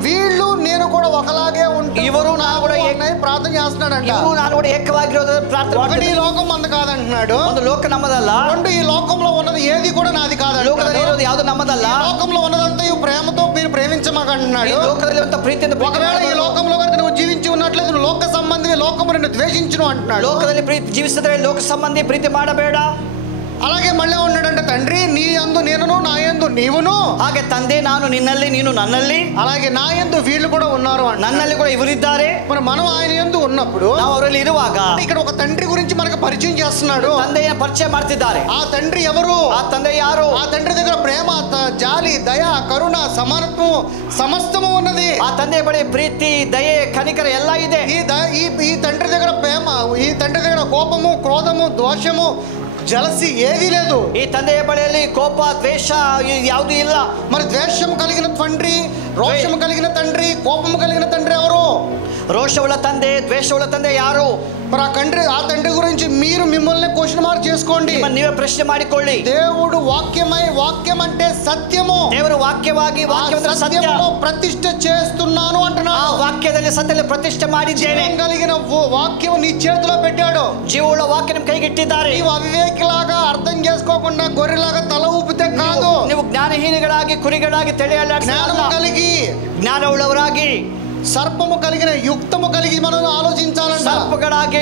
వీళ్ళు నేను కూడా ఒకలాగే ఉంటాను. ఇవరు నా కూడా ప్రార్థన చేస్తున్నాడంట. ఇవరు ನಾನು కూడా ఏకವಾಗಿರೋದು ಪ್ರಾರ್ಥನೆ. ఒకటి ఈ లోకం మంద కాదంటున్నాడు. ಒಂದು ಲೋಕ ನಮ್ಮದಲ್ಲ. రెండు ఈ లోకంలో ఉన్నది ఏది కూడా నాది కాదు. ಲೋಕದಲ್ಲಿ ಇರೋದು ಯಾವುದು ನಮ್ಮದಲ್ಲ. లోకంలో ఉన్నదంతా ఈ ప్రేమతో మీరు ప్రేమించమాకంటున్నాడు. ಲೋಕದಲ್ಲಿ ಅಂತ ಪ್ರೀತಿಯಿಂದ ఒకవేళ ఈ లోకంలో కనుక నువ్వు జీవించి ఉన్నట్లయితే నువ్వు లోక సంబంధి లోకము నిన్ను ద్వేషించును అంటున్నాడు. ಲೋಕದಲ್ಲಿ ಪ್ರೀತಿ ಜೀವಿಸಿದ್ರೆ ಲೋಕ ಸಂಬಂಧಿ ಪ್ರೀತಿ ಮಾಡಬೇಡ. అలాగే మళ్ళీ ఉన్నాడంటే తండ్రి నీ యందు నేనును నా యందు నీవును. ಹಾಗೆ ತಂದೆ ನಾನು ನಿನ್ನಲ್ಲಿ ನೀನು ನನ್ನಲ್ಲಿ, అలాగే నా యందు వీళ్ళు కూడా ఉన్నారు, నన్ನಲ್ಲಿ కూడా ಇವರಿದ್ದಾರೆ. మరి మనం ఆయన యందు ఉన్నప్పుడు ನಾವು ಅವರಲ್ಲಿ ಇರುವಾಗ ఇక్కడ ఒక తండ్రి గురించి మనకు పరిచయం చేస్తున్నాడు. ತಂದೆಯ ಪರಿಚಯ ಮಾಡ್ತಿದ್ದಾರೆ. ఆ తండ్రి ఎవరు? ఆ ತಂದೆ ಯಾರು? ఆ తండ్రి దగ్గర ప్రేమ, జాలి, దయ, కరుణ, సమానత్వం సమస్తము ఉన్నది. ఆ ತಂದೆ ಬಳಿ ಪ್ರೀತಿ, ದಯೆ, ಕನಿಕರ ಎಲ್ಲ ಇದೆ. ఈ తండ్రి దగ్గర ప్రేమ, ఈ తండ్రి దగ్గర కోపము, క్రోధము, దోషము, జలసి ఏదీ లేదు. ఈ ತಂದೆಯ ಬಳಿಯಲ್ಲಿ ಕೋಪ, ದ್ವೇಷ ಯಾವುದೂ ಇಲ್ಲ. మరి ద్వేషం కలిగిన తండ్రి, రోషము కలిగిన తండ్రి, కోపము కలిగిన తండ్రి ఎవరు? ರೋಷವುಳ್ಳ ತಂದೆ, ದ್ವೇಷವುಳ್ಳ ತಂದೆ ಯಾರು? మరి ఆ తండ్రి గురించి మీరు మిమ్మల్ని క్వశ్చన్ మార్క్ చేసుకోండి. ನೀವೇ ಪ್ರಶ್ನೆ ಮಾಡಿಕೊಳ್ಳಿ. దేవుడు వాక్యం అంటే సత్యము. ದೇವರು ವಾಕ್ಯವಾಗಿ సత్యములో ప్రతిష్ఠ చేస్తున్నాను అంటున్నాడు. ఆ వాక్యದಲ್ಲಿ ಸತ್ಯದಲ್ಲಿ ಪ್ರತಿಷ್ಠೆ ಮಾಡಿದ್ದೇನೆ. కలిగిన వాక్యం నీ చేతిలో పెట్టాడు. జీవుల వాక్యం కైగిಟ್ಟಿದ್ದಾರೆ. నీవు అవివేకిలాగా అర్థం చేసుకోకుండా గొర్రెలాగా తల ఊపితే కాదు. ನೀವು ಜ್ಞಾನಹೀನಗಳಾಗಿ ಕುರಿಗಳಾಗಿ జ్ఞానము కలిగి ಜ್ಞಾನವುಳ್ಳವರಾಗಿ సర్పము కలిగిన యుక్తము కలిగి మనం ఆలోచించాలంట. సర్పಗಳಾಗಿ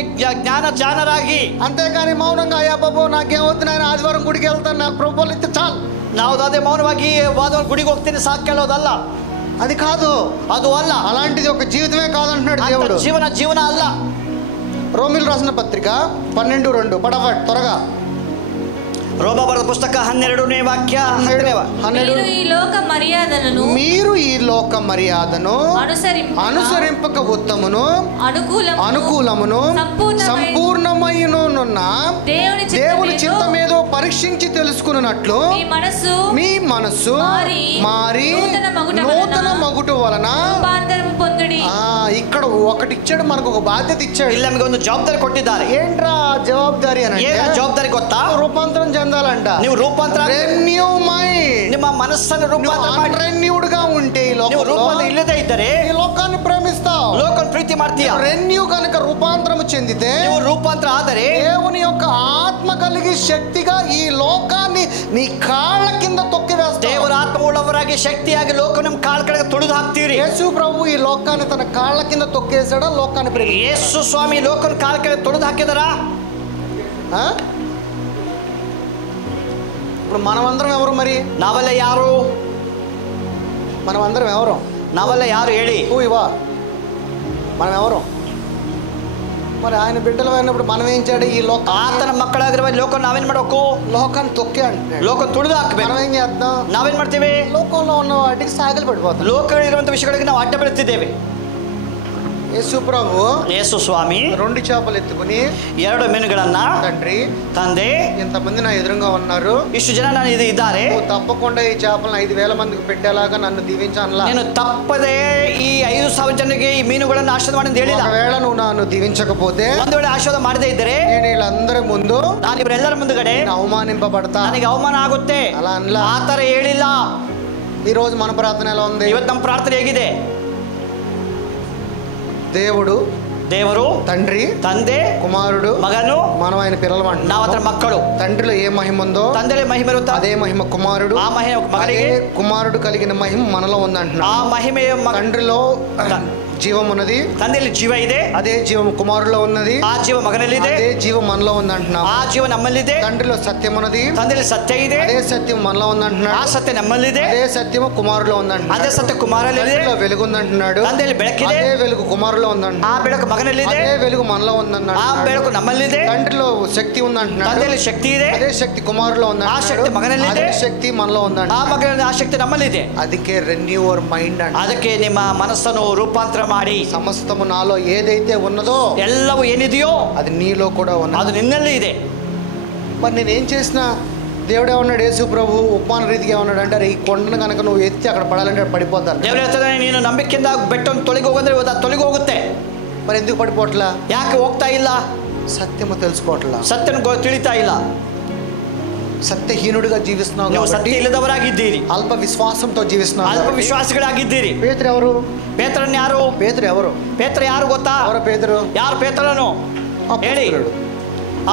జ్ఞానరాಗಿ, అంతేగాని మౌనంగా అయ్యా బాబు నాకేమవుతుంది, నేను ఆదివారం గుడికి వెళ్తాను, నాకు ప్రభువులు ఇస్తే చాలు, ನಾವು ಅದೇ ಮೌನವಾಗಿ ವಾದವಾರ ಗುಡಿಗೆ ಹೋಗ್ತೀನಿ ಸಾಕು ಕೇಳೋದಲ್ಲ. అది కాదు, ಅದು ಅಲ್ಲ. అలాంటిది ఒక జీవితమే కాదంటున్నాడు దేవుడు. జీవన అల్ల. రోమిలు రాసిన పత్రిక 12:2 పడవట్ త్వరగా. రోమా బರದ పుస్తక 12ನೇ వాక్య 12. మీరు ఈ లోక మర్యాదను అనుసరింపక ఉత్తమును అనుకూలమును సంపూర్ణమైననున్న దేవుని చిత్తమేదో పరీక్షించి తెలుసుకున్నట్లు మీ మనస్సు మారి నూతన మగుట వలన ఇక్కడ ఒకటి ఇచ్చాడు, మనకు ఒక బాధ్యత ఇచ్చాడు. ಇಲ್ಲಿ ನಮಗೆ ಒಂದು ಜವಾಬ್ದಾರಿ ಕೊಟ್ಟಿದ್ದಾರೆ. ఏంట్రా జవాబుదారి అని? జవాಬ್ದಾರಿ ಗೊತ್ತಾ? రూపాంతరం చెందాలంట. ನೀವು ರೂಪಾಂತರ, రెన్యూ మైండ్, ನಿಮ್ಮ మనస్సನ್ನು ರೂಪಾಂತರ ಮಾಡಿ. రెన్యూడ్ గా ఉంటే ఈ లోకంలో ఇల్లదే ఇದ್ದರೆ ఈ లోకాన్ని ప్రేమిస్తావు, లోకాన్ని ప్రీతి ಮಾಡ್ತೀಯ. రెన్యూ కనుక రూపాంతరం చెందితే, ನೀವು ರೂಪಾಂತರ ಆದರೆ దేవుని యొక్క ఆత్మ కలిగి శక్తిగా ఈ లోకాన్ని నీ కాళ్ళ కింద తొక్కివేస్తావు. ದೇವರ ಆತ್ಮ ಉಳ್ಳವರಾಗಿ ಬಲವಾಗಿ ಶಕ್ತಿಯಾಗಿ ಲೋಕವನ್ನು ಕಾಲ ಕೆಳಗೆ ತೊಳೆದು ಹಾಕ್ತೀರಿ. యేసు ప్రభు ఈ లోకాన్ని తన కాళ్ళ కింద తొక్కేసాడా? లోకాన్ని ప్రేమించాడా? ಯೇಸು ಸ್ವಾಮಿ ಲೋಕವನ್ನು ಕಾಲ ಕೆಳಗೆ ತೊಳೆದು ಹಾಕಿದಾರ? ఇప్పుడు మనమందరం ఎవరు మరి? ನಾವೆಲ್ಲ ಯಾರು? మనమందరం ఎవరు? ನಾವೆಲ್ಲ ಯಾರು ಹೇಳಿ? ఇవా మనం ఎవరు? మరి ఆయన బిడ్డలు అయినప్పుడు మనం ఏం చేయాలి? ఈ ಆತನ ಮಕ್ಕಳಾಗಿರುವ ಲೋಕ ನಾವೇನ್ ಮಾಡಬೇಕು? లోకాన్ని తొక్కే అంటే ಲೋಕ ತುಳಿದು ಹಾಕ್ಬೇಕು. మనం ఏం చేద్దాం? ನಾವೇನ್ ಮಾಡ್ತೀವಿ? లోకంలో ఉన్న వాటికి సాగలు పడిపోతాం. ಲೋಕದಲ್ಲಿರುವಂತಹ ವಿಷಯಗಳಿಗೆ ನಾವು ಅಡ್ಡ ಬೀಳುತ್ತಿದ್ದೇವೆ. యేసు ప్రభు ಯೇಸು ಸ್ವಾಮಿ 2 చేపలు ఎత్తుకుని 2 ಮೀನುಗಳನ್ನ, తండ్రి ತಂದೆ ఇంతమంది నా ఎదురుగా ఉన్నారు, ಇಷ್ಟು ಜನ ನಾನು ಇದ್ದಾರೆ, తప్పకుండా ఈ చేపలను 5,000 మందికి పెట్టేలాగా నన్ను దీవించానులా. నేను తప్పదే ఈ 5,000 ಜನರಿಗೆ ఈ ಮೀನುಗಳನ್ನು ಆಶೀರ್ವಾದ ಮಾಡಿ ಅಂತ ಹೇಳಿಲ್ಲ. ఒకవేళ నువ్వు నన్ను దీవించకపోతే, ಒಂದು ವೇಳೆ ಆಶೀರ್ವಾದ ಮಾಡದೇ ಇದ್ದರೆ నేను వీళ్ళందరి ముందు ನಾನು ಇವರೆಲ್ಲರ ಮುಂದುಗಡೆ అవమానింపబడతా, ನನಗೆ ಅವಮಾನ ಆಗುತ್ತೆ. అలా అనలా. ಆ ಥರ ಹೇಳಿಲ್ಲ. ఈ రోజు మన ప్రార్థన ఎలా ఉంది? ಇವತ್ತು ನಮ್ಮ ಪ್ರಾರ್ಥನೆ ಹೇಗಿದೆ? ದೇವರು తండ్రి, ತಂದೆ, కుమారుడు, ಮಗನು, మనం ఆయన పిల్లలు అంటున్నాం. ನಾವು ಅದರ ಮಕ್ಕಳು. తండ్రిలో ఏ మహిమ ఉందో ತಂದೆಯಲ್ಲಿ ಮಹಿಮೆ ಇರುತ್ತೆ, అదే మహిమ కుమారుడు, ಆ ಮಹಿಮೆ ಮಗನಿಗೆ, కుమారుడు కలిగిన మహిమ మనలో ఉందంటున్నాం. ಆ ಮಹಿಮೆಯ తండ్రిలో జీవం ఉన్నది, ತಂದೆಯಲ್ಲಿ ಜೀವ ಇದೆ, అదే జీవం కుమారులో ఉన్నది, ಆ ಜೀವ ಮಗನಲ್ಲಿದೆ, అదే జీవం మనలో ఉందంటున్నాం. ಆ ಜೀವ ನಮ್ಮಲ್ಲಿದೆ. తండ్రిలో సత్యం ఉన్నది, ತಂದೆಯಲ್ಲಿ ಸತ್ಯ ಇದೆ, అదే సత్యం మనలో ಆ ఉందంటున్నాడు. ಸತ್ಯ ನಮ್ಮಲ್ಲಿದೆ, అదే సత్యము కుమారులో ಅದೇ ఉందంటున్నాడు. ಸತ್ಯ ಕುಮಾರಲ್ಲಿದೆ, తండ్రిలో వెలుగు ఉందంటున్నాడు, ತಂದೆಯಲ್ಲಿ ಬೆಳಕಿದೆ, అదే వెలుగు కుమారులో ಆ ఉందంటున్నాడు. ಬೆಳಕು ಮಗನಲ್ಲಿದೆ, అదే వెలుగు మనలో ಆ ఉందంటున్నాడు. ಬೆಳಕು ನಮ್ಮಲ್ಲಿದೆ, తండ్రిలో శక్తి ఉందంటున్నాడు, ತಂದೆಯಲ್ಲಿ ಶಕ್ತಿ ಇದೆ, అదే శక్తి కుమారులో ఆ ఉందంటున్నాడు. శక్తి మగనಲ್ಲಿದೆ, అదే శక్తి మనలో ಆ ఉందంటున్నాడు. ಮಗನಲ್ಲಿ ಆ ಶಕ್ತಿ ನಮ್ಮಲ್ಲಿದೆ. ಅದಕ್ಕೆ రెన్యూ యువర్ మైండ్ అంటే ಅದಕ್ಕೆ ನಿಮ್ಮ ಮನಸ್ಸನ್ನು ರೂಪಾಂತರ ಮಾಡಿ సమస్తము నాలో ఏదైతే ఉన్నదో ಎಲ್ಲವೂ ಏನಿದೆಯೋ అది నీలో కూడా ಅದು ఉన్నది. ನಿನ್ನಲ್ಲಿ ಇದೆ. మరి నేనేం చేసినా దేవుడు ఏమన్నాడు? యేసు ప్రభు ఉపమాన రీతిగా ఏమన్నాడు అంటే, ఈ కొండను కనుక నువ్వు ఎత్తి అక్కడ పడాలంటే పడిపోతాను. ದೇವರು ಹೇಳ್ತಾನೆ, ನೀನು ನಂಬಿಕೆಯಿಂದ ಬೆಟ್ಟವನ್ನು ತೊಲಗಿ ಹೋಗಂದ್ರೆ ಅದು ತೊಲಗಿ ಹೋಗುತ್ತೆ. మరి ఎందుకు పడిపోవట్లా? ಯಾಕೆ ಹೋಗ್ತಾ ಇಲ್ಲ? సత్యము తెలుసుకోవట్లా, ಸತ್ಯನ ತಿಳಿತಾ ಇಲ್ಲ. సత్యహీనుడిగా జీవిస్తున్నావు ನೀವು కాబట్టి, ಸತ್ಯ ಇಲ್ಲದವರಾಗಿದ್ದೀರಿ, అల్ప విశ్వాసంతో జీవిస్తున్నావు ಅಲ್ಪ కాబట్టి. ವಿಶ್ವಾಸಿಗಳಾಗಿದ್ದೀರಿ. పేతురు ఎవరు? ಪೇತ್ರನ್ ಯಾರು? పేతురు ఎవరు? ಪೇತ್ರ ಯಾರು ಗೊತ್ತಾ? ఎవరు పేతురు? ಯಾರು ಪೇತ್ರನು? ಹೇಳಿ. అపోస్తలుడు.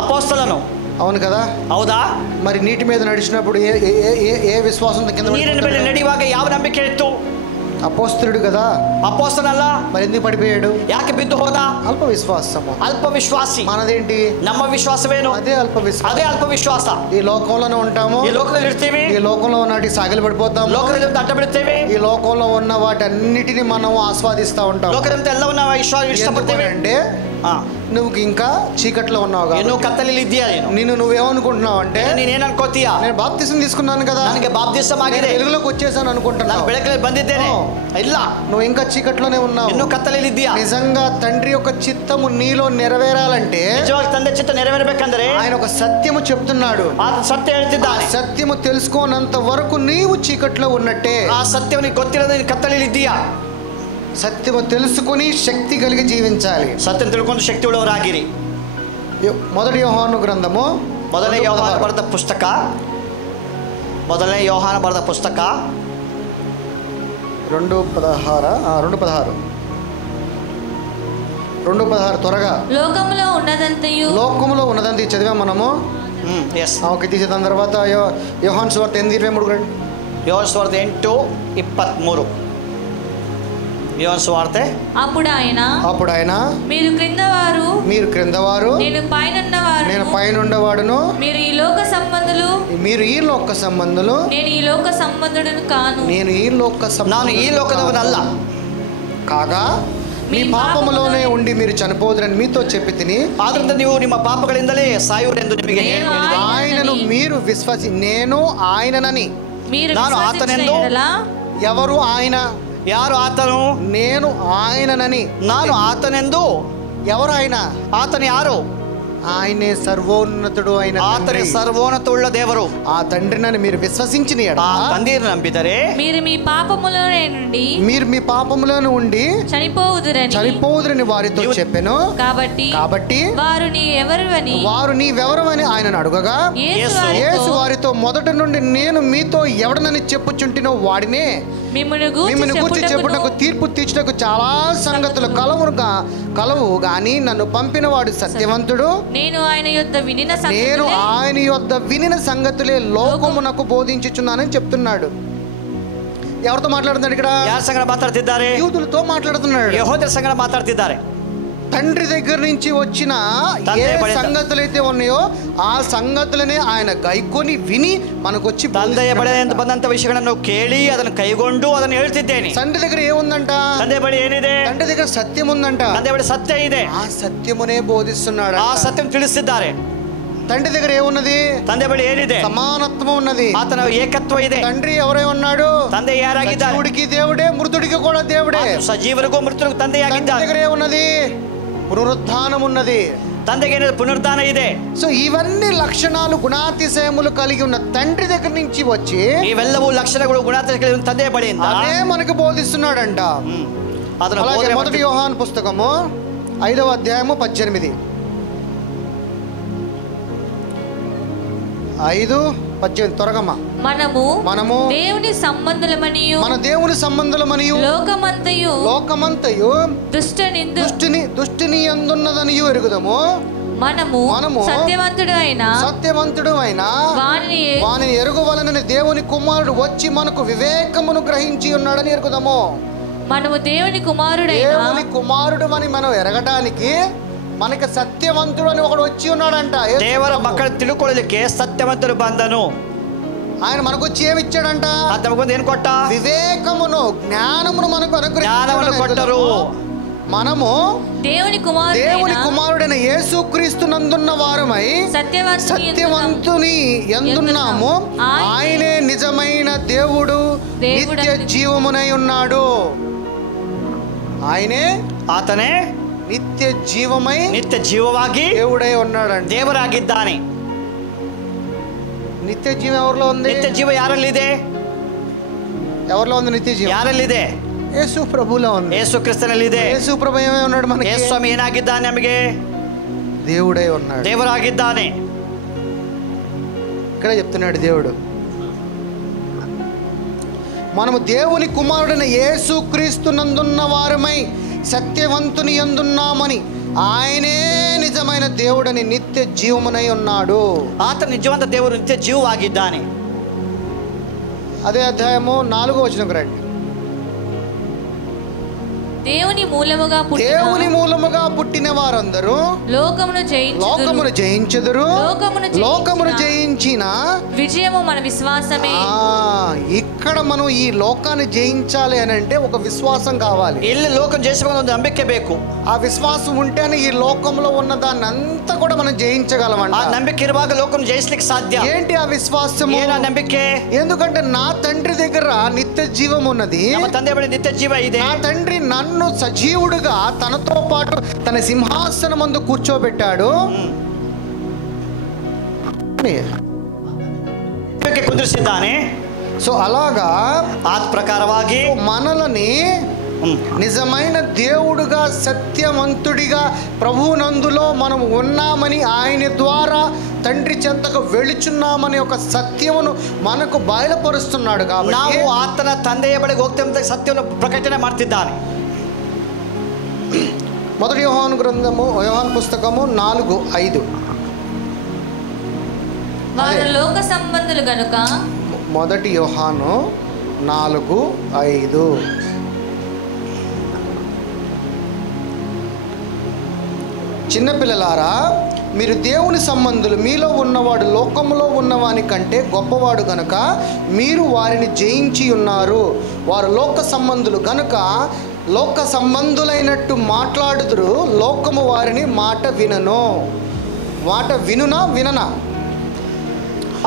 ಅಪೋಸ್ತಲನು. అవును కదా? ಹೌದಾ? మరి నీటి మీద నడిచినప్పుడు ఏ ఏ ఏ ఏ విశ్వాసంతో కింద ನೀರಿನ ಮೇಲೆ పడిపోతాడు? ನಡೆಯುವಾಗ ಯಾವ ನಂಬಿಕೆ ಇತ್ತು? అపోస్తలుడు కదా? ಅಪೋಸ್ತಲನಲ್ಲ. మరి ఎందుకు పడిపోయాడు? ಯಾಕೆ ಬಿದ್ದು ಹೋದ? అల్ప విశ్వాసము. ಅಲ್ಪ ವಿಶ್ವಾಸಿ. మనదేంటి? ನಮ್ಮ ವಿಶ್ವಾಸವೇನು? అదే అల్ప విశ్వాసం. ಅದೇ ಅಲ್ಪ ವಿಶ್ವಾಸ. ఈ లోకంలోనే ఉంటాము, ಈ ಲೋಕದಲ್ಲಿ ಇರ್ತೀವಿ, ఈ లోకంలో ఉన్నటి సాగిలు పడిపోతాము, ಲೋಕದಲ್ಲಿ ಅಡ್ಡ ಬಿಡುತ್ತೇವೆ, ఈ లోకంలో ఉన్న వాటన్నిటిని మనం ఆస్వాదిస్తూ ఉంటాం. ಲೋಕದಂತೆ ಎಲ್ಲವನ್ನ ಇಷ್ಟಪಡ್ತೇವೆ. అంటే నువ్వు ఇంకా చీకట్లో ఉన్నావు ಇನ್ನು కాబట్టి. ಕತ್ತಲಲ್ಲಿ ಇದೆಯಾ ನೀನು? నిన్ను నువ్వేమనుకుంటున్నావు అంటే, ನೀನೇನ್ ಅನ್ಕೋತೀಯ? నేను బాప్తిసం తీసుకున్నాను కదా, ನನಗೆ ಬಾಪ್ತಿಸಮ್ నేను ಆಗಿದೆ, వెలుగులోకి వచ్చేసాను ನಾನು అనుకుంటున్నావు. ಬೆಳಕಲ್ಲಿ ಬಂದಿದ್ದೇನೆ. ಇಲ್ಲ, నువ్వు ఇంకా చీకట్లోనే ఉన్నావు. ಇನ್ನು ಕತ್ತಲಲ್ಲಿ ಇದೆಯಾ? నిజంగా తండ్రి యొక్క చిత్తము నీలో నెరవేరాలంటే, ನಿಜವಾಗಿ ತಂದೆ ಚಿತ್ತ ನೆರವೇರಬೇಕಂದ್ರೆ ఆయన ఒక సత్యము చెప్తున్నాడు. ಆ ಸತ್ಯ ఆ ಹೇಳ್ತಿದ್ದಾನೆ. సత్యము తెలుసుకోనంత వరకు నీవు చీకట్లో ఉన్నట్టే. ಆ ಸತ್ಯವನ್ನು ಗೊತ್ತಿಲ್ಲದ ನೀನು ಕತ್ತಲಲ್ಲಿ ಇದೆಯಾ? సత్యము తెలుసుకుని శక్తి కలిగి జీవించాలి. ಸತ್ಯನ ತಿಳ್ಕೊಂಡು ಶಕ್ತಿ ಉಳ್ಳವರಾಗಿರಿ. మొదటి యోహాను గ్రంథము ಮೊದಲನೇ ಯೋಹಾನ ಬರೆದ ಪುಸ್ತಕ, ಮೊದಲನೇ ಯೋಹಾನ ಬರೆದ ಪುಸ್ತಕ 2:16 త్వరగా. లోకములో ఉన్నదంతయు, లోకములో ఉన్నదంతా చదివాం మనము. ಎಸ್. ఓకే, తీసే దాని తర్వాత యోహాను సువార్త 8:23 రండి. ಯೋಹಾನ ಸುವಾರ್ತೆ 8:23. ಯೋಹಾನ ಸುವಾರ್ತೆ. అప్పుడు ఆయన మీరు క్రిందవారు, మీరు క్రిందవారు, నేను పైనున్నవారు, నేను పైన ఉండవాడును, మీరు ఈ లోక సంబంధులు, మీరు ఈ లోక సంబంధులు, నేను ఈ లోక సంబంధుడను కాను, నేను ఈ లోక ನಾನು ಈ ಲೋಕದವನಲ್ಲ, కాగా మీ పాపములోనే ఉండి మీరు చనిపోదురని మీతో చెప్పి తిని, ಆದ್ರಿಂದ ನೀವು ನಿಮ್ಮ ಪಾಪಗಳಿಂದಲೇ ಸಾಯುವರೆಂದು ನಿಮಗೆ నేను ಹೇಳಿದೆ. ఆయనను మీరు నేను ఆయననని. మీరు ನಾನು విశ్వసించిన ఆతనెందు. యెడల, ఎవరు ఆయన? ಯಾರು ಆತನು? నేను ఆయననని. ನಾನು ಆತನೆಂದು. ఎవరు ఆయన? ಆತನು ಯಾರು? ఆయనే సర్వోన్నతుడు అయిన ಆತನೇ తండ్రి. ಸರ್ವೋನ್ನತವುಳ್ಳ ದೇವರು. ఆ తండ్రిని మీరు విశ్వసించిన ಆ యెడల, ತಂದೆಯನ್ನು ನಂಬಿದರೆ మీరు మీ పాపములోనే నుండి మీరు మీ పాపములను ఉండి చనిపోవుదురని వారితో నీవు- చెప్పెను. కాబట్టి వారు నీ ఎవరివని వారు నీవెవరమని ఆయనను అడుగగా, యేసు యేసు వారితో, వారితో మొదట నుండి నేను మీతో ఎవడనని చెప్పుచుంటినో వాడినే మిమ్మును మిమ్మల్ని గూర్చి గూర్చి చెప్పుటకు తీర్పు తీర్చుటకు చాలా సంగతులు కలవు గాని నన్ను పంపిన వాడు సత్యవంతుడు. నేను ఆయన యొద్ద వినిన సంగతులే లోకమునకు బోధించుచున్నానని చెప్తున్నాడు. ఎవరితో మాట్లాడుతున్నాడు ఇక్కడ? ಯಾರ ಸಂಗಡ ಮಾತಾಡ್ತಿದ್ದಾರೆ? యూదులతో మాట్లాడుతున్నాడు. ಯೆಹೂದ್ಯರ ಸಂಗಡ ಮಾತಾಡ್ತಿದ್ದಾರೆ. తండ్రి దగ్గర నుంచి వచ్చిన ఏ సంగతులు అయితే ఉన్నాయో ఆ సంగతులనే ఆయన గైకొని విని మనకొచ్చి ತಂದೆಯ ಬಳಿಯಿಂದ ಬಂದಂತ ವಿಷಯಗಳನ್ನು ಕೇಳಿ ಅದನ್ನು ಕೈಗೊಂಡು ಅದನ್ನು ಹೇಳ್ತಿದ್ದೇನೆ. తండ్రి దగ్గర ఏముందంట? ತಂದೆ ಬಳಿ ಏನಿದೆ? తండ్రి దగ్గర సత్యం ఉందంట. ತಂದೆ ಬಳಿ ಸತ್ಯ ಇದೆ. ఆ సత్యమునే బోధిస్తున్నాడు. ಆ ಸತ್ಯವನ್ನು ತಿಳಿಸಿದ್ದಾರೆ. తండ్రి దగ్గర ఏమున్నది? ತಂದೆ ಬಳಿ ಏನಿದೆ? సమానత్వం ఉన్నది. ಆತನ ಏಕತ್ವ ಇದೆ. తండ్రి ఎవరై ఉన్నాడు? ತಂದೆ ಯಾರಾಗಿದ್ದಾರೆ? సజీవుడికి దేవుడే, మృతుడికి కూడా దేవుడే. ಸಜೀವರಿಗೂ ಮೃತರಿಗೂ ತಂದೆಯಾಗಿದ್ದಾರೆ. దగ్గర ఏమున్నది? పునరుద్ధానం ఉన్నది. ತಂದೆಗೆ ಪುನರುದ್ಧಾನ ಇದೆ. సో ఇవన్నీ లక్షణాలు గుణాతిశయములు కలిగి ఉన్న తండ్రి దగ్గర నుంచి వచ్చి ఇవెల్లవూ లక్షణಗಳು గుణాతిశయಗಳು ತಂದೆಯ ಬಳಿಯಿಂದ అదే మనకు బోధిస్తున్నాడంట. అలాగే మొదటి యోహాను పుస్తకము 5వ అధ్యాయము 18. 5:18 త్వరగమ్మా. మనము దేవుని సంబంధులమనియు మన దేవుని సంబంధులమనియు లోకమంతయు దుష్టిని యందున్నదనియు ఎరుగుదము. మనము సత్యవంతుడు అయిన వానిని ఎరుగువలనని దేవుని కుమారుడు వచ్చి మనకు వివేకమును గ్రహించి ఉన్నాడని ఎరుగుదము. మనము దేవుని కుమారుడు అని మనం ఎరగడానికి మనకి సత్యవంతుడు అని ఒకడు వచ్చి ఉన్నాడంట. ದೇವರ ಮಕ್ಕಳು ತಿಳ್ಕೊಳ್ಳಲಿಕ್ಕೆ సత్యవంతుడు ಬಂದನು. ఆయన మనకు వచ్చి ఏమి ఇచ్చాడంట? ఏం కొట్ట? వివేకమును, జ్ఞానమును మనకు అనుగ్రహించాడు. మనము దేవుని కుమారుడైన యేసుక్రీస్తు నందున్న వారమై సత్యవంతుని యందున్నాము. ఆయనే నిజమైన దేవుడు, నిత్య జీవమునై ఉన్నాడు. ಆತನೇ నిత్య జీవವಾಗಿ దేవుడై ఉన్నాడండి. ದೇವರಾಗಿದ್ದಾನೆ. నిత్య జీవం ఎవరిలో ఉంది? నిత్య జీవ ಯಾರಲ್ಲಿದೆ? ఎవరిలో ఉంది నిత్య జీవం? ಯಾರಲ್ಲಿದೆ? యేసు ప్రభువులో ఉంది. యేసు ಕ್ರಿಸ್ತನಲ್ಲಿದೆ. యేసు ప్రభు ఏమై ఉన్నాడు మనకి? యేసు ಸ್ವಾಮಿ ಏನಾಗಿದ್ದಾನೆ? ನಮಗೆ దేవుడై ఉన్నాడు, ದೇವರಾಗಿದ್ದಾನೆ. ఇక్కడ చెప్తున్నాడు దేవుడు. మనము దేవుని కుమారుడైన యేసుక్రీస్తు నందున్న వారమై సత్యవంతుని యందున్నామని ఆయనే నిజమైన దేవుడని నిత్య జీవమునై ఉన్నాడు. ಆತನು ನಿಜವಾದ ದೇವರು, ನಿತ್ಯ ಜೀವವಾಗಿದ್ದಾನೆ. అదే అధ్యాయము 4వ వచనంకు రండి. దేవుని మూలముగా పుట్టిన వారందరూ లోకమును జయించెదరు. లోకమును జయించిన విజయము మన విశ్వాసమే. ఇక్కడ మనం ఈ లోకాన్ని జయించాలి అని అంటే ఒక విశ్వాసం కావాలి. ಇಲ್ಲಿ ಲೋಕ ಜಯಿಸುವ ಒಂದು ನಂಬಿಕೆ ಬೇಕು. ఆ విశ్వాసం ఉంటేనే ఈ లోకంలో ఉన్న దాన్ని అంతా కూడా మనం జయించగలమంట. ఆ ನಂಬಿಕೆ ಇರುವಾಗ ಲೋಕವನ್ನು ಜಯಿಸಲಿಕ್ಕೆ ಸಾಧ್ಯ. ఏంటి ఆ విశ్వాసం? ఏనా ನಂಬಿಕೆ? ఎందుకంటే నా తండ్రి దగ్గర నిత్య జీవం ఉన్నది. ನಮ್ಮ ತಂದೆ ಬಳಿ ನಿತ್ಯ ಜೀವ ಇದೆ. నా తండ్రి నన్ను సజీవుడుగా తనతో పాటు తన సింహాసనం ముందు కూర్చోబెట్టాడు. ಕುಂದಿರಿಸಿದ್ದಾನೆ. సో అలాగా ఆ ప్రకారವಾಗಿ మనలని నిజమైన దేవుడుగా, సత్యవంతుడిగా ప్రభువునందులో మనం ఉన్నామని, ఆయన ద్వారా తండ్రి చెంతకు వెళుచున్నామని ఒక సత్యమును మనకు బయలుపరుస్తున్నాడు. కాబట్టి ನಾವು ಆತನ ತಂದೆಯ ಬಳಿಗೆ ಹೋಗ್ತೇವೆ ಸತ್ಯವನ್ನು ಪ್ರಕಟಣೆ ಮಾಡ್ತಿದ್ದಾನೆ. మొదటి యోహాను పుస్తకము 4:5. వారు లోక సంబంధులు గనుక. మొదటి యోహాను 4:5. చిన్నపిల్లలారా, మీరు దేవుని సంబంధులు, మీలో ఉన్నవాడు లోకములో ఉన్నవాని కంటే గొప్పవాడు గనుక మీరు వారిని జయించి ఉన్నారు. వారు లోక సంబంధులు గనుక లోక సంబంధులైనట్టు మాట్లాడుదురు. లోకము వారిని మాట విననా?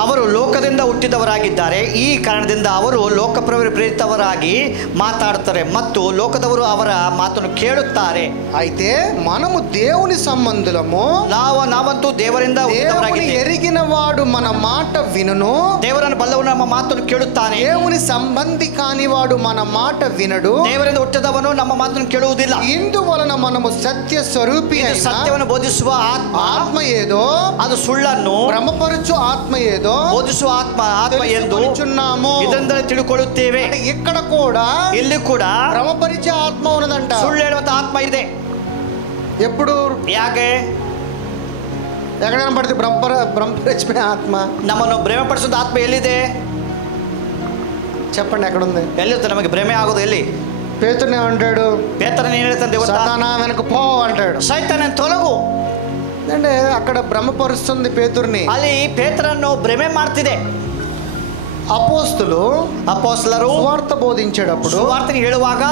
ಅವರು ಲೋಕದಿಂದ ಹುಟ್ಟಿದವರಾಗಿದ್ದಾರೆ. ಈ ಕಾರಣದಿಂದ ಅವರು ಲೋಕ ಪ್ರೇರಿತವರಾಗಿ ಮಾತಾಡುತ್ತಾರೆ ಮತ್ತು ಲೋಕದವರು ಅವರ ಮಾತನ್ನು ಕೇಳುತ್ತಾರೆ. అయితే మనము దేవుని సంబంధులము. ನಾವಂತೂ ದೇವರಿಂದ ఎరిగిన వాడు మన మాట వినును. ದೇವರನ್ನು ಬಲ್ಲವನು ನಮ್ಮ ಮಾತನ್ನು ಕೇಳುತ್ತಾನೆ. దేవుని సంబంధి కానివాడు మన మాట వినడు. ದೇವರಿಂದ ಹುಟ್ಟಿದವನು ನಮ್ಮ ಮಾತನ್ನು ಕೇಳುವುದಿಲ್ಲ. ఇందువలన మనము సత్య స్వరూపి అయిన ಸತ್ಯವನ್ನು ಬೋಧಿಸುವ ఆత్మ ఏదో, ಅದು ಸುಳ್ಳನ್ನು ಭ್ರಮಪರಚು ಆತ್ಮ ఏదో ಬೋಧಿಸುವ ಆತ್ಮ ಎಂದು ಇದರಿಂದಲೇ ತಿಳ್ಕೊಳ್ಳುತ್ತೇವೆ. ఇక్కడ కూడా ಇಲ್ಲಿ ಕೂಡ ಭ್ರಮಪರಿಚೆ ಆತ್ಮ ఉన్నదంట. ಸುಳ್ಳು ಹೇಳುವಂತ ಆತ್ಮ ಇದೆ. ఎప్పుడు? ಯಾಕೆ? ఎక్కడ పడితే భ్రమపరిచే ఆత్మ? ನಮ್ಮನ್ನು ಭ್ರಮಪಡಿಸುವ ಆತ್ಮ ಎಲ್ಲಿದೆ? చెప్పండి ఎక్కడుంది? ಎಲ್ಲಿರುತ್ತೆ ನಮಗೆ ಭ್ರಮೆ ಆಗೋದು ಎಲ್ಲಿ? పేతురుని ఏమంటాడు? ಪೇತ್ರನ ಏನು ಹೇಳ್ತಾನೆ ಗೊತ್ತಾ? సాతానా వెనక పో అంటాడు. ಸೈತಾನನ ತೊಲಗು అంటే అక్కడ భ్రమపరుస్తుంది పేతురుని. ಅಲ್ಲಿ ಪೇತ್ರನನ್ನು ಭ್ರಮೆ ಮಾಡ್ತಿದೆ. అపోస్తలరు సువార్త బోధించేటప్పుడు, ಸುವಾರ್ತೆಯನ್ನು ಹೇಳುವಾಗ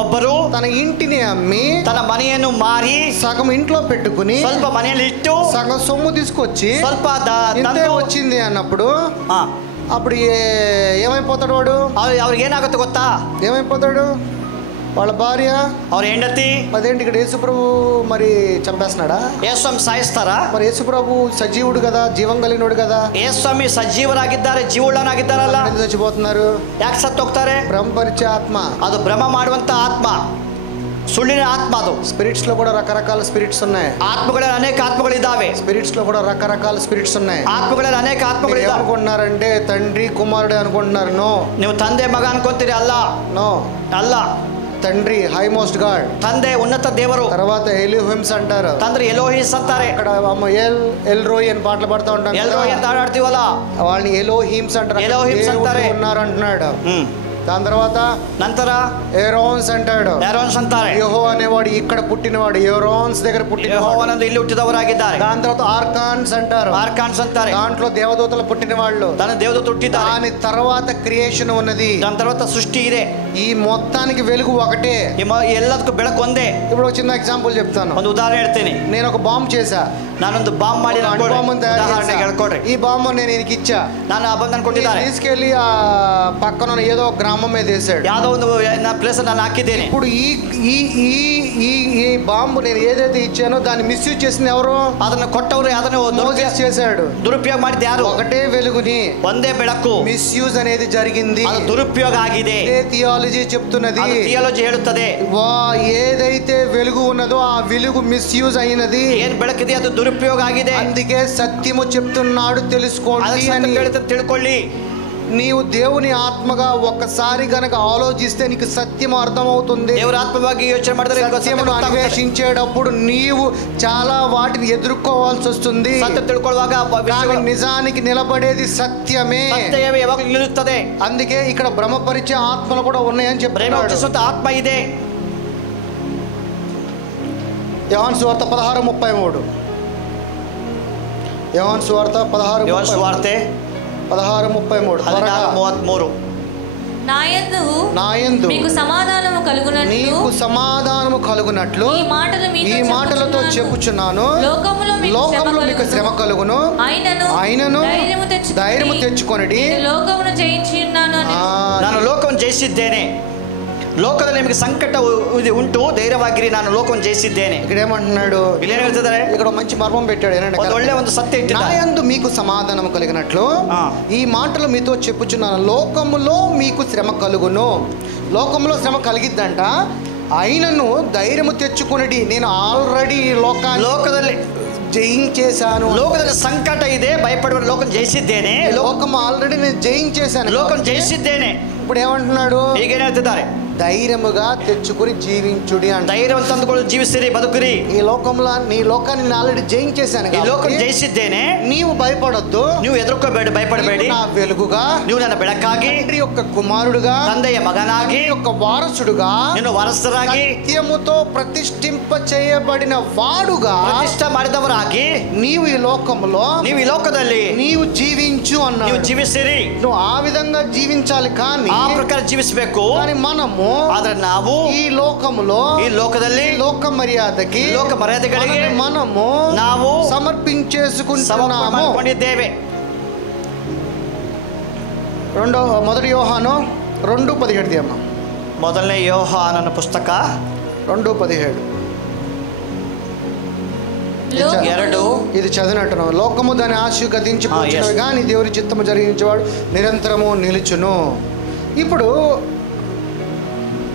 ఒబ్బరు తన ఇంటిని అమ్మి తన ಮನೆಯನ್ನು ಮಾರಿ సగం ఇంట్లో పెట్టుకుని ಸ್ವಲ್ಪ ಮನೆಯಲ್ಲಿ ಇಟ್ಟು సగం సొమ్ము తీసుకొచ్చి ಸ್ವಲ್ಪ ఇంతే వచ్చింది అన్నప్పుడు అప్పుడు ఏమైపోతాడు వాడు? ಅವ್ರಿಗೆ ಏನಾಗುತ್ತೆ ಗೊತ್ತಾ? ఏమైపోతాడు? వాళ్ళ భార్య, ಅವ್ರ ಹೆಂಡತಿ. అదేంటి ఇక్కడ యేసుప్రభు మరి చంపేస్తున్నాడా? యేసుస్వామి సాయిస్తారా? మరి యేసుప్రభు సజీవుడు కదా, జీవం కలిగినోడు కదా. యేసుస్వామి సజీవರಾಗಿದ್ದಾರೆ, ಜೀವುಳ್ಳನಾಗಿದ್ದಾರಲ್ಲ, ఎందుకు చచ్చిపోతున్నారు? ಯಾಕೆ ಸತ್ತು ಹೋಗ್ತಾರೆ? భ్రమపరిచే ఆత్మ. ಅದು ಭ್ರಮ ಮಾಡುವಂತ ಆತ್ಮ, ಸುಳ್ಳಿನ ಆತ್ಮ. ಅದು స్పిరిట్స్ లో కూడా రకరకాల స్పిరిట్స్ ఉన్నాయి. ఆత్మಗಳಲ್ಲಿ అనేక ఆత్మಗಳಿದ್ದಾವೆ. స్పిరిట్స్ లో కూడా రకరకాల స్పిరిట్స్ ఉన్నాయి. ఆత్మಗಳಲ್ಲಿ అనేక ఆత్మಗಳು ಇದ್ದಾವೆ. అనుకుంటున్నారంటే తండ్రి కుమారుడే అనుకుంటున్నారు. నో. ನೀವು ತಂದೆ ಮಗ ಅನ್ಕೊಂತೀರಿ, ಅಲ್ಲ. నో, ಅಲ್ಲ. తండ్రి హై మోస్ట్ గాడ్, ತಂದೆ ಉನ್ನತ ದೇವರು. తర్వాత ఎలోహిమ్స్ అంటారు, ತಂದ್ರೆ ಎಲೋಹಿಸ್ అంటారు. అక్కడ ఎల్ రోయ్ అని పాటలు పాడుతూ ఉంటాం. ఎల్ రోయ్ ಅಂತ ಹಾಡ್ತೀವಲ್ಲ, వాళ్ళని ఎలోహిమ్స్ అంటారు. ఎలోహిమ్స్ అంటారు, ఉన్నారు అంటున్నాడు. దాని తర్వాత ನಂತರ ఏరోన్స్ అంటాడు. ఏరోన్స్ అంటారు. యెహోవా అనేవాడు ఇక్కడ పుట్టినవాడు, ఏరోన్స్ దగ్గర పుట్టినవాడు. యెహోవానందు ಇಲ್ಲಿ ಹುಟ್ಟಿದವರಾಗಿದ್ದಾರೆ. దాని తర్వాత ఆర్కాన్స్ అంటారు. ఆర్కాన్స్ అంటారు. దాంట్లో దేవదూతలు పుట్టిన వాళ్ళు. తన దేవదూత ಹುಟ್ಟಿದ್ದಾರೆ. దాని తర్వాత క్రియేషన్ ఉన్నది. దాని తర్వాత సృష్టి ಇದೆ. ఈ మొత్తానికి వెలుగు ఒకటే, ಎಲ್ಲದಕ್ಕೂ ಬೆಳಕು ಒಂದೇ. ఇప్పుడు ఒక చిన్న ఎగ్జాంపుల్ చెప్తాను. ಒಂದು ಉದಾಹರಣೆ ಹೇಳ್ತೀನಿ. నేను ఒక బాంబ్ చేశా, ನಾನೊಂದು ಬಾಂಬ್ ಮಾಡಿ ఈ బాంబ్ నేను ఈయనకి ఇచ్చా. ನಾನು ಆ ಬಂಧನ ಕೊಟ್ಟಿದ್ದಾರೆ. తీసుకెళ్లి ఆ పక్కన ఏదో గ్రామం మీద వేసాడు. ಯಾವುದೋ ಒಂದು ಪ್ಲೇಸ್ ನಾನು ಹಾಕಿದ್ದೇನೆ. ఇప్పుడు ఈ బాంబు నేను ఏదైతే ఇచ్చానో దాన్ని మిస్యూజ్ చేసింది ఎవరు? ಅದನ್ನು ಕೊಟ್ಟವರು ಅದನ್ನು చేశాడు. ದುರುಪಯೋಗ ಮಾಡಿದ ಯಾರು? ఒకటే వెలుగుని, ಒಂದೇ ಬೆಳಕು. మిస్యూజ్ అనేది జరిగింది, ಅದು ದುರುಪಯೋಗ ಆಗಿದೆ. థియాలజీ చెప్తున్నది, థియాలజీ ಹೇಳುತ್ತದೆ. ఏదైతే వెలుగు ఉన్నదో ఆ వెలుగు మిస్యూజ్ అయినది. ಏನ್ ಬೆಳಕಿದೆ ಅದು ದುರುಪಯೋಗ ಆಗಿದೆ. అందుకే సత్యము చెప్తున్నాడు, తెలుసుకోండి అని. ತಿಳ್ಕೊಳ್ಳಿ. నీవు దేవుని ఆత్మగా ఒక్కసారి గనక ఆలోచిస్తే నీకు సత్యం అర్థమవుతుంది. దేవుని ఆత్మವಾಗಿ ಯೋಚನೆ ಮಾಡಿದ್ರೆ సత్యమును అన్వేషించేటప్పుడు నీవు చాలా వాటిని ఎదుర్కోవాల్సి వస్తుంది. సత్యం ತಿಳ್ಕೊಳ್ಳುವಾಗ నిజానికి నిలబడేది సత్యమే. సత్యమే ಯಾವಾಗಲೂ ನಿಲ್ಲುತ್ತದೆ. అందుకే ఇక్కడ భ్రమపరిచే ఆత్మలు కూడా ఉన్నాయని చెప్తున్నాడు. ఆత్మ ಇದೆ. యోహాను సువార్త 16:33. యోహాను సువార్త 16:33. 16:33. నాయందు మీకు సమాధానము కలుగునట్లు ఈ మాటలతో చెప్పుచున్నాను. లోకములో మీకు శ్రమ కలుగును, అయినను ధైర్యము తెచ్చుకొనుడి, ನಾನು ಲೋಕವನ್ನು ಜಯಿಸಿದ್ದೇನೆ. ಲೋಕದಲ್ಲಿ ನಿಮಗೆ ಸಂಕಟ ಉಂಟು, ಧೈರ್ಯವಾಗಿರಿ, ನಾನು ಲೋಕವನ್ನು ಜಯಿಸಿದ್ದೇನೆ. ఇక్కడ ఏమంటున్నాడు? ಇಲ್ಲಿ ಏನು ಹೇಳ್ತಿದ್ದಾರೆ? ఇక్కడ మంచి మర్మం పెట్టాడు. ಒಳ್ಳೆ ಒಂದು ಸತ್ಯ ಇಟ್ಟಿದ್ದಾರೆ. నాయందు మీకు సమాధానం కలిగినట్లు ఈ మాటలు మీతో చెప్పుచున్నాను. లోకములో మీకు శ్రమ కలుగును. లోకంలో శ్రమ కలిగిద్దంట, అయినను ధైర్యము తెచ్చుకొనుడి, నేను ఆల్రెడీ లోకದಲ್ಲಿ జయించేశాను. ಲೋಕದಲ್ಲಿ ಸಂಕಟ ಇದೆ, ಭಯಪಡುವ ಲೋಕం ಜಯಿಸಿದ್ದೇನೆ. లోకం ఆల్రెడీ నేను జయించేశాను, ಲೋಕం ಜಯಿಸಿದ್ದೇನೆ. ఇప్పుడు ఏమంటున్నాడు? ಹೀಗೇನು ಹೇಳ್ತಿದ್ದಾರೆ? ధైర్యముగా తెచ్చుకుని జీవించుడి అంటే ధైర్యం ತಂದುಕೊಂಡು ಜೀವಿಸಿರಿ, ಬದುಕಿರಿ. ఈ లోకంలో నీ లోకాన్ని నేను ఆల్రెడీ జయించేశాను, ఈ లోకం జయిಸಿದ್ದೇನೆ. నీవు భయపడొద్దు, ನೀವು ಹೆದರ್ಕೋಬೇಡಿ, ಭಯಪಡಬೇಡಿ. నా వెలుగుగా, ನೀವು ನನ್ನ ಬೆಳಕಾಗಿ, తండ్రి యొక్క కుమారుడుగా, ತಂದೆಯ ಮಗನಾಗಿ, యొక్క వారసుడుగా, ನಿನ್ನ ವಾರಸರಾಗಿ, సత్యముతో ప్రతిష్ఠింప చేయబడిన వాడుగా, ಪ್ರತಿಷ್ಠೆ ಮಾಡಿದವರಾಗಿ నీవు ఈ లోకంలో, ನೀವು ಈ ಲೋಕದಲ್ಲಿ నీవు జీవించు అన్నాడు. ನೀವು ಜೀವಿಸಿರಿ. నువ్వు ఆ విధంగా జీవించాలి, కానీ ಆ ಪ್ರಕಾರ ಜೀವಿಸಬೇಕು. కానీ మనము ಆದ್ರೆ ನಾವು ఈ లోకములో, ఈ లోಕದಲ್ಲಿ లోక మర్యాదకి, ಲೋಕ ಮರ್ಯಾದೆಗಳಿಗೆ మనము ನಾವು సమర్పించేసుకుంటున్నాము. మొదటి యోహాను 2:17. ಮೊದಲನೇ ಯೋಹಾನನ ಪುಸ್ತಕ 2:17. ఇది చదివినట్టున్నావు. లోకము దాని ఆశ గతించిపోయినవి కానీ దేవుని చిత్తము జరిగించేవాడు నిరంతరము నిలుచును. ఇప్పుడు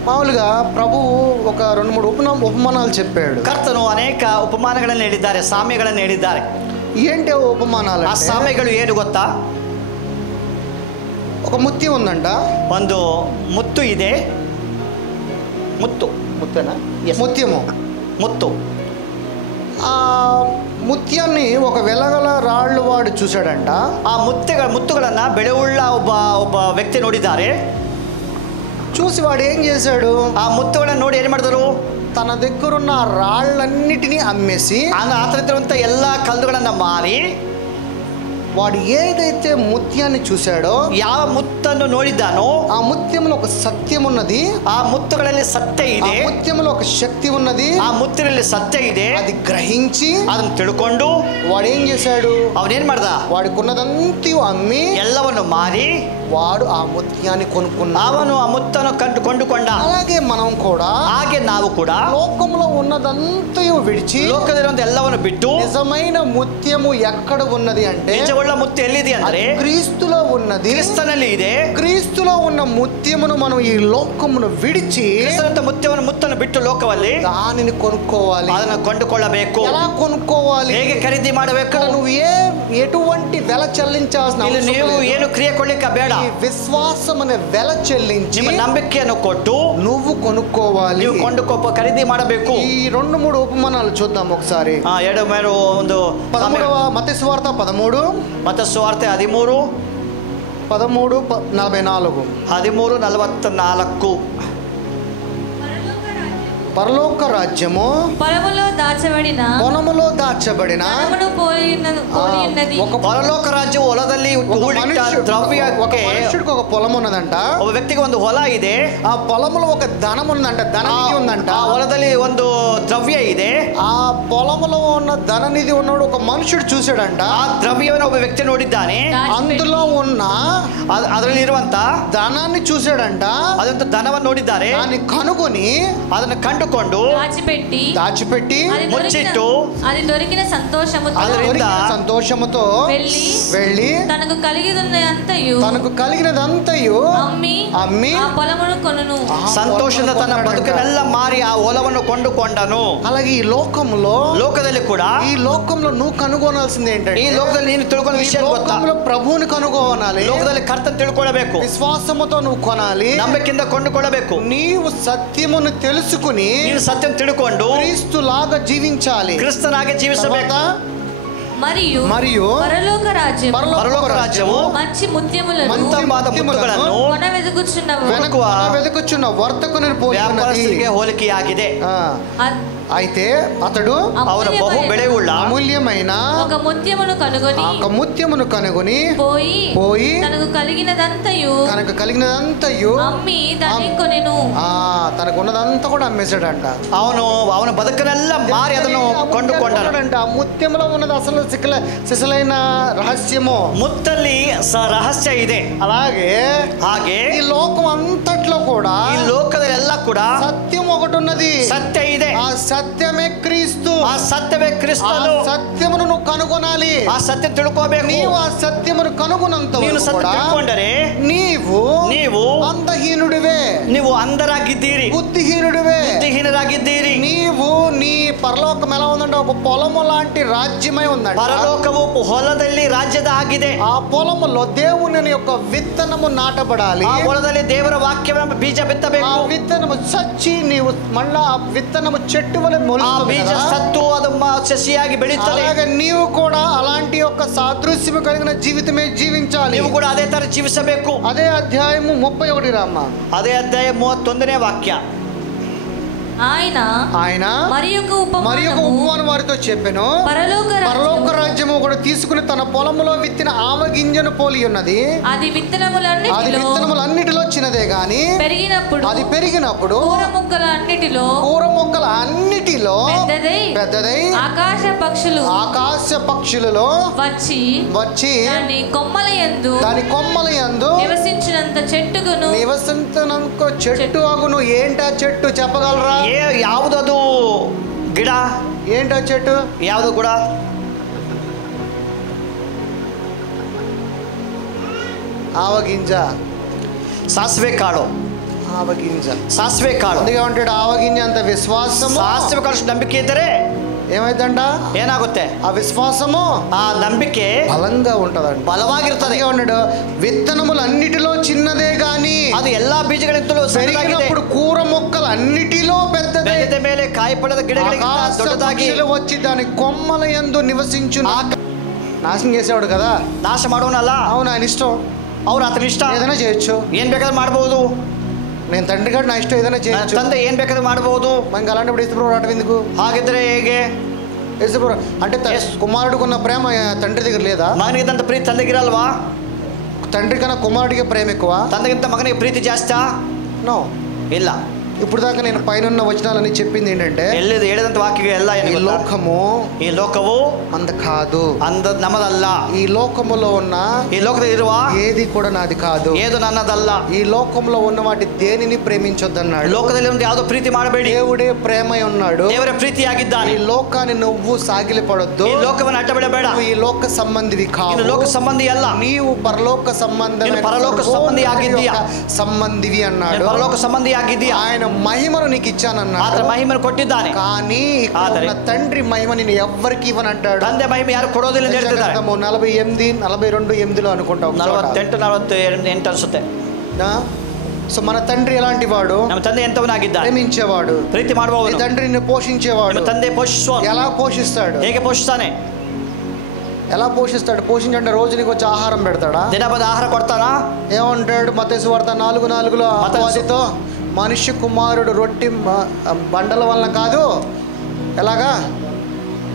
మామూలుగా ప్రభువు ఒక 2-3 ఉపమానాలు చెప్పాడు. ಕರ್ತನು ಅನೇಕ ಉಪಮಾನಗಳನ್ನು ಹೇಳಿದ್ದಾರೆ, ಸಾಮ್ಯಗಳನ್ನು ಹೇಳಿದ್ದಾರೆ. ఏంటి ఉపమానాలు? ಆ ಸಾಮ್ಯಗಳು ಏನು ಗೊತ್ತಾ? ఒక ముత్యం ఉందంట, ಒಂದು ಮುತ್ತು ಇದೆ. ಮುತ್ತೇನಾ? ముత్యము. ಮುತ್ತು ఆ ముత్యాన్ని ఒక వెలగల రాళ్ళు వాడు చూశాడంట. ಆ ಮುತ್ತುಗಳನ್ನ ಬೆಳೆಯುಳ್ಳ ಒಬ್ಬ ವ್ಯಕ್ತಿ ನೋಡಿದ್ದಾರೆ. చూసి వాడు ఏం చేశాడు? ಆ ಮುತ್ತುಗಳನ್ನು ನೋಡಿ ಏನು ಮಾಡಿದರು? తన దగ్గరున్న రాళ్ళన్నిటినీ అమ్మేసి ಆತನಿರುವಂಥ ಎಲ್ಲ ಕಲ್ಲುಗಳನ್ನು ಮಾರಿ వాడు ఏదైతే ముత్యాన్ని చూశాడో, ಯಾವ ಮುತ್ತನ್ನು ನೋಡಿದ್ದಾನೋ ఆ ముత్యంలో ఒక సత్యం ఉన్నది, ಆ ಮುತ್ತುಗಳಲ್ಲಿ ಸತ್ಯ ಇದೆ, ఆ ముత్యంలో ఒక శక్తి ఉన్నది, ಆ ಮುತ್ತಿನಲ್ಲಿ ಸತ್ಯ ಇದೆ. అది గ్రహించి ಅದನ್ನು ತಿಳ್ಕೊಂಡು వాడు ఏం చేశాడు? ಅವನೇನ್ ಮಾಡ್ದ? వాడికున్నదంతా అమ్మి ಎಲ್ಲವನ್ನು ಮಾರಿ వాడు ఆ ముత్యాన్ని కొనుక్కున్నాడు. ಅವನು ಆ ಮುತ್ತನ್ನು ಕೊಂಡುಕೊಂಡ. అలాగే మనం కూడా, ಹಾಗೆ ನಾವು ಕೂಡ లోకంలో ఉన్నదంతయు విడిచి ಲೋಕದಲ್ಲಿರುವಂತ ಎಲ್ಲವನ್ನು ಬಿಟ್ಟು నిజమైన ముత్యము ఎక్కడ ఉన్నది అంటే, ನಿಜವುಳ್ಳ ಮುತ್ತು ಎಲ್ಲಿದೆ ಅಂದ್ರೆ క్రీస్తులో ఉన్నది. ಕ್ರಿಸ್ತನಲ್ಲಿ ಇದೆ. క్రీస్తులో ఉన్న ముత్యమును మనం ఈ లోకమును విడిచి ಕ್ರಿಸ್ತನಂತ ಮುತ್ತನ್ನು ಬಿಟ್ಟು ಲೋಕದಲ್ಲಿ దానిని కొనుక్కోవాలి. ಅದನ್ನು ಕೊಂಡುಕೊಳ್ಳಬೇಕು. ఎలా కొనుక్కోవాలి? ಹೇಗೆ ಖರೀದಿ ಮಾಡಬೇಕು? ఇక్కడ నువ్వు ఎటువంటి వెల చెల్లించాల్సిన ಇಲ್ಲಿ అవసరం ನೀವು లేదు. ಏನು ಕ್ರಿಯೆ ಕೊಡ್ಲಿಕ್ಕೆ ಬೇಡ. ఈ విశ్వాసం అనే వెల చెల్లించి ನಿಮ್ಮ ನಂಬಿಕೆಯನ್ನು ಕೊಟ್ಟು నువ్వు కొనుక్కోవాలి. ನೀವು ಖರೀದಿ ಮಾಡಬೇಕು. ఈ 2-3 ఉపమానాలు చూద్దాం ఒకసారి. ಎರಡು ಮೇಲೆ ಒಂದು 13వ మత్తయి సువార్త 13 ಮತ್ತಾಯ ಸುವಾರ್ತೆ 13 13:44. 13:44 పరలోక రాజ్యము పొలములో దాచబడిన ధనమును పోలి ఉన్నది. ఒక పరలోక రాజ్యము ಹೊಲದಲ್ಲಿ ಹೂಡಿಟ್ಟ ದ್ರವ್ಯಕ್ಕೆ మనుషుడికి ఒక పొలం ఉన్నదంట. ಒಬ್ಬ ವ್ಯಕ್ತಿಗೆ ಒಂದು ಹೊಲ ಇದೆ. ఆ పొలములో ఒక ధనం ఉందంట, ధననిధి ఉందంట. ಆ ಹೊಲದಲ್ಲಿ ಒಂದು ದ್ರವ್ಯ ಇದೆ. ఆ పొలములో ఉన్న ధననిధి ఉన్నాడు ఒక మనుషుడు చూశాడంట. ಆ ದ್ರವ್ಯವನ್ನು ಒಬ್ಬ ವ್ಯಕ್ತಿ ನೋಡಿದ್ದಾನೆ. అందులో ఉన్న ಅದರಲ್ಲಿ ಇರುವಂತ ధనాన్ని చూశాడంట. ಅದಂತ ಧನವನ್ನು ನೋಡಿದ್ದಾರೆ. దాన్ని కనుగొని ಅದನ್ನು ಕಂಡುಕೊಂಡು దాచిపెట్టి ముచ్చిట్టు అది దొరికిన సంతోషముతో వెళ్ళి తనకు కలిగినదంతయు అమ్మి ఆ పొలమును కొనును. ಸಂತೋಷದಿಂದ ತನ್ನ ಬದುಕನ್ನೆಲ್ಲ ಮಾರಿ ಆ ಹೊಲವನ್ನು ಕೊಂಡುಕೊಂಡನು. అలాగే ఈ లోకದಲ್ಲಿ కూడా ఈ లోకంలో నువ్వు కనుగొనాల్సింది ఏంటంటే, ఈ లోకದಲ್ಲಿ ನೀನು ತಿಳ್ಕೊಳ್ಳೋ ವಿಷಯ ಗೊತ್ತಾ? ప్రభువుని కనుగొనాలి. ಲೋಕದಲ್ಲಿ ಕರ್ತನ ತಿಳ್ಕೊಳ್ಳಬೇಕು. విశ్వాసముతో నువ్వు కొనాలి. ನಂಬಿಕೆಯಿಂದ ಕೊಂಡುಕೊಳ್ಳಬೇಕು. నీవు సత్యమును తెలుసుకుని ನೀನು ಸತ್ಯ ತಿಳ್ಕೊಂಡು క్రీస్తులాగా జీవించాలి. ಕ್ರಿಸ್ತನಾಗಿ ಜೀವಿಸಬೇಕು. మరియు పరలోక రాజ్యము మంచి ముత్యములను వెతుకుచున్న వర్తకుని పోలి ಹೋಲಿಕೆಯಾಗಿದೆ. అయితే అతడు ಅವನ ಬಹು ಬೆಳೆಯುಳ್ಳ అమూల్యమైన ఒక ముత్యమును కనుగొని పోయి తనకు కలిగినదంతయు అమ్మి దాన్ని కొనెను. తనకు ఉన్నదంతా కూడా అమ్మేశాడంట. ಅವನ ಬದುಕನ್ನೆಲ್ಲ ಮಾರಿ ಅದನ್ನು ಕೊಂಡುಕೊಂಡಂట. ఆ ముత్యంలో ఉన్నది అసలు సిసలైన రహస్యము. ముత్తಲ್ಲಿ రహస్య ಇದೆ. ಹಾಗೆ ఈ లోకం అంతట్లో కూడా, ఈ లోಕದಲ್ಲೆಲ್ಲ ಕೂಡ సత్యం ఒకటి ఉన్నది. సత్య ಇದೆ. ఆ సత్యమే క్రీస్తు. ఆ సత్ಯವೇ ಕ್ರಿಸ್ತನು. సత్యమును నువ్వు కనుగొనాలి. ఆ సత్యం తిಳ್కోಬೇಕು. నీవు ఆ సత్యమును కనుగొనంత నీవు సత్యం తిಳ್ಕೊಂಡರೆ నీవు అంతహీనుడివే. ನೀವು ಅಂಧರಾಗಿದ್ದೀರಿ. బుద్ధిహీనుడివే. నీవు నీ పరలోకం ఎలా ఉందంటే ఒక పొలము లాంటి రాజ్యమై ఉందంట. పరలోకము ಹೊಲದಲ್ಲಿ ರಾಜ್ಯದ ಆಗಿದೆ. ఆ పొలములో దేవుని యొక్క విత్తనము నాటబడాలి. ఆ ಹೊಲದಲ್ಲಿ ದೇವರ ವಾಕ್ಯವನ್ನು ಬೀಜ ಬಿತ್ತಬೇಕು. ఆ విత్తనము చచ్చి నీవు మళ్ళా ఆ విత్తనము చెట్టు వలె మొలుస్తుంది. బీజ సత్తు ಅದು ಸಸಿಯಾಗಿ ಬೆಳೆಯುತ್ತದೆ. అలాగే నీవు కూడా అలాంటి యొక్క సాదృశ్యము కలిగిన జీవితమే జీవించాలి. ನೀವು ಕೂಡ ಅದೇ ತರ ಜೀವಿಸಬೇಕು. అదే అధ్యాయము 31 రామ్మ. అదే అధ్యాయ 31ನೇ వాక్య. ఆయన మరి ఒక ఉపమానం వారితో చెప్పెను. పరలోక రాజ్యము ఒకడు తీసుకుని తన పొలములో విత్తిన ఆవ గింజను పోలి ఉన్నది. అది విత్తనములన్నిటిలో చిన్నదే గాని అది పెరిగినప్పుడు కూర మొక్కల అన్నిటిలో పెద్దదై ఆకాశ పక్షులలో వచ్చి దాని కొమ్మల యందు నివసించినంత చెట్టు అగును. ఏంటా చెట్టు చెప్పగలరా? ಯಾವುದದು ಗಿಡ? ఏంటో చెట్టు? ಯಾವುದು ಕೂಡ? ఆవగింజ, ಸಾಸಿವೆ ಕಾಳು. ಸಾಸಿವೆ ಕಾಳು. అందుకే ఉంటాడు ఆవగింజ అంత విశ్వాసము. ಸಾಸಿವೆ ಕಾಳು ನಂಬಿಕೆ ಇದ್ದರೆ ఏమైందంట? ఏనాಗುತ್ತೆ? ఆ విశ్వాసము, ఆ ನಂಬಿಕೆ బలంగా ఉంటదండి, బలವಾಗಿರ್ತದೆ. ఉన్నాడు. విత్తనములన్నిటిలో చిన్నదే గాని ಅದು ಎಲ್ಲಾ ಬೀಜಗಳಿಂತಲೂ పెరిగినప్పుడు కూర మొక్కలు అన్నిటిలో పెద్దది. ಬೆಳೆದ ಮೇಲೆ ಕಾಯಿಪಳದ ಗಿಡಗಳಿಗಿಂತ ದೊಡ್ಡದಾಗಿ వచ్చి దాని కొమ్మల యందు నివసించును. నాశనం చేసేవాడు కదా, ನಾಶ ಮಾಡೋನಲ್ಲ. అవును, ఆయన ఇష్టం. ಅವ್ರು ಅತನ ಇಷ್ಟ, ఏదైనా చేయొచ్చు. ಏನ್ ಬೇಕಾದ್ರೂ ಮಾಡಬಹುದು. నేను తండ్రి గారు, నా ఇష్టం ఏదైనా చేయొచ్చు. ತಂದೆ ఏం ಬೇಕಾದ್ರೂ ಮಾಡಬಹುದು. మనకి అలాంటప్పుడు యేసుప్రభు రావడం ఎందుకు? ಹಾಗಿದ್ರೆ ಹೇಗೆ? యేసుప్రభు అంటే కుమారుడికున్న ప్రేమ తండ్రి దగ్గర లేదా? ಮಗನಿಗಿಂತ ಪ್ರೀತಿ ತಂದೆಗಿರಲ್ವಾ? తండ్రి కన్నా కుమారుడికి ప్రేమ ఎక్కువ, ತಂದೆಗಿಂತ ಮಗನಿಗೆ ಪ್ರೀತಿ ಜಾಸ್ತಿ? నో, ಇಲ್ಲ. ఇప్పుడు దాకా నేను పైన వచనాలని చెప్పింది ఏంటంటే, ಎಲ್ಲಿದೆ ಹೇಳಿದಂತ ವಾಕ್ಯ ಎಲ್ಲ ఈ లోకము, ಈ ಲೋಕವು మంద కాదు, ಅಂದ ನಮ್ಮದಲ್ಲ. ఈ లోకములో ఉన్న ಈ ಲೋಕದಲ್ಲಿ ಇರುವ ఏది కూడా నాది కాదు, ಏದು ನನ್ನದಲ್ಲ. ఈ లోకంలో ఉన్న వాటి దేనిని ప్రేమించొద్దన్నాడు. ಲೋಕದಲ್ಲಿ ಒಂದು ಯಾವುದೋ ಪ್ರೀತಿ ಮಾಡಬೇಡಿ. దేవుడే ప్రేమై ఉన్నాడు, ದೇವರ ಪ್ರೀತಿಯಾಗಿದ್ದಾನೆ. ఈ లోకాన్ని నువ్వు సాగిలపడొద్దు, ಈ ಲೋಕವನ್ನು ಅಡ್ಡಬಿಡಬೇಡ. ఈ లోక సంబంధివి కావు, ನೀನು ಲೋಕ ಸಂಬಂಧಿ ಅಲ್ಲ, నీవు పరలోక సంబంధమైన పరలోక సంబంధి ಆಗಿದ್ದೀಯಾ, సంబంధివి అన్నాడు. ಪರಲೋಕ ಸಂಬಂಧಿ ಆಗಿದ್ದೀಯಾ, ఆయన మహిమను నీకు ఇచ్చానన్నాడు. ಆತನ ಮಹಿಮೆಯನ್ನು ಕೊಟ್ಟಿದ್ದಾನೆ. కానీ ఇక్కడ తండ్రి మహిమ నేను ఎవ్వరికి ఇవ్వనంటాడు. ತಂದೆ ಮಹಿಮೆ ಯಾರು ಕೊಡೋದಿಲ್ಲ ಅಂತ ಹೇಳ್ತಿದ್ದಾರೆ. 48, 42, 8 అనుకుంటాం. 48, 48 ಅನ್ಸುತ್ತೆ. సో మన తండ్రి ఎలాంటి వాడు? ನಮ್ಮ ತಂದೆ ಎಂತವನಾಗಿದ್ದಾನೆ? ప్రేమించేవాడు, ಪ್ರೀತಿ ಮಾಡಬಹುದು. తండ్రిని పోషించేవాడు. ತಂದೆ ಪೋಷಿಸುವನು. ఎలా పోషిస్తాడు? ಹೇಗೆ ಪೋಷಿಸ್ತಾನೆ? ఎలా పోషిస్తాడు? పోషించంటే రోజునికి వచ్చి ఆహారం పెడతాడా? ದಿನ ಬಂದು ಆಹಾರ ಕೊಡ್ತಾನಾ? ఏమంటాడు మత్తయి సువార్త 4:4లో, అపవాదితో మనిషి కుమారుడు రొట్టి బండల వలన కాదు, ఎలాగా?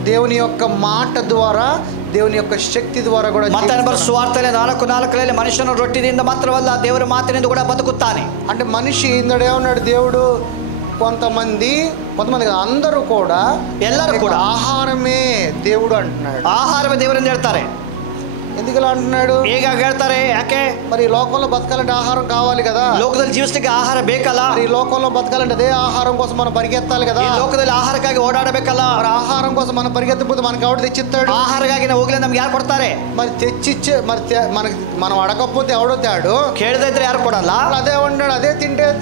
దేవుని యొక్క మాట ద్వారా, దేవుని యొక్క శక్తి ద్వారా కూడా. ಮತ್ತಾಯನ ಸುವಾರ್ತೆಯಲ್ಲಿ 4:4 ಮನುಷ್ಯನ ರೊಟ್ಟಿಯಿಂದ ಮಾತ್ರವಲ್ಲ, ದೇವರ ಮಾತಿನಿಂದ ಕೂಡ ಬದುಕುತ್ತಾನೆ. అంటే మనిషి ఇందడు ఏమన్నాడు? దేవుడు కొంతమంది అందరూ కూడా, ಎಲ್ಲರೂ ಕೂಡ ఆహారమే దేవుడు అంటున్నాడు. ಆಹಾರವೇ ದೇವರಿಂದ ಹೇಳ್ತಾರೆ. ఎందుకు ఇలా అంటున్నాడు? ಹೇಗೆ ಹೇಳ್ತಾರೆ? ಯಾಕೆ? మరి లోకంలో బతకాలంటే ఆహారం కావాలి కదా. ಲೋಕದಲ್ಲಿ ಜೀವಿಸಲಿಕ್ಕೆ ಆಹಾರ ಬೇಕಲ್ಲ. మరి లోకంలో బతకాలంటే అదే ఆహారం కోసం మనం పరిగెత్తాలి కదా. ಈ ಲೋಕದಲ್ಲಿ ಆಹಾರಕ್ಕಾಗಿ ಓಡಾಡಬೇಕಲ್ಲ. మరి ఆహారం కోసం మనం పరిగెత్తకపోతే మనకి ఎవడు తెచ్చిస్తాడు? ಆಹಾರಕ್ಕಾಗಿ ನಾವು ಹೋಗ್ಲಿ ನಮ್ಗೆ ಯಾರು ಕೊಡ್ತಾರೆ? మరి తెచ్చిచ్చే మనకి మనం అడగకపోతే ఎవడో తేడు, ಕೇಳದಿದ್ರೆ ಯಾರು ಕೊಡಲ್ಲ. అదే ఉన్నాడు, అదే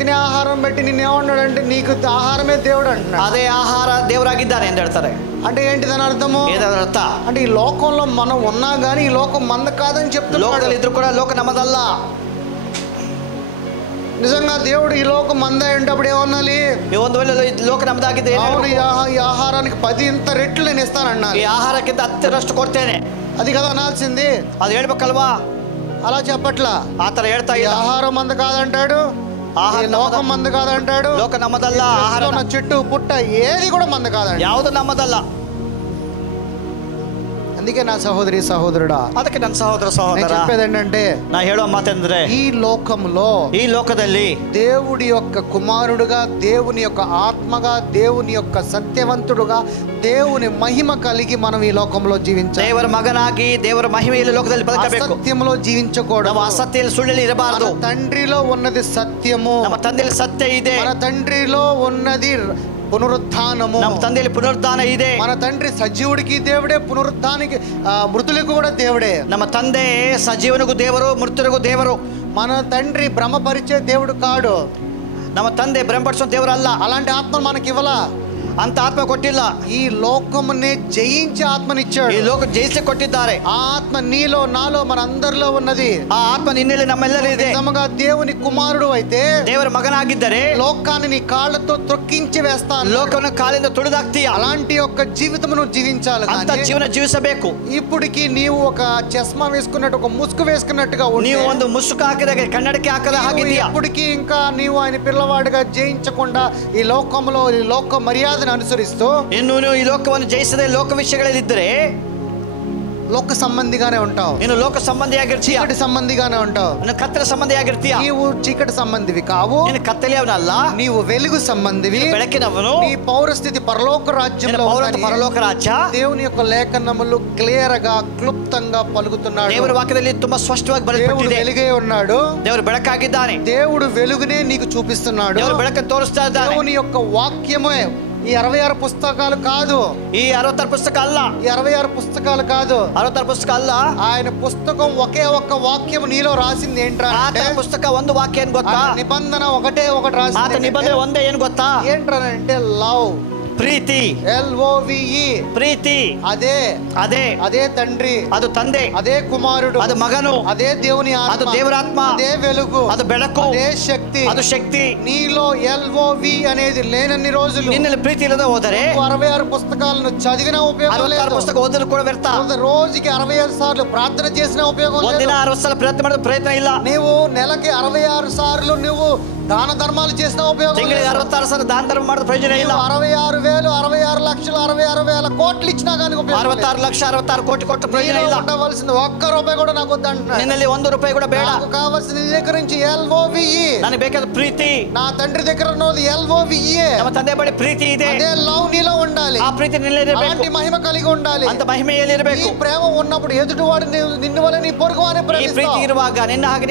తినే ఆహారం పెట్టి నిన్నేమన్నాడు అంటే నీకు ఆహారమే దేవుడు అంటున్నాడు. ಅದೇ ಆಹಾರ ದೇವರಾಗಿದ್ದಾನೆ ಅಂತ ಹೇಳ್ತಾರೆ. అంటే ఏంటిదని అర్థము? ఏదైనా అర్థ అంటే ఈ లోకంలో మనం ఉన్నా గానీ ఈ లోకం మంద కాదని చెప్తున్నాడు. ಲೋಕದಲ್ಲಿ ಇದ್ರು ಕೂಡ ಲೋಕ ನಮ್ಮದಲ್ಲ. నిజంగా దేవుడు ఈ లోకం మంద అయ్యేటప్పుడు ఏమన్నాలి? ಒಂದು ವೇಳೆ ಲೋಕ ನಮ್ಮದಾಗಿದೆ, ఈ ఆహారానికి 10 రెట్లు నేను ఇస్తానన్నా. ಈ ಆಹಾರಕ್ಕಿಂತ 10ರಷ್ಟು ಕೊಡ್ತೇನೆ, అది కదా అనాల్సింది. ಅದು ಹೇಳ್ಬೇಕಲ್ವಾ? అలా చెప్పట్లా. ಆ ತರ ಹೇಳ್ತಾ ఈ ఆహారం మంద కాదంటాడు, లోకం మంద కాదంటాడు, ಲೋಕ ನಮ್ಮದಲ್ಲ. ಆಹಾರ చెట్టు పుట్ట ఏది కూడా మంద కాదండి, ಯಾವುದು ನಮ್ಮದಲ್ಲ. అందుకే నా సహోదరి సహోదరుడా, ಅದಕ್ಕೆ ನನ್ನ ಸಹೋದರ ಸಹೋದರ చెప్పేది ఏంటంటే, ನಾ ಹೇಳೋ ಮಾತೆಂದ್ರೆ, ఈ లోకంలో, ఈ ಲೋಕದಲ್ಲಿ దేవుడి యొక్క కుమారుడుగా, దేవుని యొక్క ఆత్మగా, దేవుని యొక్క సత్యవంతుడుగా, దేవుని మహిమ కలిగి మనం ఈ లోకంలో జీవించాలి. ದೇವರ ಮಗನಾಗಿ ದೇವರ ಮಹಿಮೆಯಲ್ಲಿ ಲೋಕದಲ್ಲಿ ಬದುಕಬೇಕು. సత్యంలో జీవించకూడదు. ನಾವು ಅಸತ್ಯದಲ್ಲಿ ಸುಳ್ಳು ಇರಬಾರದು. తండ్రిలో ఉన్నది సత్యము, ನಮ್ಮ ತಂದೆಯಲ್ಲಿ ಸತ್ಯ ಇದೆ. మన తండ్రిలో ఉన్నది పునరుత్థానము, ನಮ್ಮ ತಂದೆಯಲ್ಲಿ ಪುನರುತ್ಥಾನ ಇದೆ. మన తండ్రి సజీవుడికి దేవుడే, పునరుత్థానికి మృతులకు కూడా దేవుడే. ನಮ್ಮ ತಂದೆ ಸಜೀವನಿಗೂ ದೇವರು, ಮೃತರಿಗೂ ದೇವರು. మన తండ్రి భ్రమపరిచే దేవుడు కాడు. ನಮ್ಮ ತಂದೆ ಭ್ರಮಪಡಿಸೋ ದೇವರು ಅಲ್ಲ. అలాంటి ఆత్మ మనకి ఇవ్వలా, ಅಂತ ಆತ್ಮ ಕೊಟ್ಟಿಲ್ಲ. ఈ లోకమునే జయించే ఆత్మనిచ్చాడు. ಈ ಲೋಕ ಜಯಿಸಿ ಕೊಟ್ಟಿದ್ದಾರೆ. ఆ ఆత్మ నీలో, నాలో, మన అందరిలో ఉన్నది. ಆ ಆತ್ಮ ನಿನ್ನಲ್ಲಿ ನಮ್ಮೆಲ್ಲರೂ ಇದೆ. నిజంగా దేవుని కుమారుడు అయితే, ದೇವರ ಮಗನಾಗಿದ್ದರೆ లోకాన్ని నీ కాళ్ళతో త్రొక్కించి వేస్తాను. ಲೋಕವನ್ನು ಕಾಲಿಂದ ತುಳಿದಾಕ್ತೀಯ. అలాంటి యొక్క జీవితమును జీవించాలి. ಅಂತ ಜೀವನ ಜೀವಿಸಬೇಕು. ఇప్పటికి నీవు ఒక చస్మా వేసుకున్నట్టు, ఒక ముసుగు వేసుకున్నట్టుగా ನೀವು ಒಂದು ಮುಸುಕು ಹಾಕಿದ ಕನ್ನಡಕ್ಕೆ ಹಾಕದ ಹಾಗಿದೆಯಾ? ఇప్పటికీ ఇంకా నీవు ఆయన పిల్లవాడిగా జయించకుండా ఈ లోకంలో, ఈ లోక మర్యాదను అనుసరిస్తూ, ಇನ್ನು ಈ ಲೋಕವನ್ನು ಜಯಿಸದೆ ಲೋಕ ವಿಷಯಗಳಲ್ಲಿದ್ದರೆ లోక సంబంధిగానే ఉంటావు. ನೀನು ಲೋಕ ಸಂಬಂಧಿಯಾಗಿರ್ತೀಯ. చీకటి సంబంధిగానే ఉంటావు. ನೀನು ಕತ್ತಲ ಸಂಬಂಧಿಯಾಗಿರ್ತೀಯ. నీవు చీకటి సంబంధివి కావు, ನೀನು ಕತ್ತಲೆಯವನಲ್ಲ. నీవు వెలుగు సంబంధివి, ಬೆಳಕಿನವನು. నీ పౌరస్థితి పరలోక రాజ్యంలో ఉందని ಪರಲೋಕ ರಾಜ್ಯ దేవుని యొక్క లేఖనములు క్లియర్ గా, క్లుప్తంగా పలుకుతున్నాడు. ದೇವರ ವಾಕ್ಯದಲ್ಲಿ ತುಂಬಾ ಸ್ಪಷ್ಟವಾಗಿ దేవుడు ಬರೆಯಲ್ಪಟ್ಟಿದೆ. వెలుగే ఉన్నాడు, ದೇವರು ಬೆಳಕಾಗಿದ್ದಾನೆ. దేవుడు వెలుగునే నీకు చూపిస్తున్నాడు. ದೇವರು ಬೆಳಕನ್ನು ತೋರಿಸ್ತಾ ಇದ್ದಾನೆ. దేవుని యొక్క వాక్యమే. ఈ 66 పుస్తకాలు కాదు, ಈ 66 పుస్తಕ ಅಲ್ಲ, ఈ 66 పుస్తకాలు కాదు, 66 పుస్తಕ ಅಲ್ಲ. ఆయన పుస్తకం ఒకే ఒక్క వాక్యం నీలో రాసింది ఏంట్రా అంటే, ಆತನ ಪುಸ್ತಕ ಒಂದು ವಾಕ್ಯ ಏನ್ ಗೊತ್ತಾ? నిబంధన ఒకటే ఒకటి రాసింది. ಆತ ನಿಬಂಧನೆ ಒಂದೇ ಏನ್ ಗೊತ್ತಾ? ఏంట్రా అంటే లవ్. ಪ್ರೀತಿ, LOVE ಪ್ರೀತಿ, అదే ಅದೇ అదే తండ్రి, ಅದು ತಂದೆ, అదే కుమారుడు, ಅದು ಮಗನು, అదే దేవుని ఆత్మ, ಅದು ದೇವರ ಆತ್ಮ, అదే వెలుగు, ಅದು ಬೆಳಕು, అదే శక్తి, ಅದು ಶಕ್ತಿ. నీలో LOVE అనేది లేనన్ని రోజులు ನಿನ್ನಲ್ಲಿ ಪ್ರೀತಿ ಇಲ್ಲದೆ ಹೋದರೆ 66 పుస్తకాలను చదివిన ఉపయోగం 66 లేదు. ಪುಸ್ತಕ ಓದಲು ಕೂಡ ವ್ಯರ್ಥ. రోజుకి 65 సార్లు ప్రార్థన చేసిన ఉపయోగం లేదు. ಒಂದಿನ 60 ಸಲ ಪ್ರಯತ್ನ ಮಾಡಿದ ಪ್ರಯತ್ನ ಇಲ್ಲ. నీవు నెలకి 66 సార్లు నువ్వు దాన ధర్మాలు చేసిన ఉపయోగం లేదు. ತಿಂಗಳಿಗೆ 66 ಸಲ ದಾನ ಧರ್ಮ ಮಾಡಿದ ಪ್ರಯೋಜನ ಇಲ್ಲ. 66,000 66 లక్షలు 66,000 కోట్లు ఇచ్చినా కానీ ఉపయోగం లేదు. 66 ಲಕ್ಷ 66 ಕೋಟಿ ಕೊಟ್ಟ ಪ್ರಯೋಜನ ಇಲ್ಲ. ఉండవలసింది ఒక్క రూపాయి కూడా నాకు వద్దంటున్నాడు. ನಿನ್ನಲ್ಲಿ 1 ರೂಪಾಯಿ ಕೂಡ ಬೇಡ. నాకు కావాల్సింది నీ దగ్గర నుంచి LOVE. ನನಗೆ ಬೇಕಾದ ಪ್ರೀತಿ. నా తండ్రి దగ్గర ఉన్నది LOVE. ನಮ್ಮ ತಂದೆ ಬಳಿ ಪ್ರೀತಿ ಇದೆ. అదే లవ్ నీలో ఉండాలి. ಆ ಪ್ರೀತಿ ನಿನ್ನಲ್ಲಿರಬೇಕು. అలాంటి మహిమ కలిగి ఉండాలి. ಅಂತ ಮಹಿಮೆಯಲ್ಲಿರಬೇಕು. ఈ ప్రేమ ఉన్నప్పుడు ఎదుటివాడు నిన్ను వలె నీ పొరుగువాని ಈ ప్రేమిస్తావు. ಪ್ರೀತಿ ಇರುವಾಗ ನಿನ್ನ ಹಾಗೆ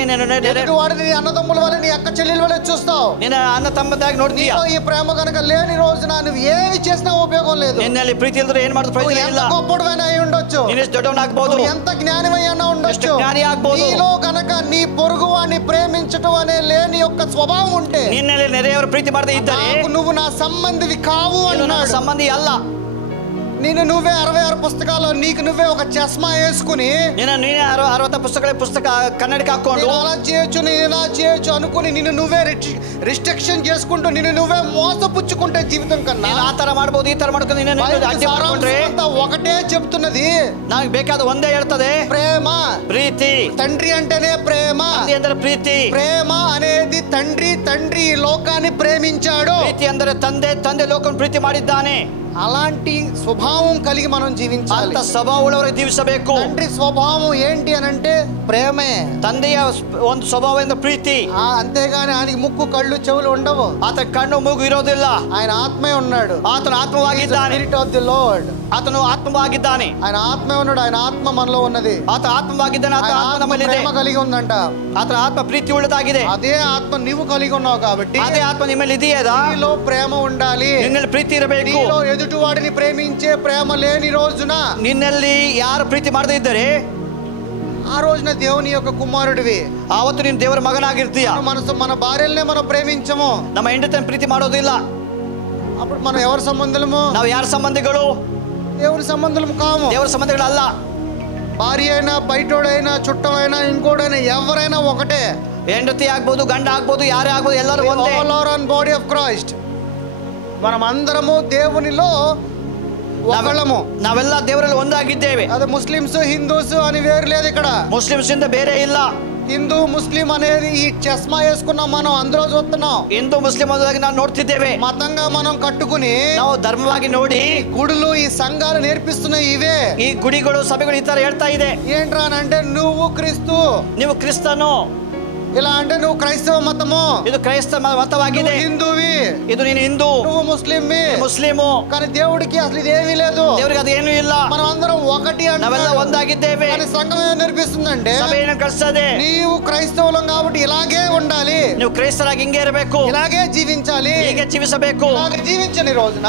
ఎదుటివాడు నీ అన్నదమ్ముల వలె నీ అక్క చెల్లెల వలె చూస్తావు. ನಿನ್ನ ಅಣ್ಣ ತಮ್ಮದಾಗಿ ನೋಡ್ತೀಯ. నీలో ఈ ప్రేమ కనుక లేని రోజున నువ్వు ఏమి చేసినా ఉపయోగం లేదు. ನಿನ್ನಲ್ಲಿ ಪ್ರೀತಿ ಇಲ್ಲದ್ರೆ ಏನು ಮಾಡಿದ್ರು ಪ್ರಯೋಜನ ಇಲ್ಲ. ఎంత గొప్పవాడైనా అయి ఉండొచ్చు, ನೀನು ಎಷ್ಟು ದೊಡ್ಡವನಾಗಬಹುದು, ఎంత జ్ఞానమైనా ఉండొచ్చు, ಜ್ಞಾನಿ ಆಗಬಹುದು. నీలో కనుక నీ పొరుగువాడిని ప్రేమించటం అనే లేని యొక్క స్వభావం ఉంటే, ನಿನ್ನಲ್ಲಿ ನೆರೆಯವರ ಪ್ರೀತಿ ಮಾಡದೆ ಇದ್ದರೆ నువ్వు నా సంబంధివి కావు అన్నాడు. ಸಂಬಂಧಿ ಅಲ್ಲ. నేను నువ్వే 66 పుస్తకాలు నీకు నువ్వే ఒక చస్మా వేసుకుని ನೀನೇ 60 ಪುಸ್ತಕ ಕನ್ನಡಕ್ಕೆ ಹಾಕೊಂಡು నేను అలా చేయొచ్చు నేను ఇలా చేయొచ్చు అనుకుని నిన్ను నువ్వే రిస్ట్రిక్షన్ చేసుకుంటూ నిన్ను నువ్వే మోసపుచ్చుకుంటే జీవితం కన్నా ಆ ತರ ಮಾಡಬಹುದು, ಈ ತರ ಮಾಡ್ಕೊಂಡು ಅಡ್ಡಿ ಮಾಡ್ಕೊಂಡ್ರೆ ఒకటే చెప్తున్నది. ನನಗೆ ಬೇಕಾದ ಒಂದೇ ಹೇಳ್ತದೆ, ప్రేమ. ಪ್ರೀತಿ. తండ్రి అంటేనే ప్రేమ. ಅಂದ್ರೆ ಪ್ರೀತಿ. ప్రేమ అనేది తండ్రి ఈ లోకాన్ని ప్రేమించాడు. ಪ್ರೀತಿ ಅಂದರೆ ತಂದೆ ಲೋಕವನ್ನು ಪ್ರೀತಿ ಮಾಡಿದ್ದಾನೆ. అలాంటి స్వభావం కలిగి మనం జీవించాలి. ಅಂತ ಸ್ವಭಾವವುಳ್ಳವರಿಗೆ ಜೀವಿಸಬೇಕು. తండ్రి స్వభావం ఏంటి అని అంటే ప్రేమే. ತಂದೆಯ ಒಂದು ಸ್ವಭಾವ ಎಂದ್ರೆ ಪ್ರೀತಿ. అంతేగాని ఆయనకి ముక్కు కళ్ళు చెవులు ఉండవు. ಆತ ಕಣ್ಣು ಮೂಗು ಇರೋದಿಲ್ಲ. ఆయన ఆత్మే ఉన్నాడు. ಆತನು ಆತ್ಮವಾಗಿದ್ದಾನೆ. Spirit of the lord. ಆತನು ಆತ್ಮವಾಗಿದ್ದಾನೆ. ఆయన ఆత్మే ఉన్నాడు. ఆయన ఆత్మ మనలో ఉన్నది. ಆತ ಆತ್ಮವಾಗಿದ್ದಾನೆ. ಆತ ಆತ್ಮ ನಮ್ಮಲ್ಲಿದೆ. ప్రేమ కలిగి ఉందంట. ಆತನ ಆತ್ಮ ಪ್ರೀತಿ ಉಳ್ಳದಾಗಿದೆ. అదే ఆత్మ నీవు కలిగి ఉన్నావు కాబట్టి ಅದೇ ಆತ್ಮ ನಿಮ್ಮಲ್ಲಿ ಇದೆಯಾ? నీలో ప్రేమ ఉండాలి. ನಿನ್ನಲ್ಲಿ ಪ್ರೀತಿ ಇರಬೇಕು. నీలో ఎదుటివాడిని ప్రేమించే ప్రేమ లేని రోజున, ನಿನ್ನಲ್ಲಿ ಯಾರು ಪ್ರೀತಿ ಮಾಡದೇ ಇದ್ದರೆ ఆ రోజున దేవుని యొక్క కుమారుడివి. ಆವತ್ತು ನೀನು ದೇವರ ಮಗನಾಗಿರ್ತೀಯ. మన భార్యలనే మనం ప్రేమించము, ನಮ್ಮ ಹೆಂಡತಿಯನ್ನು ಪ್ರೀತಿ ಮಾಡೋದಿಲ್ಲ. అప్పుడు మనం ఎవరి సంబంధులము? ನಾವು ಯಾರ ಸಂಬಂಧಿಗಳು? దేవుని సంబంధులము కాము. ದೇವರ ಸಂಬಂಧಿಗಳಲ್ಲ. భార్య అయినా బయటోడైనా చుట్టమైనా ఇంకోడైనా ఎవరైనా ఒకటే. ಹೆಂಡತಿ ಆಗ್ಬೋದು, ಗಂಡ ಆಗ್ಬೋದು, ಯಾರೇ ಆಗ್ಬೋದು, ಎಲ್ಲರೂ ಒಂದೇ. All are on body of Christ. మనం అందరము దేవునిలో ఒకళ్ళము. ನಾವೆಲ್ಲ ದೇವರಲ್ಲಿ ಒಂದಾಗಿದ್ದೇವೆ. అదే ముస్లిమ్స్ హిందూస్ అని వేరు లేదు ఇక్కడ. ಮುಸ್ಲಿಮ್ಸ್ ಇಂದ ಬೇರೆ ಇಲ್ಲ. హిందూ ముస్లిం అనేది ఈ చస్మా వేసుకున్నాం మనం అందరూ చూస్తున్నాం. ಹಿಂದೂ ಮುಸ್ಲಿಂ ಅನ್ನೋದಾಗಿ ನಾವು ನೋಡ್ತಿದ್ದೇವೆ. మతంగా మనం కట్టుకుని ನಾವು ಧರ್ಮವಾಗಿ ನೋಡಿ గుడులు ఈ సంఘాలు నేర్పిస్తున్నాయి ఇవే. ಈ ಗುಡಿಗಳು ಸಭೆಗಳು ಈ ತರ ಹೇಳ್ತಾ ಇದೆ. ఏంట్రా అంటే నువ్వు క్రీస్తు, ನೀವು ಕ್ರಿಸ್ತನು, ఇలా అంటే నువ్వు క్రైస్తవ మతము, ಇದು ಕ್ರೈಸ್ತ ಮತವಾಗಿದೆ. హిందూవి, ಇದು ನೀನು ಹಿಂದೂ, నువ్వు ముస్లింవి, ಮುಸ್ಲಿಮು. కానీ దేవుడికి అసలు ఇదేమీ లేదు. ದೇವರಿಗೆ ಅದು ಏನೂ ಇಲ್ಲ. మనం అందరం ఒకటి ನಾವೆಲ್ಲ అంటే ಒಂದಾಗಿದ್ದೇವೆ. కానీ సంఘం ఏం నేర్పిస్తుందంటే ಸಭೆ ಏನು ಕಳಿಸ್ತದೆ? నీవు క్రైస్తవులం కాబట్టి ఇలాగే ఉండాలి, ನೀವು ಕ್ರೈಸ್ತರಾಗಿ ಹಿಂಗೆ ಇರಬೇಕು, ఇలాగే జీవించాలి, ಹೀಗೆ ಜೀವಿಸಬೇಕು. ఇలాగే జీవించని రోజున